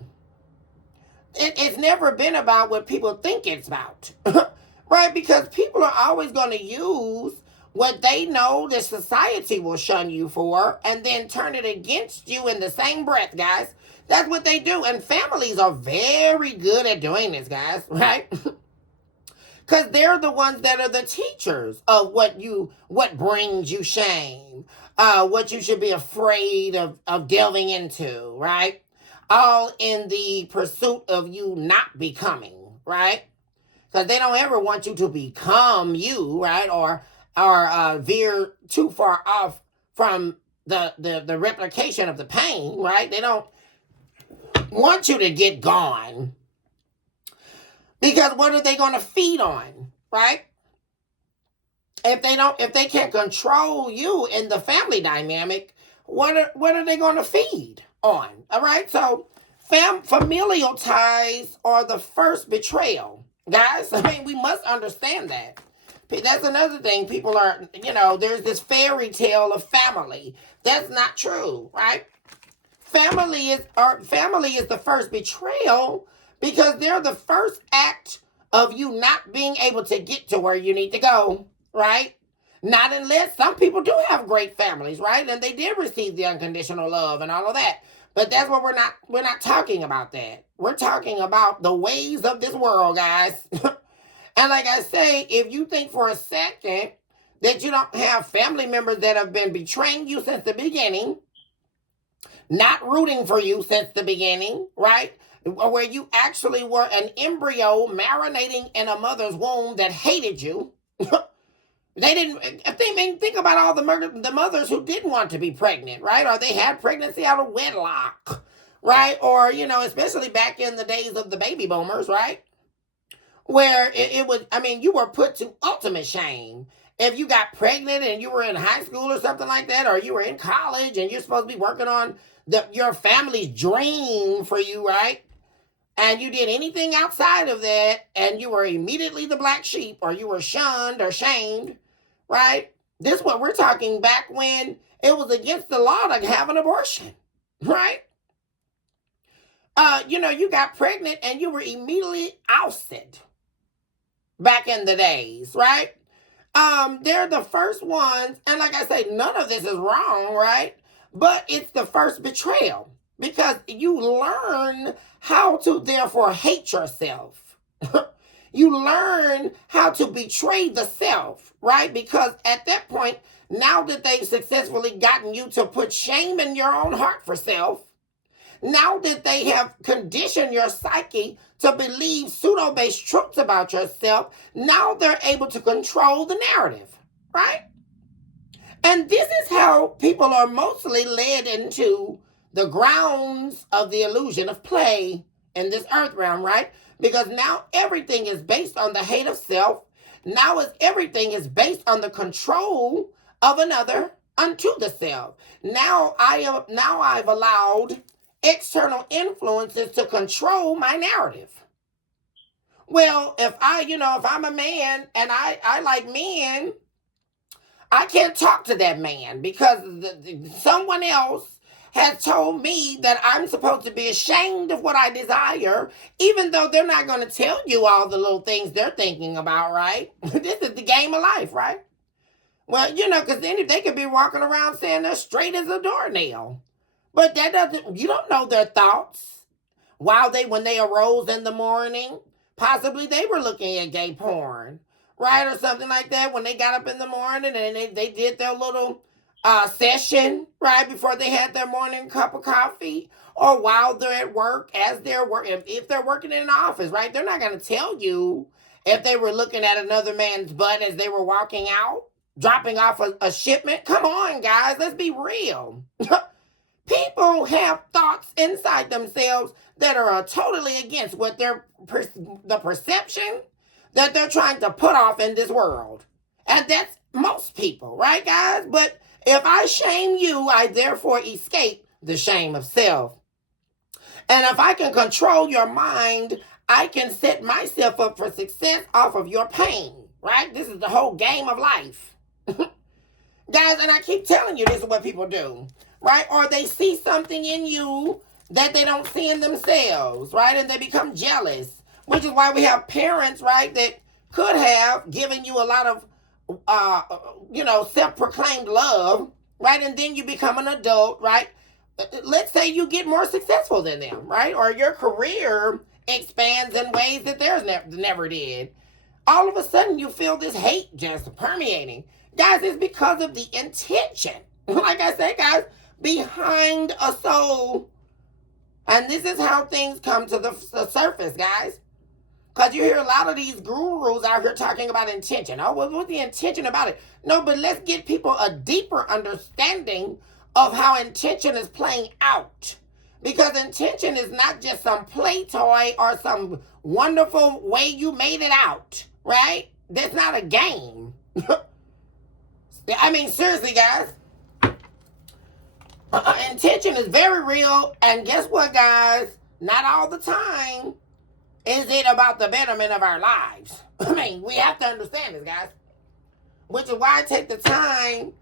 It's never been about what people think it's about, right? Because people are always going to use what they know the society will shun you for and then turn it against you in the same breath, guys. That's what they do. And families are very good at doing this, guys, right? Because they're the ones that are the teachers of what brings you shame, what you should be afraid of delving into, right? All in the pursuit of you not becoming, right? Because they don't ever want you to become you, right? Or veer too far off from the replication of the pain, right? They don't want you to get gone. Because what are they going to feed on, right? If they can't control you in the family dynamic, what are they going to feed on? All right? So familial ties are the first betrayal. Guys, we must understand that. That's another thing. People are, there's this fairy tale of family. That's not true, right? Family is the first betrayal because they're the first act of you not being able to get to where you need to go, right? Not unless some people do have great families, right? And they did receive the unconditional love and all of that. But that's what we're not talking about that. We're talking about the ways of this world, guys. And like I say, if you think for a second that you don't have family members that have been betraying you since the beginning, not rooting for you since the beginning, right? Where you actually were an embryo marinating in a mother's womb that hated you, They didn't think about all the mothers who didn't want to be pregnant, right? Or they had pregnancy out of wedlock, right? Or, especially back in the days of the baby boomers, right? Where it was, you were put to ultimate shame. If you got pregnant and you were in high school or something like that, or you were in college and you're supposed to be working on your family's dream for you, right? And you did anything outside of that, and you were immediately the black sheep, or you were shunned or shamed, right? This is what we're talking back when it was against the law to have an abortion, right? You got pregnant and you were immediately ousted back in the days, right? They're the first ones, and like I say, none of this is wrong, right? But it's the first betrayal, because you learn how to therefore hate yourself. You learn how to betray the self, right? Because at that point, now that they've successfully gotten you to put shame in your own heart for self, now that they have conditioned your psyche to believe pseudo-based truths about yourself, now they're able to control the narrative, right? And this is how people are mostly led into the grounds of the illusion of play in this earth realm, right? Because now everything is based on the hate of self. Now everything is based on the control of another unto the self. Now I've allowed external influences to control my narrative. Well, if I'm a man and I like men, I can't talk to that man because someone else has told me that I'm supposed to be ashamed of what I desire, even though they're not going to tell you all the little things they're thinking about, right? This is the game of life, right? Well, because then they could be walking around saying they're straight as a doornail. But you don't know their thoughts. When they arose in the morning, possibly they were looking at gay porn, right? Or something like that when they got up in the morning and they did their little session, right? Before they had their morning cup of coffee, or while they're at work, as they're working, if they're working in an office, right? They're not going to tell you if they were looking at another man's butt as they were walking out, dropping off a shipment. Come on, guys, let's be real. People have thoughts inside themselves that are totally against what the perception that they're trying to put off in this world. And that's most people, right, guys? But if I shame you, I therefore escape the shame of self. And if I can control your mind, I can set myself up for success off of your pain, right? This is the whole game of life. Guys, and I keep telling you, this is what people do, right? Or they see something in you that they don't see in themselves, right? And they become jealous, which is why we have parents, right, that could have given you a lot of self-proclaimed love, right? And then you become an adult, right? Let's say you get more successful than them, right? Or your career expands in ways that theirs never did. All of a sudden, you feel this hate just permeating. Guys, it's because of the intention. Like I said, guys, behind a soul. And this is how things come to the surface, guys. Because you hear a lot of these gurus out here talking about intention. Oh, what's the intention about it? No, but let's get people a deeper understanding of how intention is playing out. Because intention is not just some play toy or some wonderful way you made it out, right? That's not a game. Seriously, guys. Intention is very real. And guess what, guys? Not all the time is it about the betterment of our lives. We have to understand this, guys. Which is why I take the time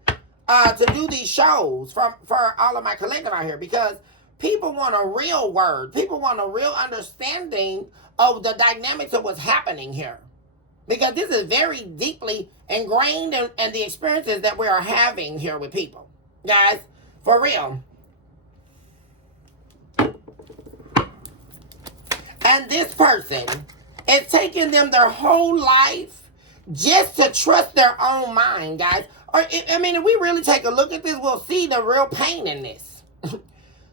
to do these shows for all of my collective out here. Because people want a real word. People want a real understanding of the dynamics of what's happening here. Because this is very deeply ingrained in the experiences that we are having here with people. Guys, for real. And this person, it's taken them their whole life just to trust their own mind, guys. If we really take a look at this, we'll see the real pain in this.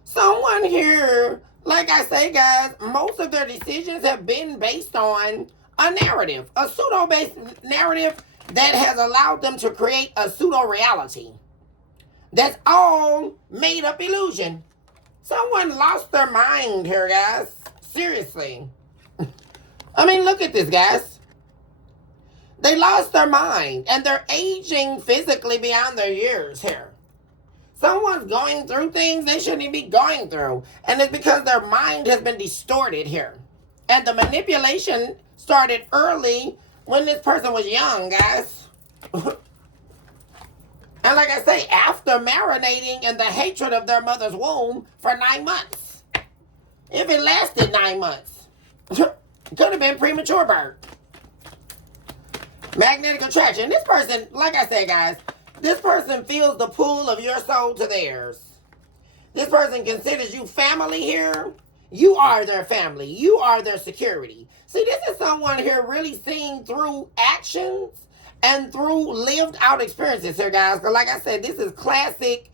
Someone here, like I say, guys, most of their decisions have been based on a narrative, a pseudo-based narrative that has allowed them to create a pseudo-reality that's all made up illusion. Someone lost their mind here, guys. Seriously. I mean, look at this, guys. They lost their mind and they're aging physically beyond their years here. Someone's going through things they shouldn't be going through. And it's because their mind has been distorted here. And the manipulation started early when this person was young, guys. And like I say, after marinating in the hatred of their mother's womb for 9 months. If it lasted 9 months, it could have been premature birth. Magnetic attraction. This person, like I said, guys, this person feels the pull of your soul to theirs. This person considers you family here. You are their family. You are their security. See, this is someone here really seeing through actions and through lived out experiences here, guys. Because like I said, this is classic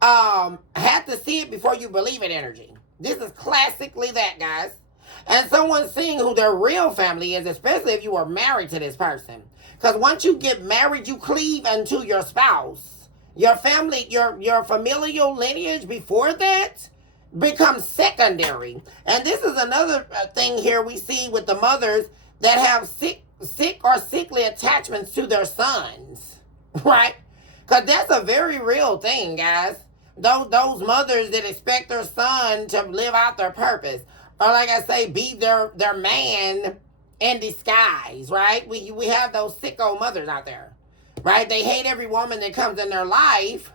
have to see it before you believe it energy. This is classically that, guys. And someone seeing who their real family is, especially if you are married to this person. Because once you get married, you cleave unto your spouse. Your family, your familial lineage before that becomes secondary. And this is another thing here we see with the mothers that have sick or sickly attachments to their sons. Right? Because that's a very real thing, guys. Those mothers that expect their son to live out their purpose. Or like I say, be their man in disguise, right? We have those sicko mothers out there, right? They hate every woman that comes in their life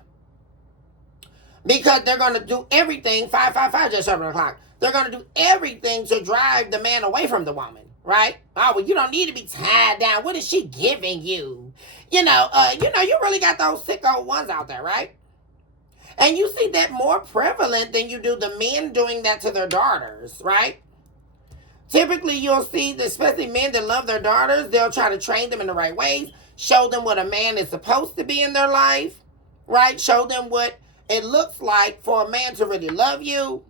because they're going to do everything, 555 just 7 o'clock. They're going to do everything to drive the man away from the woman, right? Oh, well, you don't need to be tied down. What is she giving you? You really got those sicko ones out there, right? And you see that more prevalent than you do the men doing that to their daughters, right? Typically, you'll see, especially men that love their daughters, they'll try to train them in the right ways, show them what a man is supposed to be in their life, right? Show them what it looks like for a man to really love you.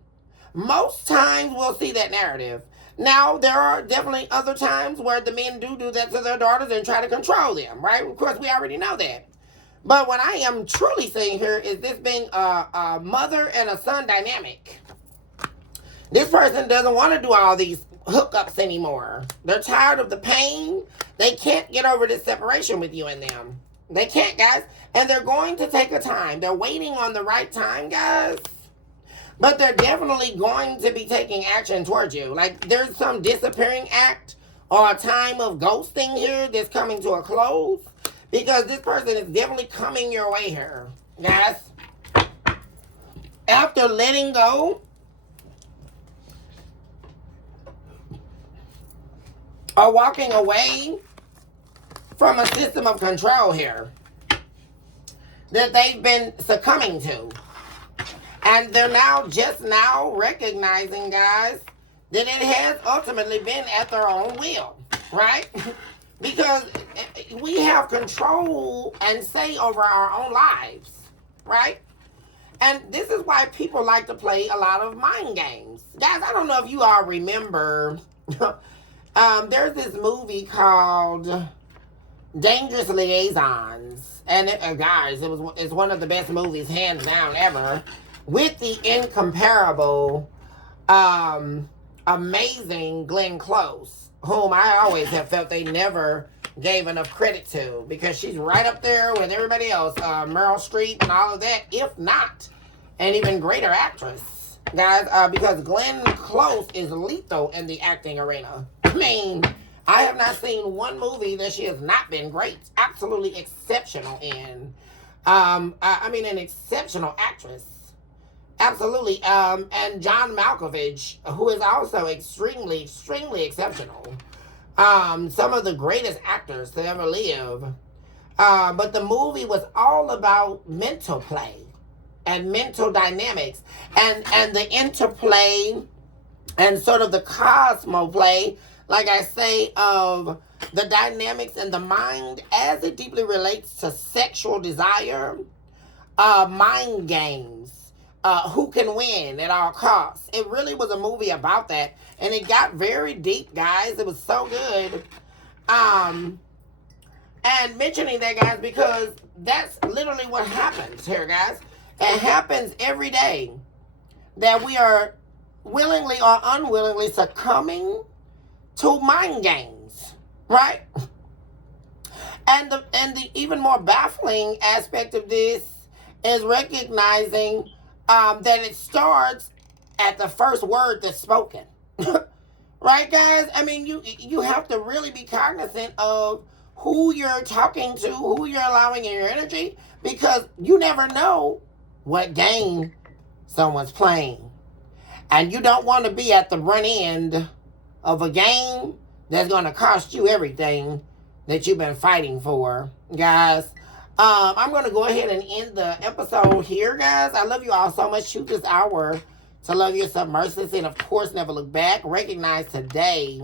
Most times, we'll see that narrative. Now, there are definitely other times where the men do that to their daughters and try to control them, right? Of course, we already know that. But what I am truly saying here is this being a mother and a son dynamic. This person doesn't want to do all these hookups anymore. They're tired of the pain. They can't get over this separation with you and them. They can't, guys. And they're going to take a time. They're waiting on the right time, guys. But they're definitely going to be taking action towards you. Like there's some disappearing act or a time of ghosting here that's coming to a close. Because this person is definitely coming your way here, guys. After letting go or walking away from a system of control here that they've been succumbing to. And they're just now recognizing, guys, that it has ultimately been at their own will, right? Because we have control and say over our own lives, right? And this is why people like to play a lot of mind games. Guys, I don't know if you all remember, there's this movie called Dangerous Liaisons. And guys, it's one of the best movies, hands down, ever. With the incomparable, amazing Glenn Close, whom I always have felt they never gave enough credit to, because she's right up there with everybody else, Meryl Streep and all of that, if not an even greater actress, guys, because Glenn Close is lethal in the acting arena. I mean, I have not seen one movie that she has not been great, absolutely exceptional in. I mean, an exceptional actress. Absolutely. And John Malkovich, who is also extremely, extremely exceptional. Some of the greatest actors to ever live. But the movie was all about mental play and mental dynamics and the interplay and sort of the cosmoplay, like I say, of the dynamics in the mind as it deeply relates to sexual desire, mind games. Who can win at all costs. It really was a movie about that. And it got very deep, guys. It was so good. And mentioning that, guys, because that's literally what happens here, guys. It happens every day that we are willingly or unwillingly succumbing to mind games, right? And the even more baffling aspect of this is recognizing that it starts at the first word that's spoken. Right, guys? I mean, you have to really be cognizant of who you're talking to, who you're allowing in your energy, because you never know what game someone's playing. And you don't want to be at the run end of a game that's going to cost you everything that you've been fighting for, guys. I'm going to go ahead and end the episode here, guys. I love you all so much. Shoot this hour to love yourself mercilessly, and of course, never look back. Recognize today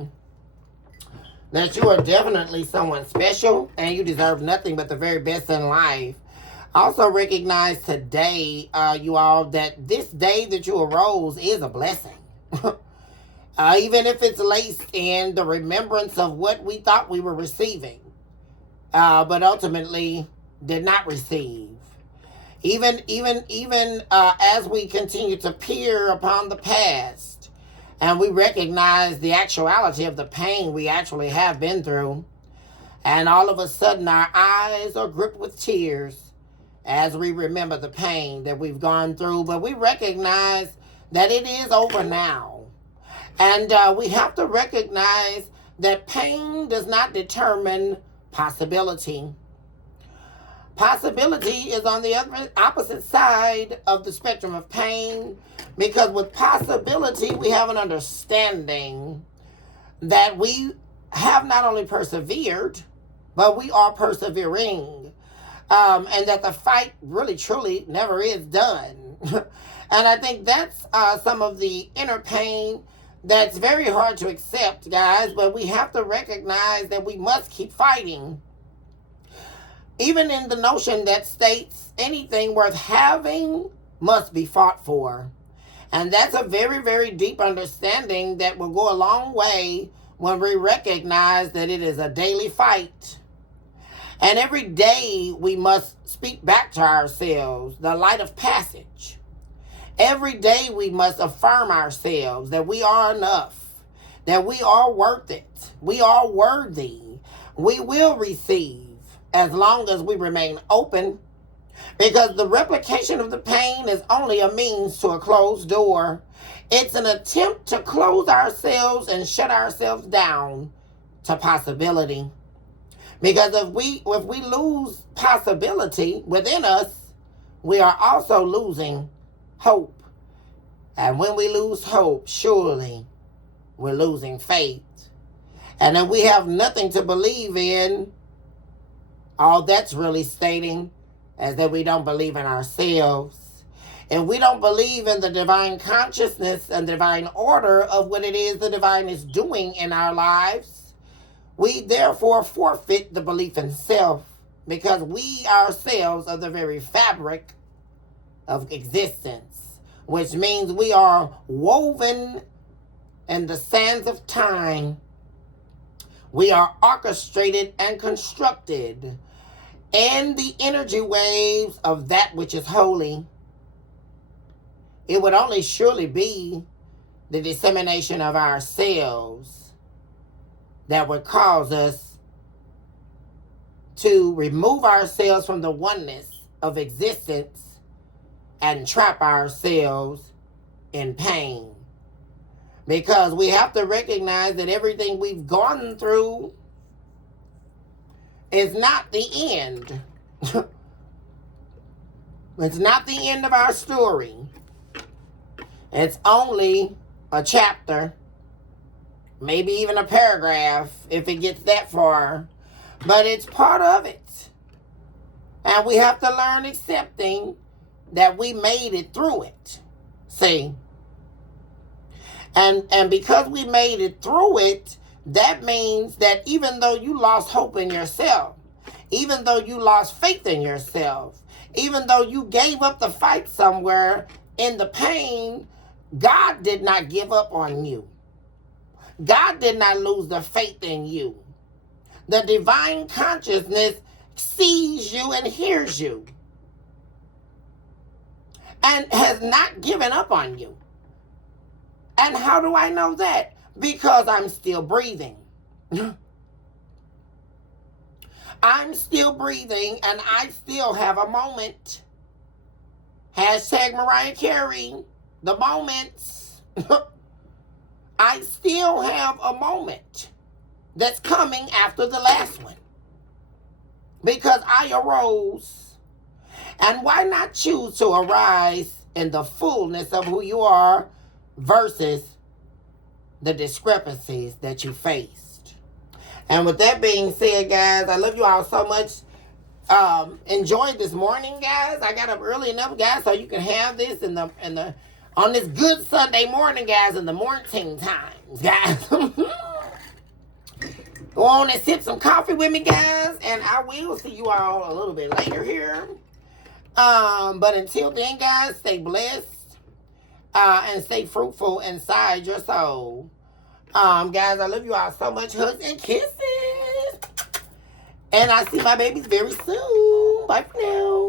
that you are definitely someone special and you deserve nothing but the very best in life. Also recognize today, you all, that this day that you arose is a blessing. Even if it's laced in the remembrance of what we thought we were receiving, but ultimately did not receive. Even as we continue to peer upon the past and we recognize the actuality of the pain we actually have been through, and all of a sudden our eyes are gripped with tears as we remember the pain that we've gone through, but we recognize that it is over now. And we have to recognize that pain does not determine possibility. Possibility is on the opposite side of the spectrum of pain, because with possibility, we have an understanding that we have not only persevered, but we are persevering, and that the fight really, truly never is done. And I think that's some of the inner pain that's very hard to accept, guys, but we have to recognize that we must keep fighting. Even in the notion that states anything worth having must be fought for. And that's a very, very deep understanding that will go a long way when we recognize that it is a daily fight. And every day we must speak back to ourselves the light of passage. Every day we must affirm ourselves that we are enough, that we are worth it, we are worthy, we will receive, as long as we remain open, because the replication of the pain is only a means to a closed door. It's an attempt to close ourselves and shut ourselves down to possibility. Because if we lose possibility within us, we are also losing hope. And when we lose hope, surely we're losing faith. And if we have nothing to believe in, all that's really stating is that we don't believe in ourselves. And we don't believe in the divine consciousness and divine order of what it is the divine is doing in our lives. We therefore forfeit the belief in self, because we ourselves are the very fabric of existence, which means we are woven in the sands of time. We are orchestrated and constructed and the energy waves of that which is holy. It would only surely be the dissemination of ourselves that would cause us to remove ourselves from the oneness of existence and trap ourselves in pain. Because we have to recognize that everything we've gone through is not the end. It's not the end of our story. It's only a chapter, maybe even a paragraph if it gets that far, but it's part of it. And we have to learn accepting that we made it through it. See? And because we made it through it, that means that even though you lost hope in yourself, even though you lost faith in yourself, even though you gave up the fight somewhere in the pain, God did not give up on you. God did not lose the faith in you. The divine consciousness sees you and hears you and has not given up on you. And how do I know that? Because I'm still breathing. I'm still breathing and I still have a moment. Hashtag Mariah Carey, the moments. I still have a moment that's coming after the last one. Because I arose. And why not choose to arise in the fullness of who you are versus the discrepancies that you faced? And with that being said, guys, I love you all so much. Enjoy this morning, guys. I got up early enough, guys, so you can have this on this good Sunday morning, guys, in the morning times, guys. Go on and sip some coffee with me, guys, and I will see you all a little bit later here. But until then, guys, stay blessed and stay fruitful inside your soul. Guys, I love you all so much. Hugs and kisses. And I see my babies very soon. Bye for now.